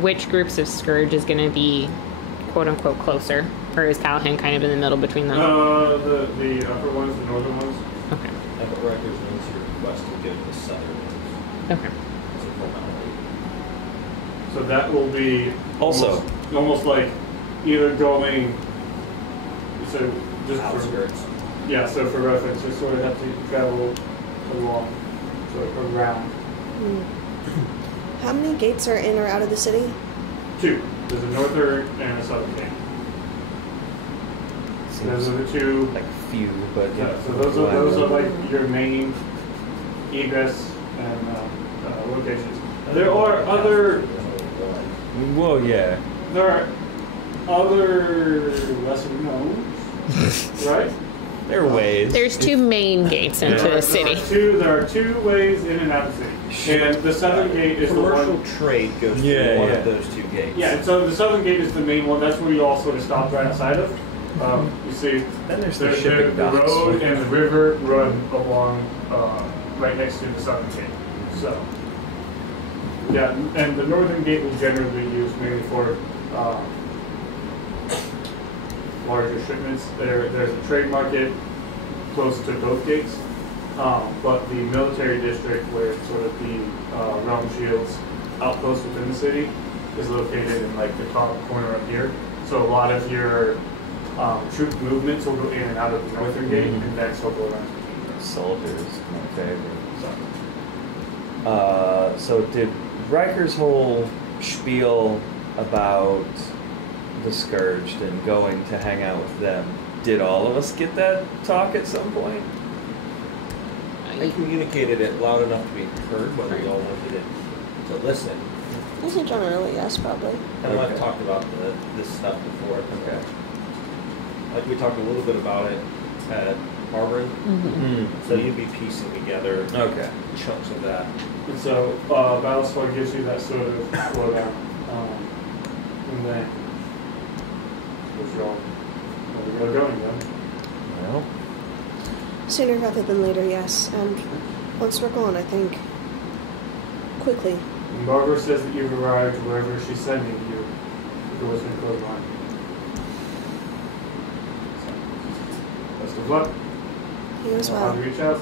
which groups of Scourge is going to be quote unquote closer, or is Callahan kind of in the middle between them? The upper ones, the northern ones. Okay. And the Rikers ones are west and give the southern ones. Okay. So that will be Also almost like either going, so just Outskirts. so for reference, you sort of have to travel along, sort of around. How many gates are in or out of the city? 2. There's a northern and a southern gate. Those are the 2. like few, but So those are like your main egress and locations. There are other. Well, yeah. There are other lesser known, right? There are ways. There's 2 main gates into the city. There are two ways in and out of the city. And the southern gate is the Commercial one. trade goes through one of those 2 gates. Yeah, and so the southern gate is the main one. That's where you all sort of stop right outside of. You see, Then there's the shipping the docks. road and the river run along right next to the southern gate. So, yeah, and the northern gate will generally be used mainly for larger shipments. There's a trade market close to both gates, but the military district, where sort of the realm shields outpost within the city, is located in like the top corner up here. So a lot of your troop movements will go in and out of the northern gate, and next will go around. Soldiers, my favorite. So did Riker's whole spiel about the Scourged and going to hang out with them, did all of us get that talk at some point? I communicated it loud enough to be heard, whether y'all wanted it to listen. I think generally, yes, probably. And I've talked about this stuff before. Okay. Like we talked a little bit about it at Harvard. So you'd be piecing together Okay. chunks of that. And so Battlestar gives you that sort of slowdown. And then withdraw. Where you're going then. Well, Sooner rather than later, yes. And once we're gone, I think quickly. And Barbara says that you've arrived wherever she's sending you. The door's been closed on. So, best of luck. You as How well. to reach out.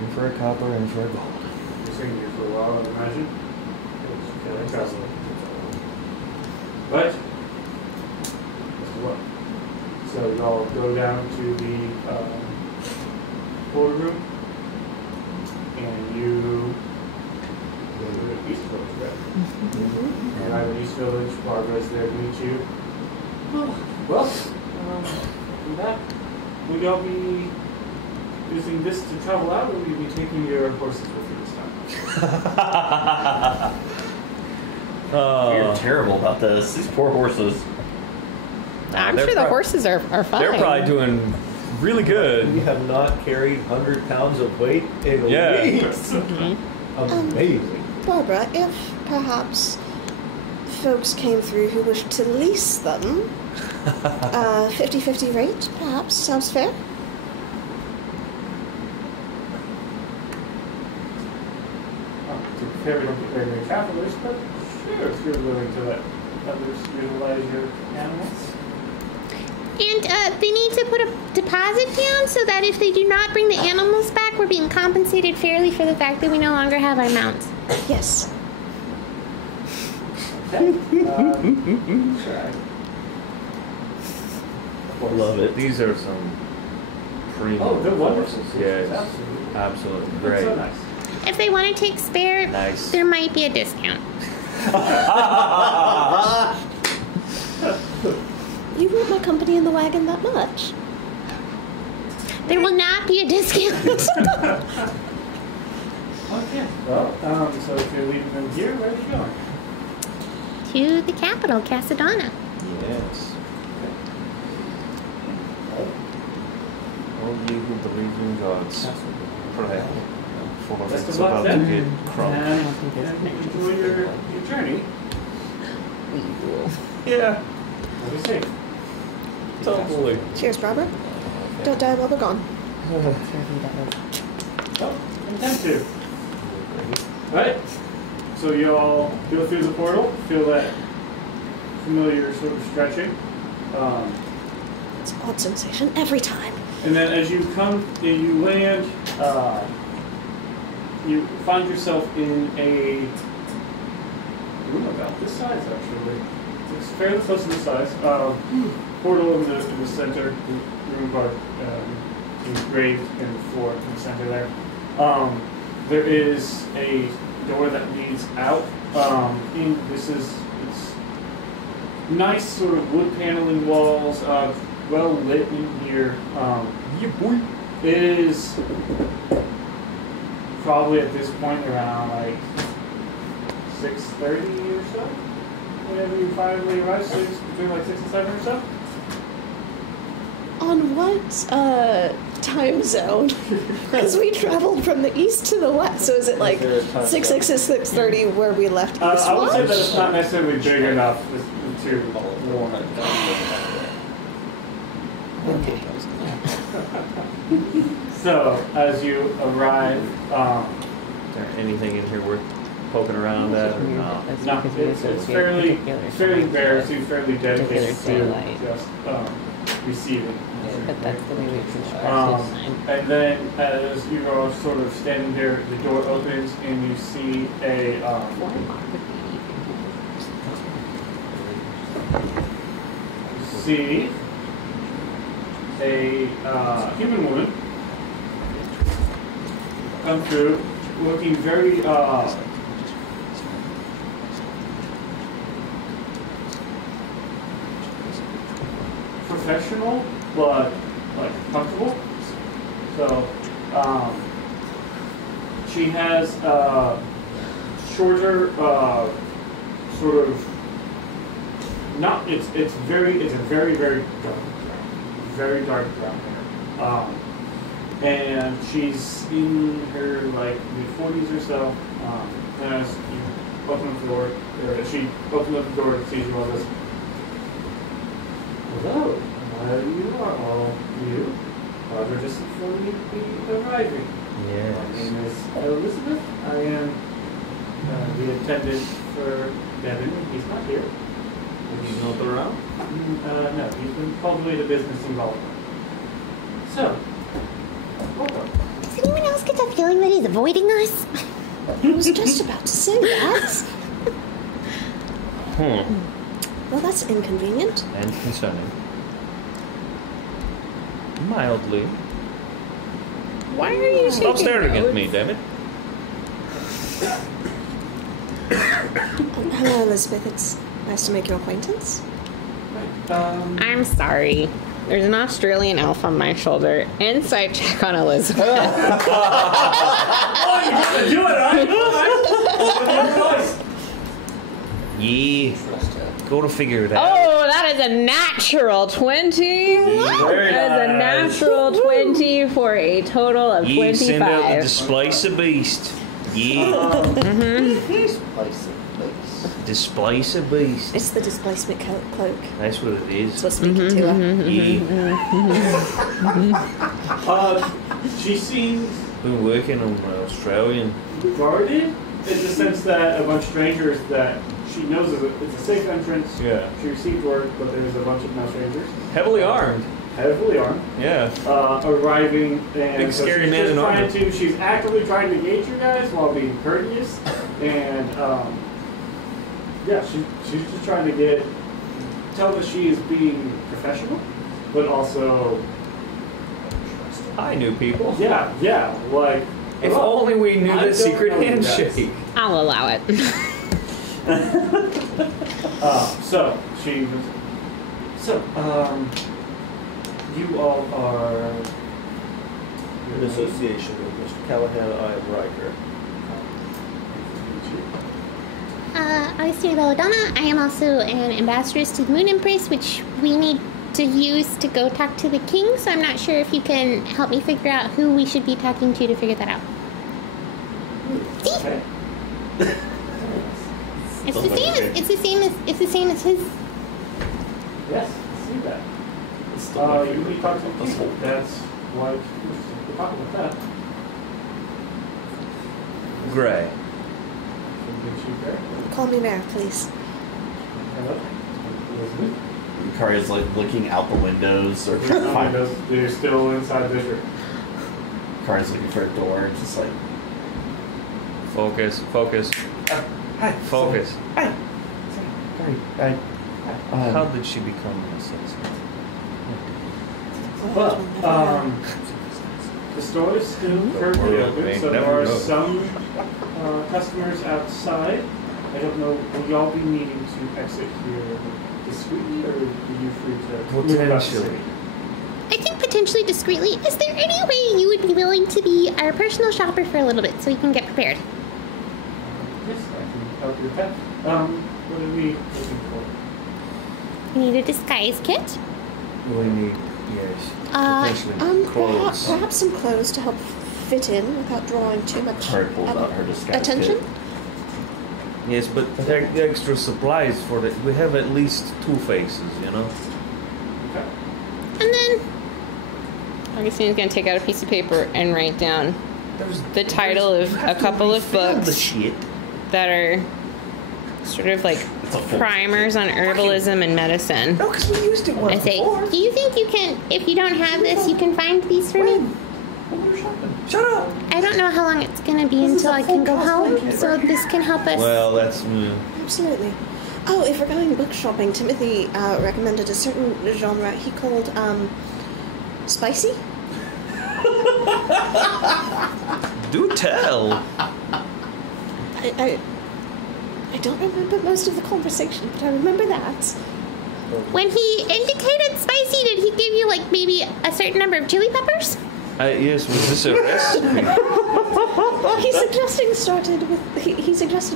in for a copper, in for a gold. You're singing here for a while, I'd imagine. Feeling cousin. But, best of luck. So y'all go down to the boardroom, and you go to the East Village, right? And I'm in East Village, Barbara's there to meet you. Well, from that, will y'all be using this to travel out, or will you be taking your horses with you this time? You're terrible about this. These poor horses. I'm They're sure the prob- horses are fine. They're probably doing really We good. have not carried 100 pounds of weight in Yeah. weeks. Amazing. Barbara, if perhaps folks came through who wished to lease them, 50-50 rate, perhaps, sounds fair? To be fair, we don't get very many travelers, but sure, if you're willing to let others utilize your animals. And they need to put a deposit down so that if they do not bring the animals back, we're being compensated fairly for the fact that we no longer have our mounts. Yes. Okay. Love it. These are some premium Oh, they're wonderful. horses. Yes. Absolutely. Absolutely. That's Great. so nice. If they want to take spare, Nice. there might be a discount. You want my company in the wagon that much? There will not be a discount. Okay. Well, so if you're leaving them here, where are you going? To the capital, Casadonna. Yes. All you who believe in gods, pray for Best it's of luck about to then. get crumbled. And enjoy your journey. Yeah. What do you say? Totally. Cheers, Barbara. Don't die while we're gone. Oh, intend to. Right? So you all go through the portal, feel that familiar sort of stretching. It's an odd sensation every time. And then as you come and you land, you find yourself in a room about this size, actually. It's fairly close to this size. Portal in the center, the room card engraved in the floor in the center there. There is a door that leads out. And this is it's nice sort of wood paneling walls, well lit in here. It is probably at this point around like 6:30 or so. Whenever you finally arrive, so it's between like 6 and 7 or so. On what time zone? Because we traveled from the east to the west. So is it like 6 to 6:30 where we left I would say Eastwatch? that it's not necessarily big enough to warrant it. Okay. So as you arrive, Is there anything in here worth poking around at or not? no, it's fairly bare. It seems fairly dedicated to just receiving. But that's the way we construct And then as you are sort of standing there, the door opens and you see a human woman come through, looking very professional, but like comfortable. So she has shorter, sort of. Not. It's a very dark brown. Very dark brown hair. And she's in her like mid-40s or so. As you open up the door, she opens up the door and sees you all this. Hello, you are all you. Roger just informed me to be arriving. Yes. My name is Elizabeth. I am the attendant for Devin. He's not here. He's not around? No, he's been called away to business involvement. So, welcome. Does anyone else get the feeling that he's avoiding us? I was just about to say that. Well, that's inconvenient. And concerning. Mildly. Why are you shaking? Stop staring at me, damn it. Hello, Elizabeth. It's nice to make your acquaintance. I'm sorry. There's an Australian elf on my shoulder. Inside check on Elizabeth. Oh, you have to do it, right? Yeah. Go to figure it out. Oh, that is a natural 20. Very That is a nice. natural 20 for a total of Yeah, send out the 25. Displacer Beast. Yeah. Displacer Beast. It's the displacement cloak. That's what it is. That's what's speaking to her. Yeah. She seems Been working on Australian. guarded in the sense that a bunch of strangers that she knows it's a safe entrance. Yeah. She received word, but there's a bunch of now strangers, Heavily armed. heavily armed, Yeah. arriving. And Big scary she's man just in trying armor. to. She's actively trying to gauge you guys while being courteous, and yeah, she's just trying to tell that she is being professional, but also. I knew people. Yeah, like. If well, only we knew I the don't secret know you guys. handshake. I'll allow it. You all are In association with Mr. Callahan, I am Riker. I'm Steve Belladonna. I am also an ambassadoress to the Moon Empress, which we need to use to go talk to the king. So I'm not sure if you can help me figure out who we should be talking to figure that out. See? Okay. It's the same as his. Yes, I see that. You need to talk to the people. That's why we're talking about that. Gray. Call me Mare, please. Hello? Elizabeth? Kari's like looking out the windows or trying to find. They're still inside the district. Kari's looking for a door, just like. Focus. Hi. Focus. Hi. Kari. Hi. How did she become an assassin? Well, the store is still currently open, so there are some customers outside. I don't know, will y'all be needing to exit here discreetly, or are you free to move about the city? I think potentially discreetly. Is there any way you would be willing to be our personal shopper for a little bit so we can get prepared? Yes, I can help you with that. What are we looking for? We need a disguise kit. We need, yes, potentially clothes. Perhaps some clothes to help fit in without drawing too much Kari pulls out her disguise attention. kit. Yes, but extra supplies for the. We have at least 2 faces, you know. Okay. And then Augustine's gonna take out a piece of paper and write down the title of You a have to couple of refill the books shit. that are sort of like It's a full primers on herbalism and medicine. No, because we used it once I say, before. do you think you can, if you don't have this, you can find these for me? When we were shopping. Shut up. I don't know how long it's gonna be This is until a I can full go cosplay home, kit so right here. this can help us. Well, that's. Absolutely. Oh, if we're going book shopping, Timothy recommended a certain genre he called spicy. Do tell. I don't remember most of the conversation, but I remember that. When he indicated spicy, did he give you like maybe a certain number of chili peppers? Yes, was this a recipe? He suggested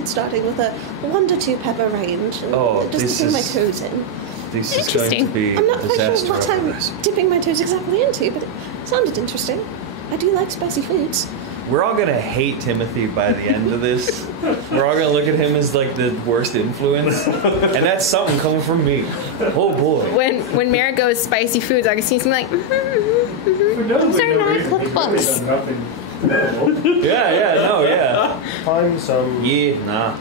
starting with a 1 to 2 pepper range. Oh, just this dipping my is- toes in. This is going to be I'm not a quite sure disaster what of a I'm recipe. dipping my toes exactly into, but it sounded interesting. I do like spicy foods. We're all gonna hate Timothy by the end of this. We're all gonna look at him as like the worst influence, and that's something coming from me. Oh boy. When Mara goes spicy foods, Augustine's gonna be like, For no Those are not reason, he's really cookbooks. done nothing terrible. Yeah. Find some. Yeah, nah.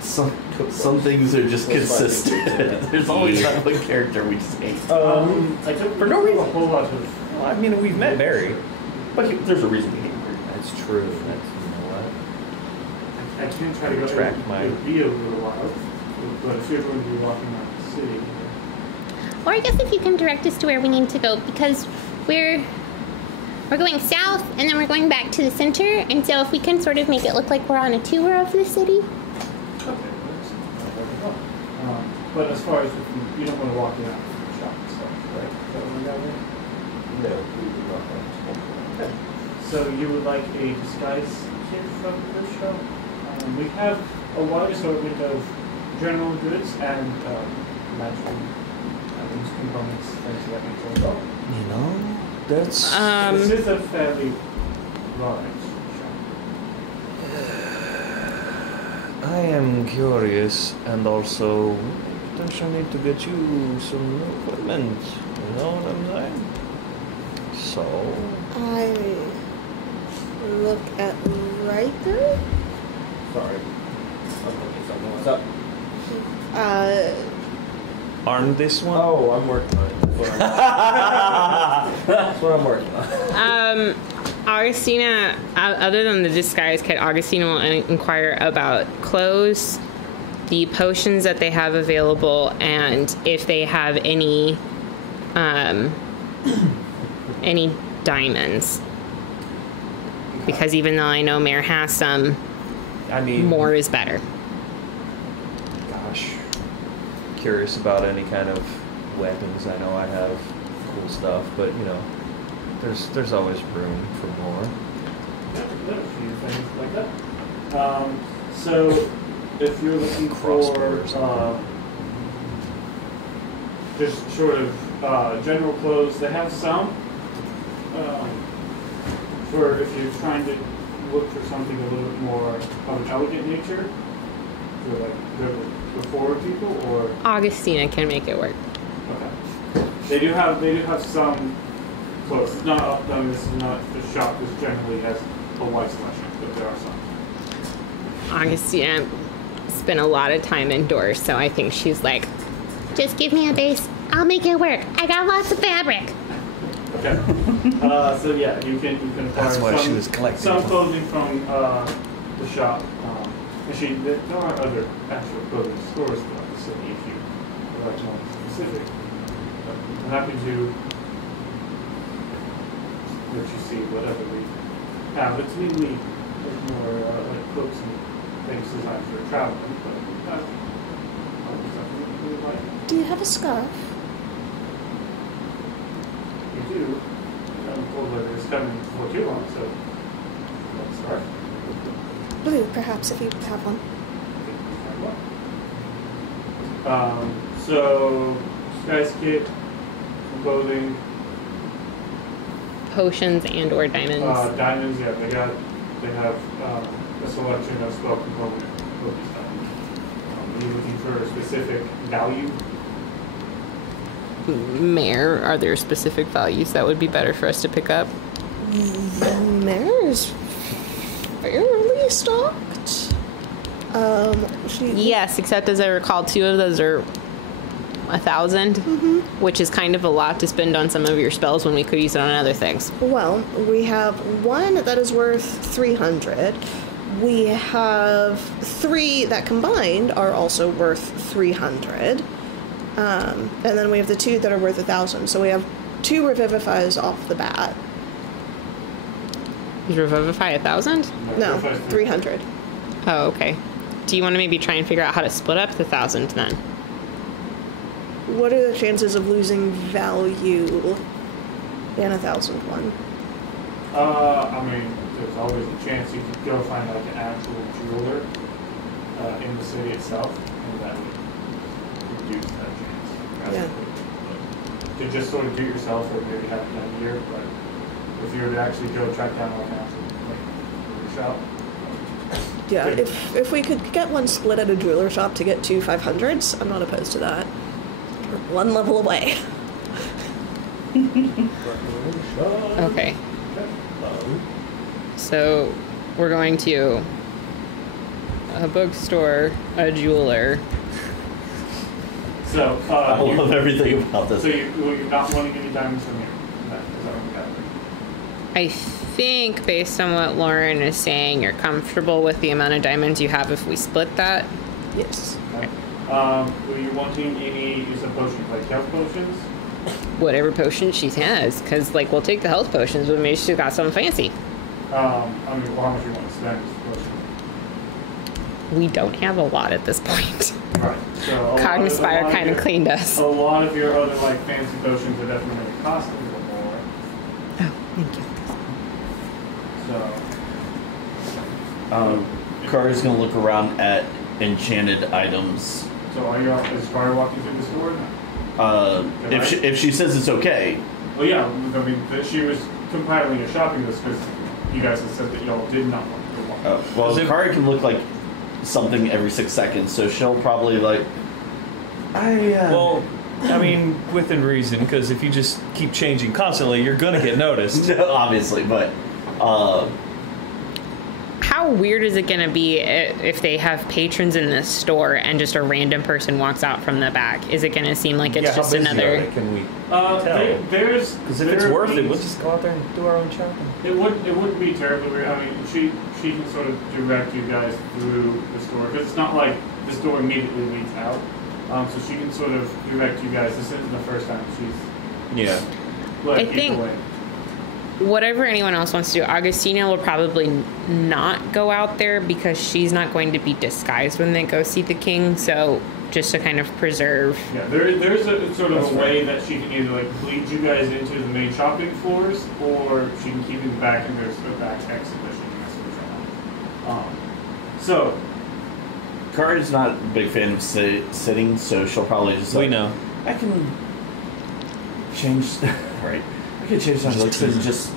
Some things are just consistent. There's always that one character we just hate. I took For no reason. a whole lot of. Well, I mean, we've met Barry. But there's a reason we hate him. That's true. That's, you know what? I can try to go. Track It my- would be a little while, but if you're going to be walking around the city, Or I guess if you can direct us to where we need to go, because we're going south and then we're going back to the center, and so if we can sort of make it look like we're on a tour of the city. okay, that's not bad at all. But as far as if you don't want to walk around the shop and stuff, right? Is that what we got there? No, we do not want to. Okay. So you would like a disguise kit from the shop? We have a wide assortment of general goods and magical items, components, things of that nature as well. You know, that's. This is a fairly large shop. I am curious, and also potentially need to get you some new equipment. You know what I'm saying? So, I look at Riker. Sorry. I'm looking at something. What's up? aren't this one? Oh, I'm working on it. That's what I'm working on. Augustina, other than the disguise kit, Augustina will inquire about clothes, the potions that they have available, and if they have any diamonds. Because even though I know Mare has some, I mean, more is better. Gosh, curious about any kind of weapons. I know I have cool stuff, but you know, there's always room for more. Yeah, there are a few things like that. So, if you're looking for just sort of general clothes, they have some. For if you're trying to look for something a little bit more of an elegant nature, for like the forward people, or Augustina can make it work. okay, they do have some clothes. It's not. This is not the shop. This generally has a wide selection, but there are some. Augustina spent a lot of time indoors, so I think she's like, Just give me a base. I'll make it work. I got lots of fabric. Okay. So yeah, you can acquire That's why she was collecting some them. clothing from the shop. And there are other actual clothing stores throughout the city if you would like more specific. But I'm happy to let you see whatever we have. It's mainly more like cloaks and things designed for traveling, but we have other stuff we would like. Do you have a scarf? We do. I'm told that it's coming before too long, so let's start. Blue, perhaps, if you have one. So, disguise kit, clothing, potions and or diamonds. diamonds. Yeah, they have a selection of spell component clothing diamonds. Are you looking for a specific value? Mare, are there specific values that would be better for us to pick up? Mare's fairly stocked. Yes, except as I recall, 2 of those are 1,000, which is kind of a lot to spend on some of your spells when we could use it on other things. Well, we have one that is worth 300. We have 3 that combined are also worth 300. And then we have the 2 that are worth 1,000. So we have 2 revivifies off the bat. Is Revivify 1,000? No, 300. Oh, okay. Do you want to maybe try and figure out how to split up the 1,000 then? What are the chances of losing value in 1,000 one? I mean, there's always a chance you could go find like an actual jeweler in the city itself, and that would reduce that chance. Yeah. To just sort of do it yourself, or maybe have it done here, but if you were to actually go track down like an actual like shop. Yeah, if we could get one split at a jeweler shop to get 2 500s, I'm not opposed to that. We're one level away. Okay. So we're going to a bookstore, a jeweler. So, I love everything about this. So you're not wanting any diamonds from here? Is that what we got? I think, based on what Lauren is saying, you're comfortable with the amount of diamonds you have if we split that? Yes. Okay. Were you wanting any use of potions, like health potions? Whatever potion she has, because, like, we'll take the health potions, but maybe she's got something fancy. I mean, well, how much you want to spend is the question. We don't have a lot at this point. Right. So Cognispire kind of cleaned us. A lot of your other, like, fancy potions are definitely going to cost a little more. Oh, thank you. So, Kari's gonna look around at enchanted items. so are you is Kari walking through the store? If she says it's okay. Well, yeah. I mean, she was compiling a shopping list because you guys had said that y'all did not want to walk. Well, Kari can look like something every 6 seconds, so she'll probably like. Well, I mean, within reason, because if you just keep changing constantly, you're gonna get noticed. Obviously, but. How weird is it going to be if they have patrons in this store and just a random person walks out from the back? Is it going to seem like it's just another... Can we tell? There's because if it's worth it, we'll just go out there and do our own shopping. It wouldn't be terribly weird. I mean, she can sort of direct you guys through the store because it's not like the store immediately leads out. So she can sort of direct you guys. This isn't the first time she's I think away. Whatever anyone else wants to do, Augustina will probably not go out there because she's not going to be disguised when they go see the king. So just to kind of preserve. Yeah, there's a sort of a way that she can either like lead you guys into the main shopping floors, or she can keep you in the back and there's a back exhibition. So. Kari's not a big fan of sitting, so she'll probably just. We know. I can change. Right. I can change my looks and just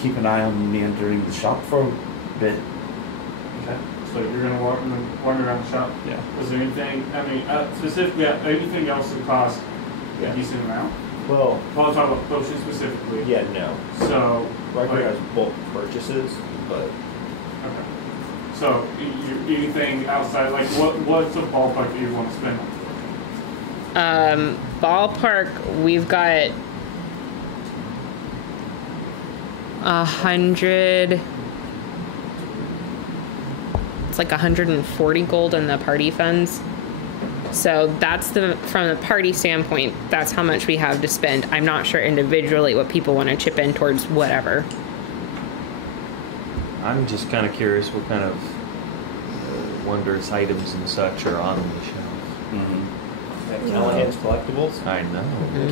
keep an eye on me entering the shop for a bit. Okay. So you're gonna walk around the shop. Yeah. Was there anything? I mean, specifically, anything else that cost a decent amount? Well, I'll talk about potions specifically. yeah, no. So. Riker has bulk purchases, but Okay. So anything outside, like what's the ballpark that you want to spend on? Ballpark, we've got 100. It's like 140 gold in the party funds. So that's from the party standpoint, that's how much we have to spend. I'm not sure individually what people want to chip in towards whatever. I'm just kind of curious what kind of wondrous items and such are on the shelf. and Callahan's Collectibles, I know.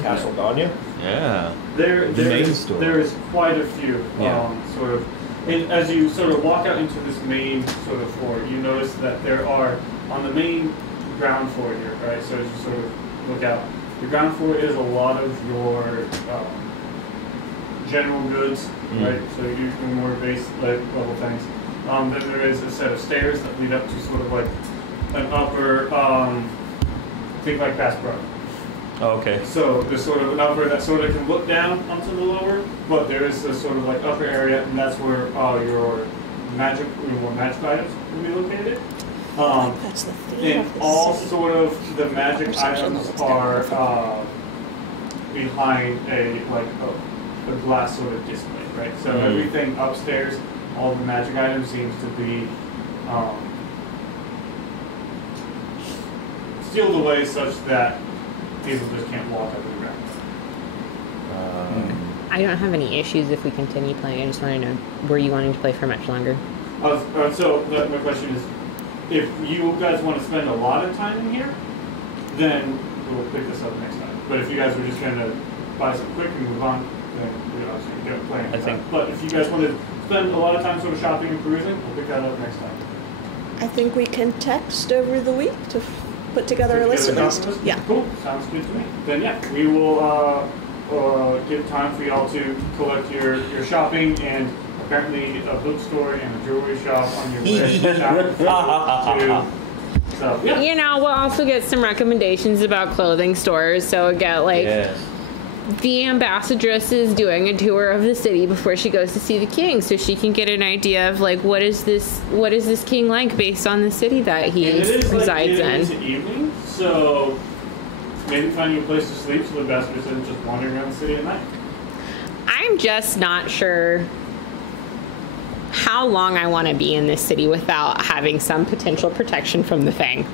Castle Ganya. Yeah. There main store. is quite a few. Yeah. Sort of, and as you sort of walk out into this main sort of floor, you notice that there are on the main ground floor here, right? So as you sort of look out, the ground floor is a lot of your general goods, right? So your more base level things. Then there is a set of stairs that lead up to sort of like an upper, think like Bass Pro. Oh, okay. So there's sort of an upper that sort of can look down onto the lower, but there is this sort of like upper area, and that's where your more magic items will be located. That's the theme And of the all city. sort of the magic Perception items looks are different. behind a glass sort of display, right? So everything upstairs, all the magic items seems to be sealed away such that people just can't walk up the ground. I don't have any issues if we continue playing. I just want to know, were you wanting to play for much longer? So my question is, if you guys want to spend a lot of time in here, then we'll pick this up next time. But if you guys were just going to buy some quick and move on, then obviously we have a plan. I think- But if you guys want to spend a lot of time sort of shopping and perusing, we'll pick that up next time. I think we can text over the week to put together a list of those. Yeah. Cool. Sounds good to me. Then yeah, we will give time for y'all to collect your shopping, and apparently a bookstore and a jewelry shop on your list. So yeah. You know, we'll also get some recommendations about clothing stores. So get like Yes. the ambassadress is doing a tour of the city before she goes to see the king, so she can get an idea of like what is this king like based on the city that he And it is resides like getting in. into evening, so maybe finding a place to sleep so the ambassador isn't just wandering around the city at night. I'm just not sure how long I want to be in this city without having some potential protection from the Fang.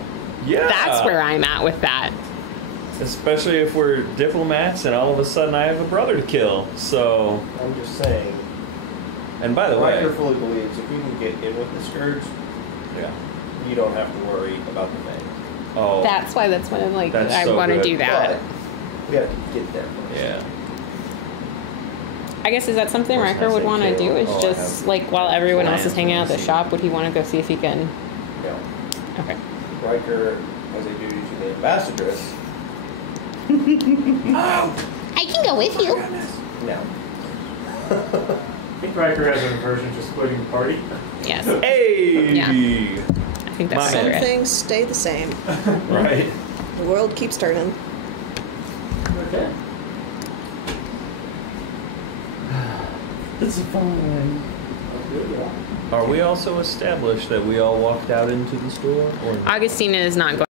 Yeah. That's where I'm at with that. Especially if we're diplomats and all of a sudden I have a brother to kill. So, I'm just saying. and by the way, Riker fully believes if we can get in with the Scourge, yeah. you don't have to worry about the Fang. Oh, That's why that's when I'm like, That's I so want to good. do that. But we have to get there first. yeah. I guess is that something Of course, Riker I would say want to kill. do? Is Oh, I just have like while everyone else is plans hanging out at the to see. shop, would he want to go see if he can? No. Okay. Riker has a duty to the ambassadress. I can go with you. No. I think Riker has an aversion to splitting the party. Yes. Hey. Yeah. I think that's My- Some accurate. things stay the same. Right. The world keeps turning. Okay. It's fine. Are we also established that we all walked out into the store? Or Augustina is not going